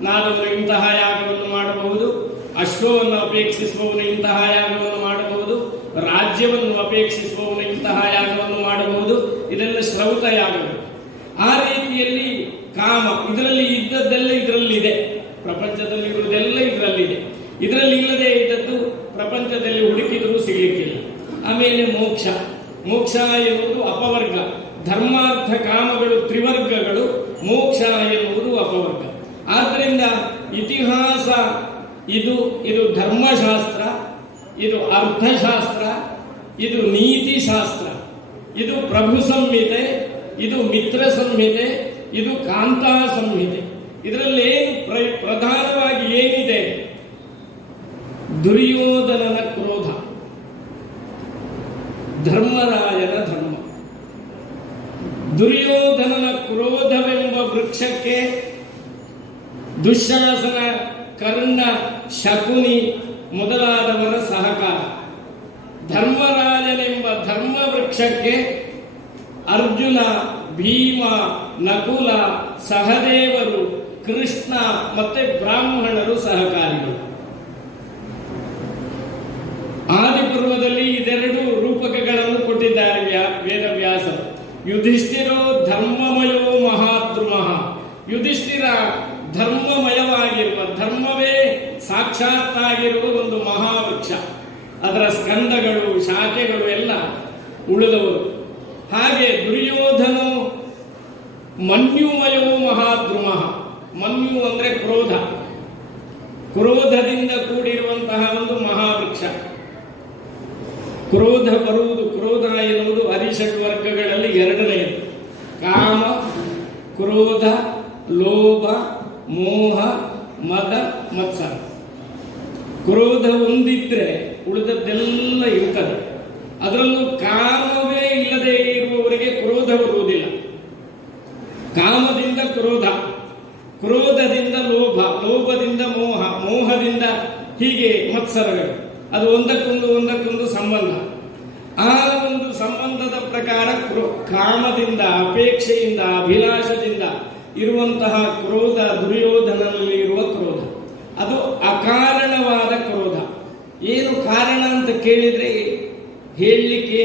ನಾದವನು ಇಂತಹ ಯಾಗವನ್ನು ಮಾಡಬಹುದು, ಅಶ್ವವನ್ನು ಅಪೇಕ್ಷಿಸುವವನು ಇಂತಹ ಯಾಗವನ್ನು ಮಾಡಬಹುದು, ರಾಜ್ಯವನ್ನು ಅಪೇಕ್ಷಿಸುವವನು ಇಂತಹ ಯಾಗವನ್ನು ಮಾಡಬಹುದು. ಇದೆಲ್ಲ ಶ್ರೌತ ಯಾಗಗಳು. ಆ ರೀತಿಯಲ್ಲಿ ಕಾಮ ಇದರಲ್ಲಿ ಇದ್ದದ್ದೆಲ್ಲ ಇದರಲ್ಲಿದೆ. ಪ್ರಪಂಚದಲ್ಲಿರುವುದೆಲ್ಲ ಇದರಲ್ಲಿದೆ. ಇದರಲ್ಲಿ ಇಲ್ಲದೆ ಇದ್ದದ್ದು ಪ್ರಪಂಚದಲ್ಲಿ ಹುಡುಕಿದರೂ ಸಿಗಲಿಕ್ಕಿಲ್ಲ. ಆಮೇಲೆ ಮೋಕ್ಷ. ಮೋಕ್ಷ ಎನ್ನುವುದು ಅಪವರ್ಗ. ಧರ್ಮಾರ್ಥ ಕಾಮಗಳು ತ್ರಿವರ್ಗಗಳು, ಮೋಕ್ಷ ಎನ್ನುವುದು ಅಪವರ್ಗ. ಆದ್ದರಿಂದ ಇತಿಹಾಸ ಇದು ಧರ್ಮಶಾಸ್ತ್ರ, ಇದು ಅರ್ಥಶಾಸ್ತ್ರ, ಇದು ನೀತಿಶಾಸ್ತ್ರ, ಇದು ಪ್ರಭು ಸಂಹಿತೆ, ಇದು ಮಿತ್ರ ಸಂಹಿತೆ, ಇದು ಕಾಂತಾ ಸಂಹಿತೆ. ಇದರಲ್ಲಿ ಏನು ಪ್ರಧಾನವಾಗಿ ಏನಿದೆ? ದುರ್ಯೋಧನನ ಕ್ರೋಧ, ಧರ್ಮರಾಯನ ಧರ್ಮ. ದುರ್ಯೋಧನನ ಕ್ರೋಧವೆಂಬ ವೃಕ್ಷಕ್ಕೆ ದುಶ್ಯಾಸನ, ಕರ್ಣ, ಶಕುನಿ ಮೊದಲಾದವರ ಸಹಕಾರ. ಧರ್ಮರಾಜನೆಂಬ ಧರ್ಮ ವೃಕ್ಷಕ್ಕೆ ಅರ್ಜುನ, ಭೀಮ, ನಕುಲ, ಸಹದೇವರು, ಕೃಷ್ಣ ಮತ್ತೆ ಬ್ರಾಹ್ಮಣರು ಸಹಕಾರಿಗಳು. ಆದಿಪರ್ವದಲ್ಲಿ ಇದೆರಡು ರೂಪಕಗಳನ್ನು ಕೊಟ್ಟಿದ್ದಾರೆ ವೇದವ್ಯಾಸರು. ಯುಧಿಷ್ಠಿರೋ ಧರ್ಮಮಯೋ ಮಹಾದ್ರುಮಃ. ಯುಧಿಷ್ಠಿರ ಧರ್ಮಮಯವಾಗಿರುವ, ಧರ್ಮವೇ ಸಾಕ್ಷಾತ್ತಾಗಿರುವ ಒಂದು ಮಹಾವೃಕ್ಷ. ಅದರ ಸ್ಕಂದಗಳು, ಶಾಖೆಗಳು ಎಲ್ಲ ಉಳಿದವರು. ಹಾಗೆ ದುರ್ಯೋಧನು ಮನ್ಯುಮಯೋ ಮಹಾದ್ರುಮಃ. ಮನ್ಯು ಅಂದ್ರೆ ಕ್ರೋಧ, ಕ್ರೋಧದಿಂದ ಕೂಡಿರುವಂತಹ ಒಂದು ಮಹಾವೃಕ್ಷ. ಕ್ರೋಧ ಬರುವುದು, ಕ್ರೋಧ ಎನ್ನುವುದು ಅರಿಷಡ್ ವರ್ಗಗಳಲ್ಲಿ ಎರಡನೆಯದು. ಕಾಮ, ಕ್ರೋಧ, ಲೋಭ, ಮೋಹ, ಮದ, ಮತ್ಸರ. ಕ್ರೋಧ ಒಂದಿದ್ರೆ ಉಳಿದದ್ದೆಲ್ಲ ಇರ್ತದೆ. ಅದರಲ್ಲೂ ಕಾಮವೇ ಇಲ್ಲದೆ ಇರುವವರಿಗೆ ಕ್ರೋಧ ಬರುವುದಿಲ್ಲ. ಕಾಮದಿಂದ ಕ್ರೋಧ, ಕ್ರೋಧದಿಂದ ಲೋಭ, ಲೋಭದಿಂದ ಮೋಹ, ಮೋಹದಿಂದ ಹೀಗೆ ಮತ್ಸರಗಳು. ಅದು ಒಂದಕ್ಕೊಂದು ಸಂಬಂಧ. ಆ ಒಂದು ಸಂಬಂಧದ ಪ್ರಕಾರ ಕಾಮದಿಂದ, ಅಪೇಕ್ಷೆಯಿಂದ, ಅಭಿಲಾಷದಿಂದ ಇರುವಂತಹ ಕ್ರೋಧ ದುರ್ಯೋಧನನಲ್ಲಿ ಇರುವ ಕ್ರೋಧ, ಅದು ಅಕಾರಣವಾದ ಕ್ರೋಧ. ಏನು ಕಾರಣ ಅಂತ ಕೇಳಿದ್ರೆ ಹೇಳಲಿಕ್ಕೆ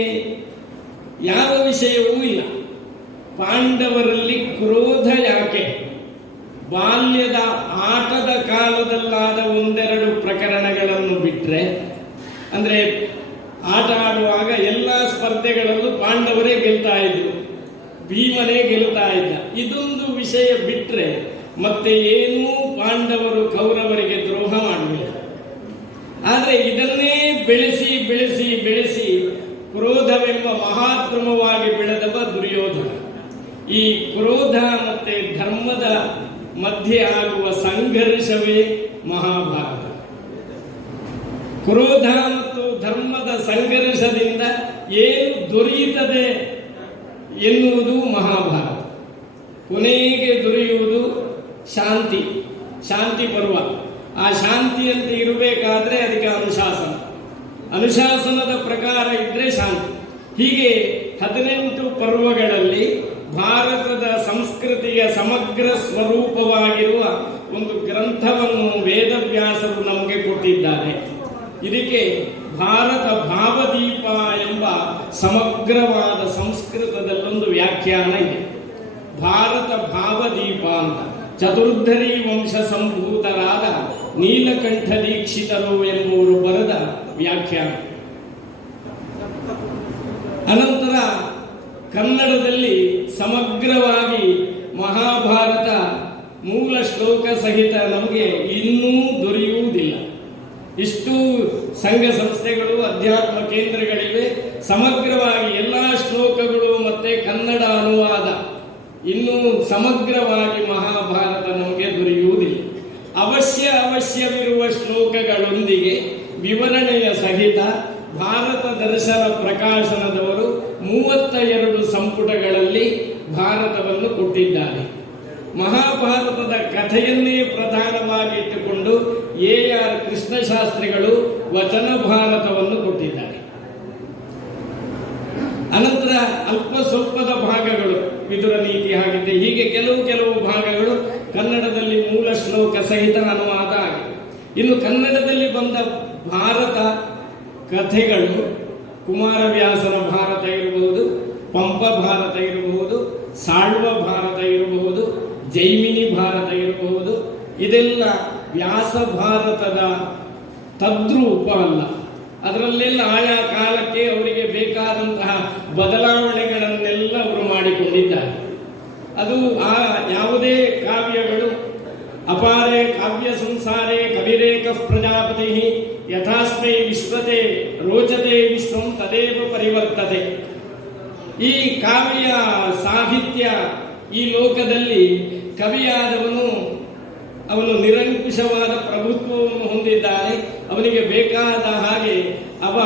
ಯಾವ ವಿಷಯವೂ ಇಲ್ಲ. ಪಾಂಡವರಲ್ಲಿ ಕ್ರೋಧ ಯಾಕೆ? ಬಾಲ್ಯದ ಆಟದ ಕಾಲದಲ್ಲಾದ ಒಂದೆರಡು ಪ್ರಕರಣಗಳನ್ನು ಬಿಟ್ರೆ, ಅಂದ್ರೆ ಆಟ ಆಡುವಾಗ ಎಲ್ಲ ಸ್ಪರ್ಧೆಗಳಲ್ಲೂ ಪಾಂಡವರೇ ಗೆಲ್ತಾ ಇದ್ರು, ಭೀಮನೇ ಗೆಲ್ತಾ ಇದ್ದ. ಇದೊಂದು ವಿಷಯ ಬಿಟ್ರೆ ಮತ್ತೆ ಏನೂ ಪಾಂಡವರು ಕೌರವರಿಗೆ ದ್ರೋಹ ಮಾಡಲಿಲ್ಲ. ಆದರೆ ಇದನ್ನೇ ಬೆಳೆಸಿ ಬೆಳೆಸಿ ಬೆಳೆಸಿ ಕ್ರೋಧವೆಂಬ ಮಹಾದ್ರಮವಾಗಿ ಬೆಳೆದವ ದುರ್ಯೋಧನ. ಈ ಕ್ರೋಧ ಮತ್ತೆ ಧರ್ಮದ ಮಧ್ಯೆ ಆಗುವ ಸಂಘರ್ಷವೇ ಮಹಾಭಾರತ. ಕ್ರೋಧ ಮತ್ತು ಧರ್ಮದ ಸಂಘರ್ಷದಿಂದ ಏನು ದೊರೆಯುತ್ತದೆ ಎನ್ನುವುದು ಮಹಾಭಾರತ. ಕೊನೆಗೆ ದೊರೆಯುವುದು ಶಾಂತಿ, ಶಾಂತಿ ಪರ್ವ. ಆ ಶಾಂತಿಯಂತೆ ಇರಬೇಕಾದ್ರೆ ಅದಕ್ಕೆ ಅನುಶಾಸನ, ಅನುಶಾಸನದ ಪ್ರಕಾರ ಇದ್ರೆ ಶಾಂತಿ. ಹೀಗೆ 18 ಪರ್ವಗಳಲ್ಲಿ ಭಾರತದ ಸಂಸ್ಕೃತಿಯ ಸಮಗ್ರ ಸ್ವರೂಪವಾಗಿರುವ ಒಂದು ಗ್ರಂಥವನ್ನು ವೇದವ್ಯಾಸರು ನಮಗೆ ಕೊಟ್ಟಿದ್ದಾರೆ. ಇದಕ್ಕೆ ಭಾರತ ಭಾವದೀಪ ಎಂಬ ಸಮಗ್ರವಾದ ಸಂಸ್ಕೃತದಲ್ಲೊಂದು ವ್ಯಾಖ್ಯಾನ ಇದೆ. ಭಾರತ ಭಾವದೀಪ ಅಂತ ಚತುರ್ಧರಿ ವಂಶ ಸಂಭೂತರಾದ ನೀಲಕಂಠ ದೀಕ್ಷಿತರು ಎಂಬುವರು ಬರೆದ ವ್ಯಾಖ್ಯಾನ. ಅನಂತರ ಕನ್ನಡದಲ್ಲಿ ಸಮಗ್ರವಾಗಿ ಮಹಾಭಾರತ ಮೂಲ ಶ್ಲೋಕ ಸಹಿತ ನಮಗೆ ಇನ್ನೂ ದೊರೆಯುವುದಿಲ್ಲ. ಇಷ್ಟು ಸಂಘ ಸಂಸ್ಥೆಗಳು, ಅಧ್ಯಾತ್ಮ ಕೇಂದ್ರಗಳಿವೆ. ಸಮಗ್ರವಾಗಿ ಎಲ್ಲ ಶ್ಲೋಕಗಳು ಮತ್ತೆ ಕನ್ನಡ ಅನುವಾದ ಇನ್ನೂ ಸಮಗ್ರವಾಗಿ ಮಹಾಭಾರತ ನಮಗೆ ದೊರೆಯುವುದಿಲ್ಲ. ಅವಶ್ಯವಿರುವ ಶ್ಲೋಕಗಳೊಂದಿಗೆ ವಿವರಣೆಯ ಸಹಿತ ಭಾರತ ದರ್ಶನ ಪ್ರಕಾಶನದವರು 32 ಸಂಪುಟಗಳಲ್ಲಿ ಭಾರತವನ್ನು ಕೊಟ್ಟಿದ್ದಾರೆ. ಮಹಾಭಾರತದ ಕಥೆಯನ್ನೇ ಪ್ರಧಾನವಾಗಿ ಇಟ್ಟುಕೊಂಡು AR ಕೃಷ್ಣಶಾಸ್ತ್ರಿಗಳು ವಚನ ಭಾರತವನ್ನು ಕೊಟ್ಟಿದ್ದಾರೆ. ಅನಂತರ ಅಲ್ಪ ಸ್ವಲ್ಪದ ಭಾಗಗಳು ವಿದುರ ನೀತಿ ಆಗಿದೆ. ಹೀಗೆ ಕೆಲವು ಭಾಗಗಳು ಕನ್ನಡದಲ್ಲಿ ಮೂಲ ಶ್ಲೋಕ ಸಹಿತ ಅನುವಾದ ಆಗಿದೆ. ಇನ್ನು ಕನ್ನಡದಲ್ಲಿ ಬಂದ ಭಾರತ ಕಥೆಗಳು ಕುಮಾರವ್ಯಾಸನ ಭಾರತ ಇರಬಹುದು, ಪಂಪ ಭಾರತ ಇರಬಹುದು, ಸಾಳ್ವ ಭಾರತ ಇರಬಹುದು, ಜೈಮಿನಿ ಭಾರತ ಇರಬಹುದು. ಇದೆಲ್ಲ ವ್ಯಾಸ ಭಾರತದ ತದ್ರೂಪ ಅಲ್ಲ. ಅದರಲ್ಲೆಲ್ಲ ಆಯಾ ಕಾಲಕ್ಕೆ ಅವರಿಗೆ ಬೇಕಾದಂತಹ ಬದಲಾವಣೆಗಳನ್ನೆಲ್ಲ ಅವರು ಮಾಡಿಕೊಂಡಿದ್ದಾರೆ. ಅದು ಆ ಯಾವುದೇ ಕಾವ್ಯಗಳು ಅಪಾರೆ ಕಾವ್ಯ ಸಂಸಾರೇ ಕವಿರೇಕ ಪ್ರಜಾಪತಿ ಯಥಾಸ್ಮೈ ವಿಶ್ವತೆ ರೋಚತೆ ವಿಶ್ವಂ ತದೇವ ಪರಿವರ್ತತೆ. ಈ ಕಾವ್ಯ ಸಾಹಿತ್ಯ ಈ ಲೋಕದಲ್ಲಿ ಕವಿಯಾದವನು ಅವನು ನಿರಂಕುಶವಾದ ಪ್ರಭುತ್ವವನ್ನು ಹೊಂದಿದ್ದಾನೆ. ಅವನಿಗೆ ಬೇಕಾದ ಹಾಗೆ ಅವ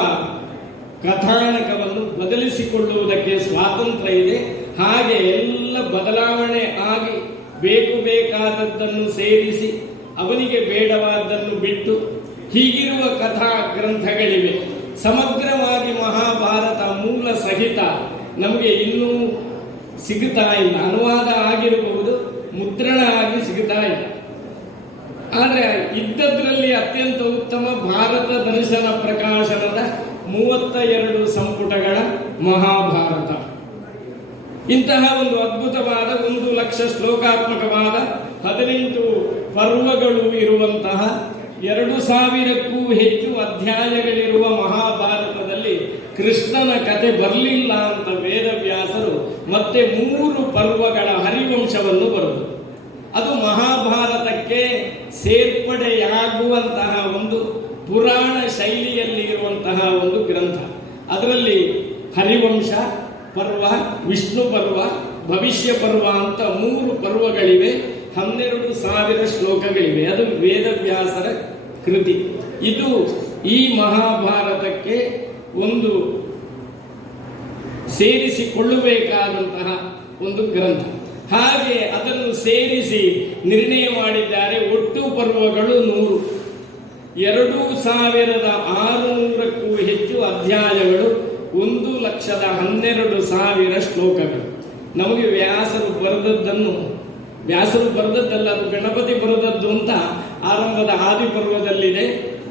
ಕಥಾನಕವನ್ನು ಬದಲಿಸಿಕೊಳ್ಳುವುದಕ್ಕೆ ಸ್ವಾತಂತ್ರ್ಯ ಇದೆ. ಹಾಗೆ ಎಲ್ಲ ಬದಲಾವಣೆ ಆಗಿ ಬೇಕಾದದ್ದನ್ನು ಸೇರಿಸಿ ಅವನಿಗೆ ಬೇಡವಾದ್ದನ್ನು ಬಿಟ್ಟು ಹೀಗಿರುವ ಕಥಾ ಗ್ರಂಥಗಳಿವೆ. ಸಮಗ್ರವಾಗಿ ಮಹಾಭಾರತ ಮೂಲ ಸಹಿತ ನಮಗೆ ಇನ್ನೂ ಸಿಗುತ್ತಾ ಇಲ್ಲ. ಅನುವಾದ ಆಗಿರಬಹುದು, ಮುದ್ರಣ ಆಗಿ ಸಿಗುತ್ತಾ ಇಲ್ಲ. ಆದರೆ ಇದ್ದದ್ರಲ್ಲಿ ಅತ್ಯಂತ ಉತ್ತಮ ಭಾರತ ದರ್ಶನ ಪ್ರಕಾಶನದ 32 ಸಂಪುಟಗಳ ಮಹಾಭಾರತ. ಇಂತಹ ಒಂದು ಅದ್ಭುತವಾದ 1 ಲಕ್ಷ ಶ್ಲೋಕಾತ್ಮಕವಾದ 18 ಪರ್ವಗಳು ಇರುವಂತಹ 2000ಕ್ಕೂ ಹೆಚ್ಚು ಅಧ್ಯಾಯಗಳಿರುವ ಮಹಾಭಾರತದಲ್ಲಿ ಕೃಷ್ಣನ ಕತೆ ಬರಲಿಲ್ಲ ಅಂತ ವೇದವ್ಯಾಸರು ಮತ್ತೆ 3 ಪರ್ವಗಳ ಹರಿವಂಶವನ್ನು ಬರೆದರು. ಅದು ಮಹಾಭಾರತಕ್ಕೆ ಸೇರ್ಪಡೆಯಾಗುವಂತಹ ಒಂದು ಪುರಾಣ ಶೈಲಿಯಲ್ಲಿ ಇರುವಂತಹ ಒಂದು ಗ್ರಂಥ. ಅದರಲ್ಲಿ ಹರಿವಂಶ ಪರ್ವ, ವಿಷ್ಣು ಪರ್ವ, ಭವಿಷ್ಯ ಪರ್ವ ಅಂತ 3 ಪರ್ವಗಳಿವೆ. 12,000 ಶ್ಲೋಕಗಳಿವೆ. ಅದು ವೇದವ್ಯಾಸರ ಕೃತಿ. ಇದು ಈ ಮಹಾಭಾರತಕ್ಕೆ ಒಂದು ಸೇರಿಸಿಕೊಳ್ಳಬೇಕಾದಂತಹ ಒಂದು ಗ್ರಂಥ. ಹಾಗೆ ಅದನ್ನು ಸೇರಿಸಿ ನಿರ್ಣಯ ಮಾಡಿದ್ದಾರೆ. ಒಟ್ಟು ಪರ್ವಗಳು 100, 2600ಕ್ಕೂ ಹೆಚ್ಚು ಅಧ್ಯಾಯಗಳು, 1,12,000 ಶ್ಲೋಕಗಳು. ನಮಗೆ ವ್ಯಾಸರು ಬರೆದದ್ದಲ್ಲ, ಅದು ಗಣಪತಿ ಬರೆದದ್ದು ಅಂತ ಆರಂಭದ ಆದಿಪರ್ವದಲ್ಲಿದೆ.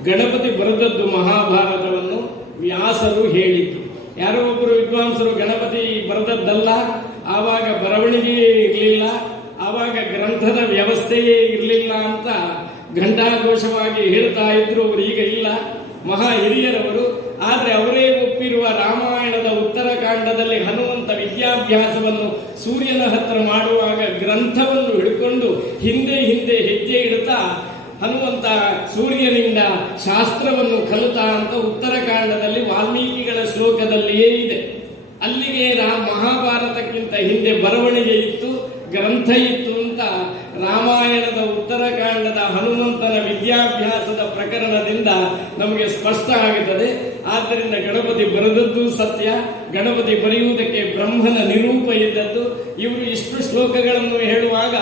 ಗಣಪತಿ ಬರೆದದ್ದು ಮಹಾಭಾರತವನ್ನು ವ್ಯಾಸರು ಹೇಳಿದ್ದು. ಯಾರೋ ಒಬ್ಬರು ವಿದ್ವಾಂಸರು ಗಣಪತಿ ಬರೆದದ್ದಲ್ಲ, ಆವಾಗ ಬರವಣಿಗೆಯೇ ಇರಲಿಲ್ಲ, ಆವಾಗ ಗ್ರಂಥದ ವ್ಯವಸ್ಥೆಯೇ ಇರಲಿಲ್ಲ ಅಂತ ಘಂಟಾಘೋಷವಾಗಿ ಹೇಳ್ತಾ ಇದ್ರು. ಅವರು ಈಗ ಇಲ್ಲ, ಮಹಾ ಹಿರಿಯರವರು. ಆದರೆ ಅವರೇ ಒಪ್ಪಿರುವ ರಾಮಾಯಣದ ಉತ್ತರಕಾಂಡದಲ್ಲಿ ಹನುಮಂತ ವಿದ್ಯಾಭ್ಯಾಸವನ್ನು ಸೂರ್ಯನ ಹತ್ರ ಮಾಡುವಾಗ ಗ್ರಂಥವನ್ನು ಹಿಡ್ಕೊಂಡು ಹಿಂದೆ ಹೆಜ್ಜೆ ಇಡುತ್ತಾ ಹನುಮಂತ ಸೂರ್ಯನಿಂದ ಶಾಸ್ತ್ರವನ್ನು ಕಲಿತಾ ಅಂತ ಉತ್ತರಕಾಂಡದಲ್ಲಿ ವಾಲ್ಮೀಕಿಗಳ ಶ್ಲೋಕದಲ್ಲಿಯೇ ಇದೆ. ಅಲ್ಲಿಗೆ ಮಹಾಭಾರತಕ್ಕಿಂತ ಹಿಂದೆ ಬರವಣಿಗೆ ಇತ್ತು, ಗ್ರಂಥ ಇತ್ತು ಅಂತ ರಾಮಾಯಣದ ಉತ್ತರಕಾಂಡದ ಹನುಮಂತನ ವಿದ್ಯಾಭ್ಯಾಸದ ಪ್ರಕರಣದಿಂದ ನಮಗೆ ಸ್ಪಷ್ಟ ಆಗುತ್ತದೆ. ಆದ್ದರಿಂದ ಗಣಪತಿ ಬರೆದದ್ದು ಸತ್ಯ, ಗಣಪತಿ ಬರೆಯುವುದಕ್ಕೆ ಬ್ರಹ್ಮನ ನಿರೂಪ ಇದ್ದದ್ದು. ಇವರು ಇಷ್ಟು ಶ್ಲೋಕಗಳನ್ನು ಹೇಳುವಾಗ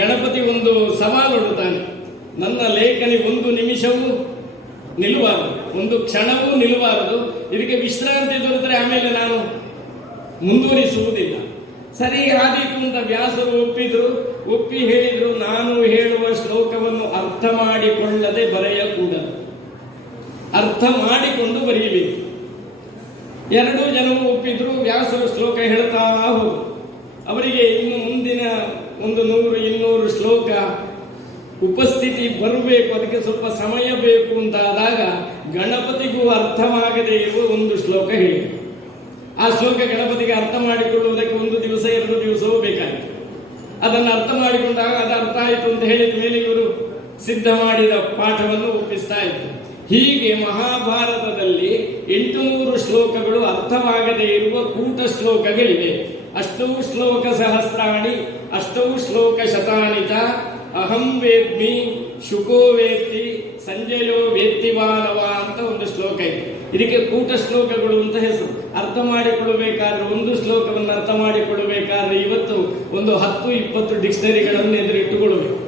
ಗಣಪತಿ ಒಂದು ಸವಾಲೊಡ್ಡುತ್ತಾನೆ. ನನ್ನ ಲೇಖನಿ ಒಂದು ನಿಮಿಷವೂ ನಿಲ್ಲಬಾರದು, ಒಂದು ಕ್ಷಣವೂ ನಿಲ್ಲಬಾರದು. ಇದಕ್ಕೆ ವಿಶ್ರಾಂತಿ ದೊರೆತರೆ ಆಮೇಲೆ ನಾನು ಮುಂದುವರಿಸುವುದಿಲ್ಲ. ಸರಿ ಆದೀತು ಅಂತ ವ್ಯಾಸರು ಒಪ್ಪಿ ಹೇಳಿದ್ರು, ನಾನು ಹೇಳುವ ಶ್ಲೋಕವನ್ನು ಅರ್ಥ ಮಾಡಿಕೊಳ್ಳದೆ ಬರೆಯಕೂಡದು, ಅರ್ಥ ಮಾಡಿಕೊಂಡು ಬರೆಯಬೇಕು. 2 ಜನರು ಒಪ್ಪಿದ್ರು. ವ್ಯಾಸರು ಶ್ಲೋಕ ಹೇಳ್ತಾ ಹೋದ್ರು. ಅವರಿಗೆ ಇನ್ನು ಮುಂದಿನ 100-200 ಶ್ಲೋಕ ಉಪಸ್ಥಿತಿ ಬರಬೇಕು, ಅದಕ್ಕೆ ಸ್ವಲ್ಪ ಸಮಯ ಬೇಕು ಅಂತಾದಾಗ ಗಣಪತಿಗೂ ಅರ್ಥವಾಗದೇ ಇರುವ ಒಂದು ಶ್ಲೋಕ ಹೇಳಿ. ಆ ಶ್ಲೋಕ ಗಣಪತಿಗೆ ಅರ್ಥ ಮಾಡಿಕೊಳ್ಳುವುದಕ್ಕೆ 1 ದಿವಸ 2 ದಿವಸವೂ ಬೇಕಾಯಿತು. ಅದನ್ನು ಅರ್ಥ ಮಾಡಿಕೊಂಡಾಗ ಅದು ಅರ್ಥ ಆಯಿತು ಅಂತ ಹೇಳಿದ ಮೇಲೆ ಇವರು ಸಿದ್ಧ ಮಾಡಿದ ಪಾಠವನ್ನು ಒಪ್ಪಿಸ್ತಾ ಇದ್ರು. ಹೀಗೆ ಮಹಾಭಾರತದಲ್ಲಿ 800 ಶ್ಲೋಕಗಳು ಅರ್ಥವಾಗದೇ ಇರುವ ಕೂಟ ಶ್ಲೋಕಗಳಿವೆ. ಅಷ್ಟೂ ಶ್ಲೋಕ ಸಹಸ್ರಾಣಿ, ಅಷ್ಟೂ ಶ್ಲೋಕ ಶತಾನಿ ಚ ಅಹಂ ವೇದ್ಮಿ ಶುಕೋ ವೇತ್ತಿ ಸಂಜಯೋ ವೇತ್ತಿವಾನವ ಅಂತ ಒಂದು ಶ್ಲೋಕ ಇದೆ. ಇದಕ್ಕೆ ಕೂಟ ಶ್ಲೋಕಗಳು ಅಂತ ಹೆಸರು. ಅರ್ಥ ಮಾಡಿಕೊಳ್ಳಬೇಕಾದ್ರೆ, ಒಂದು ಶ್ಲೋಕವನ್ನು ಅರ್ಥ ಮಾಡಿಕೊಳ್ಳಬೇಕಾದ್ರೆ ಇವತ್ತು 10-20 ಡಿಕ್ಷನರಿಗಳನ್ನು ಎದುರಿಟ್ಟುಕೊಳ್ಳಬೇಕು.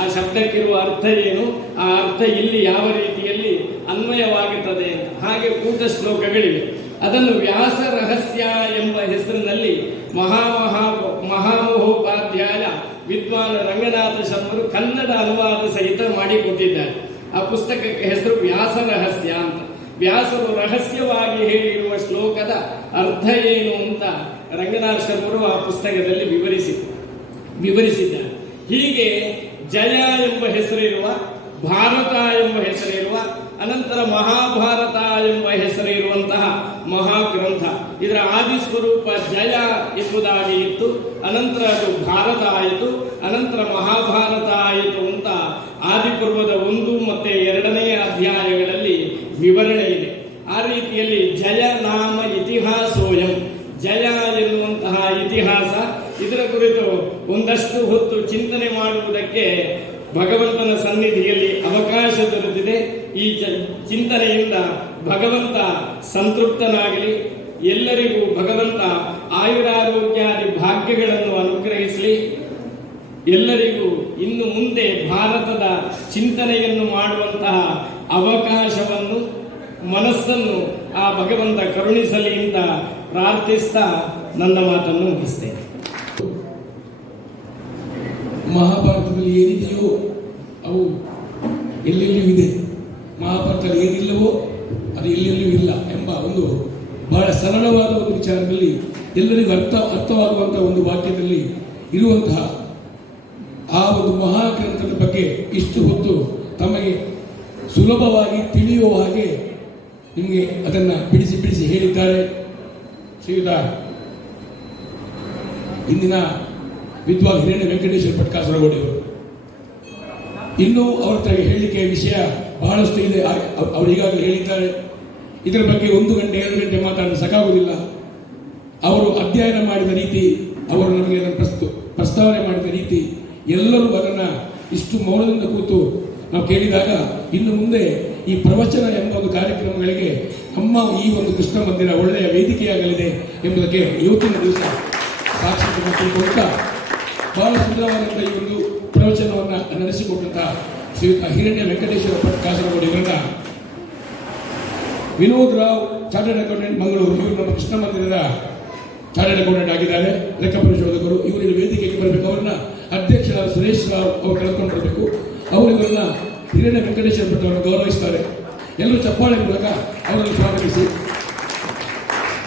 ಆ ಶಬ್ದಕ್ಕಿರುವ ಅರ್ಥ ಏನು, ಆ ಅರ್ಥ ಇಲ್ಲಿ ಯಾವ ರೀತಿಯಲ್ಲಿ ಅನ್ವಯವಾಗುತ್ತದೆ ಅಂತ. ಹಾಗೆ ಕೂಟ ಶ್ಲೋಕಗಳಿವೆ. ಅದನ್ನು ವ್ಯಾಸ ರಹಸ್ಯ ಎಂಬ ಹೆಸರಿನಲ್ಲಿ ಮಹಾಮಹೋಪಾಧ್ಯಾಯ ವಿದ್ವಾನ್ ರಂಗನಾಥ ಶರ್ಮರು ಕನ್ನಡ ಅನುವಾದ ಸಹಿತ ಮಾಡಿಕೊಟ್ಟಿದ್ದಾರೆ. ಆ ಪುಸ್ತಕಕ್ಕೆ ಹೆಸರು ವ್ಯಾಸ ರಹಸ್ಯ ಅಂತ. ವ್ಯಾಸರು ರಹಸ್ಯವಾಗಿ ಹೇಳಿರುವ ಶ್ಲೋಕದ ಅರ್ಥ ಏನು ಅಂತ ರಂಗನಾಥ ಶರ್ಮರು ಆ ಪುಸ್ತಕದಲ್ಲಿ ವಿವರಿಸಿದ್ದಾರೆ. ಹೀಗೆ ಜಯ ಎಂಬ ಹೆಸರಿರುವ, ಭಾರತ ಎಂಬ ಹೆಸರಿರುವ, ಅನಂತರ ಮಹಾಭಾರತ ಎಂಬ ಹೆಸರಿರುವಂತಹ ಮಹಾಗ್ರಂಥ. ಇದರ ಆದಿಸ್ವರೂಪ ಜಯ ಎಂಬುದಾಗಿ ಇತ್ತು, ಅನಂತರ ಅದು ಭಾರತ ಆಯಿತು, ಅನಂತರ ಮಹಾಭಾರತ ಆಯಿತು ಅಂತ ಆದಿಪರ್ವದ 1 ಮತ್ತು 2ನೇ ಅಧ್ಯಾಯಗಳಲ್ಲಿ ವಿವರಣೆ ಇದೆ. ಆ ರೀತಿಯಲ್ಲಿ ಜಯ ನಾಮ ಇತಿಹಾಸೋಯಂ, ಜಯ ಎನ್ನುವಂತಹ ಇತಿಹಾಸ, ಇದರ ಕುರಿತು ಒಂದಷ್ಟು ಹೊತ್ತು ಚಿಂತನೆ ಮಾಡುವುದಕ್ಕೆ ಭಗವಂತನ ಸನ್ನಿಧಿಯಲ್ಲಿ ಅವಕಾಶ ದೊರೆತಿದೆ. ಈ ಚಿಂತನೆಯಿಂದ ಭಗವಂತ ಸಂತೃಪ್ತನಾಗಲಿ, ಎಲ್ಲರಿಗೂ ಭಗವಂತ ಆಯುರಾರೋಗ್ಯಾದಿ ಭಾಗ್ಯಗಳನ್ನು ಅನುಗ್ರಹಿಸಲಿ. ಎಲ್ಲರಿಗೂ ಇನ್ನು ಮುಂದೆ ಭಾರತದ ಚಿಂತನೆಯನ್ನು ಮಾಡುವಂತಹ ಅವಕಾಶವನ್ನು, ಮನಸ್ಸನ್ನು ಆ ಭಗವಂತ ಕರುಣಿಸಲಿ ಅಂತ ಪ್ರಾರ್ಥಿಸ್ತಾ ನನ್ನ ಮಾತನ್ನು ಮುಗಿಸ್ತೇನೆ. ಮಹಾಭಾರತದಲ್ಲಿ ಏನಿದೆಯೋ ಅವು ಎಲ್ಲೆಲ್ಲಿಯೂ ಇದೆ, ಮಹಾಭಾರತದಲ್ಲಿ ಏನಿಲ್ಲವೋ ಅದು ಎಲ್ಲೆಲ್ಲಿಯೂ ಇಲ್ಲ ಎಂಬ ಒಂದು ಬಹಳ ಸರಳವಾದ ಒಂದು ವಿಚಾರದಲ್ಲಿ ಎಲ್ಲರಿಗೂ ಅರ್ಥವಾಗುವಂತಹ ಒಂದು ವಾಕ್ಯದಲ್ಲಿ ಇರುವಂತಹ ಆ ಒಂದು ಮಹಾಗ್ರಂಥದ ಬಗ್ಗೆ ಇಷ್ಟು ಹೊತ್ತು ತಮಗೆ ಸುಲಭವಾಗಿ ತಿಳಿಯುವ ಹಾಗೆ ನಿಮಗೆ ಅದನ್ನು ಬಿಡಿಸಿ ಹೇಳಿದ್ದಾರೆ ಶ್ರೀಯುತ ಇಂದಿನ ವಿದ್ವಾನ್ ಹಿರಣ್ಯ ವೆಂಕಟೇಶ್ವರ ಭಟ್ ಕಾಸರಗೋಡಿಯವರು. ಇನ್ನೂ ಅವರ ಹತ್ರ ಹೇಳಲಿಕ್ಕೆ ವಿಷಯ ಬಹಳಷ್ಟು ಇದೆ, ಅವರು ಈಗಾಗಲೇ ಹೇಳಿದ್ದಾರೆ. ಇದರ ಬಗ್ಗೆ 1 ಗಂಟೆ 2 ಗಂಟೆ ಮಾತಾಡಲು ಸಾಕಾಗುವುದಿಲ್ಲ. ಅವರು ಅಧ್ಯಯನ ಮಾಡಿದ ರೀತಿ, ಅವರು ನಮಗೆ ಅದನ್ನು ಪ್ರಸ್ತಾವನೆ ಮಾಡಿದ ರೀತಿ, ಎಲ್ಲರೂ ಅದನ್ನು ಇಷ್ಟು ಮೌನದಿಂದ ಕೂತು ನಾವು ಕೇಳಿದಾಗ ಇನ್ನು ಮುಂದೆ ಈ ಪ್ರವಚನ ಎಂಬ ಒಂದು ಕಾರ್ಯಕ್ರಮಗಳಿಗೆ ನಮ್ಮ ಈ ಒಂದು ಕೃಷ್ಣ ಮಂದಿರ ಒಳ್ಳೆಯ ವೇದಿಕೆಯಾಗಲಿದೆ ಎಂಬುದಕ್ಕೆ ಇವತ್ತಿನ ದಿವಸ ಸಾಕ್ಷಿ ಕೊಡುತ್ತಾ ಬಹಳ ಸುಂದರವಾದಂಥ ಈ ಒಂದು ಪ್ರವಚನವನ್ನು ನಡೆಸಿಕೊಟ್ಟಂತಹ ಶ್ರೀಯುತ ಹಿರಣ್ಯ ವೆಂಕಟೇಶ್ವರ ಭಟ್ ಕಾಸರಗೋಡು ಇವರನ್ನ ವಿನೋದ್ ರಾವ್ ಚಾರ್ಟರ್ಡ್ ಅಕೌಂಟೆಂಟ್ ಮಂಗಳೂರು, ಇವರು ನಮ್ಮ ಕೃಷ್ಣ ಮಂದಿರದ ಚಾರ್ಟರ್ಡ್ ಅಕೌಂಟೆಂಟ್ ಆಗಿದ್ದಾರೆ, ಲೆಕ್ಕ ಪರಿಶೋಧಕರು. ಇವರಿಗೆ ವೇದಿಕೆಗೆ ಬರಬೇಕು. ಅವರನ್ನ ಅಧ್ಯಕ್ಷರಾದ ಸುರೇಶ್ ರಾವ್ ಅವರು ಕರೆದುಕೊಂಡು ಬರಬೇಕು. ಅವರು ಇವರನ್ನ ಹಿರಣ್ಯ ವೆಂಕಟೇಶ್ವರ ಭಟ್ ಅವರನ್ನು ಗೌರವಿಸ್ತಾರೆ. ಎಲ್ಲರೂ ಚಪ್ಪಾಳೆ ಮೂಲಕ ಅವರನ್ನು ಸ್ವಾಗತಿಸಿ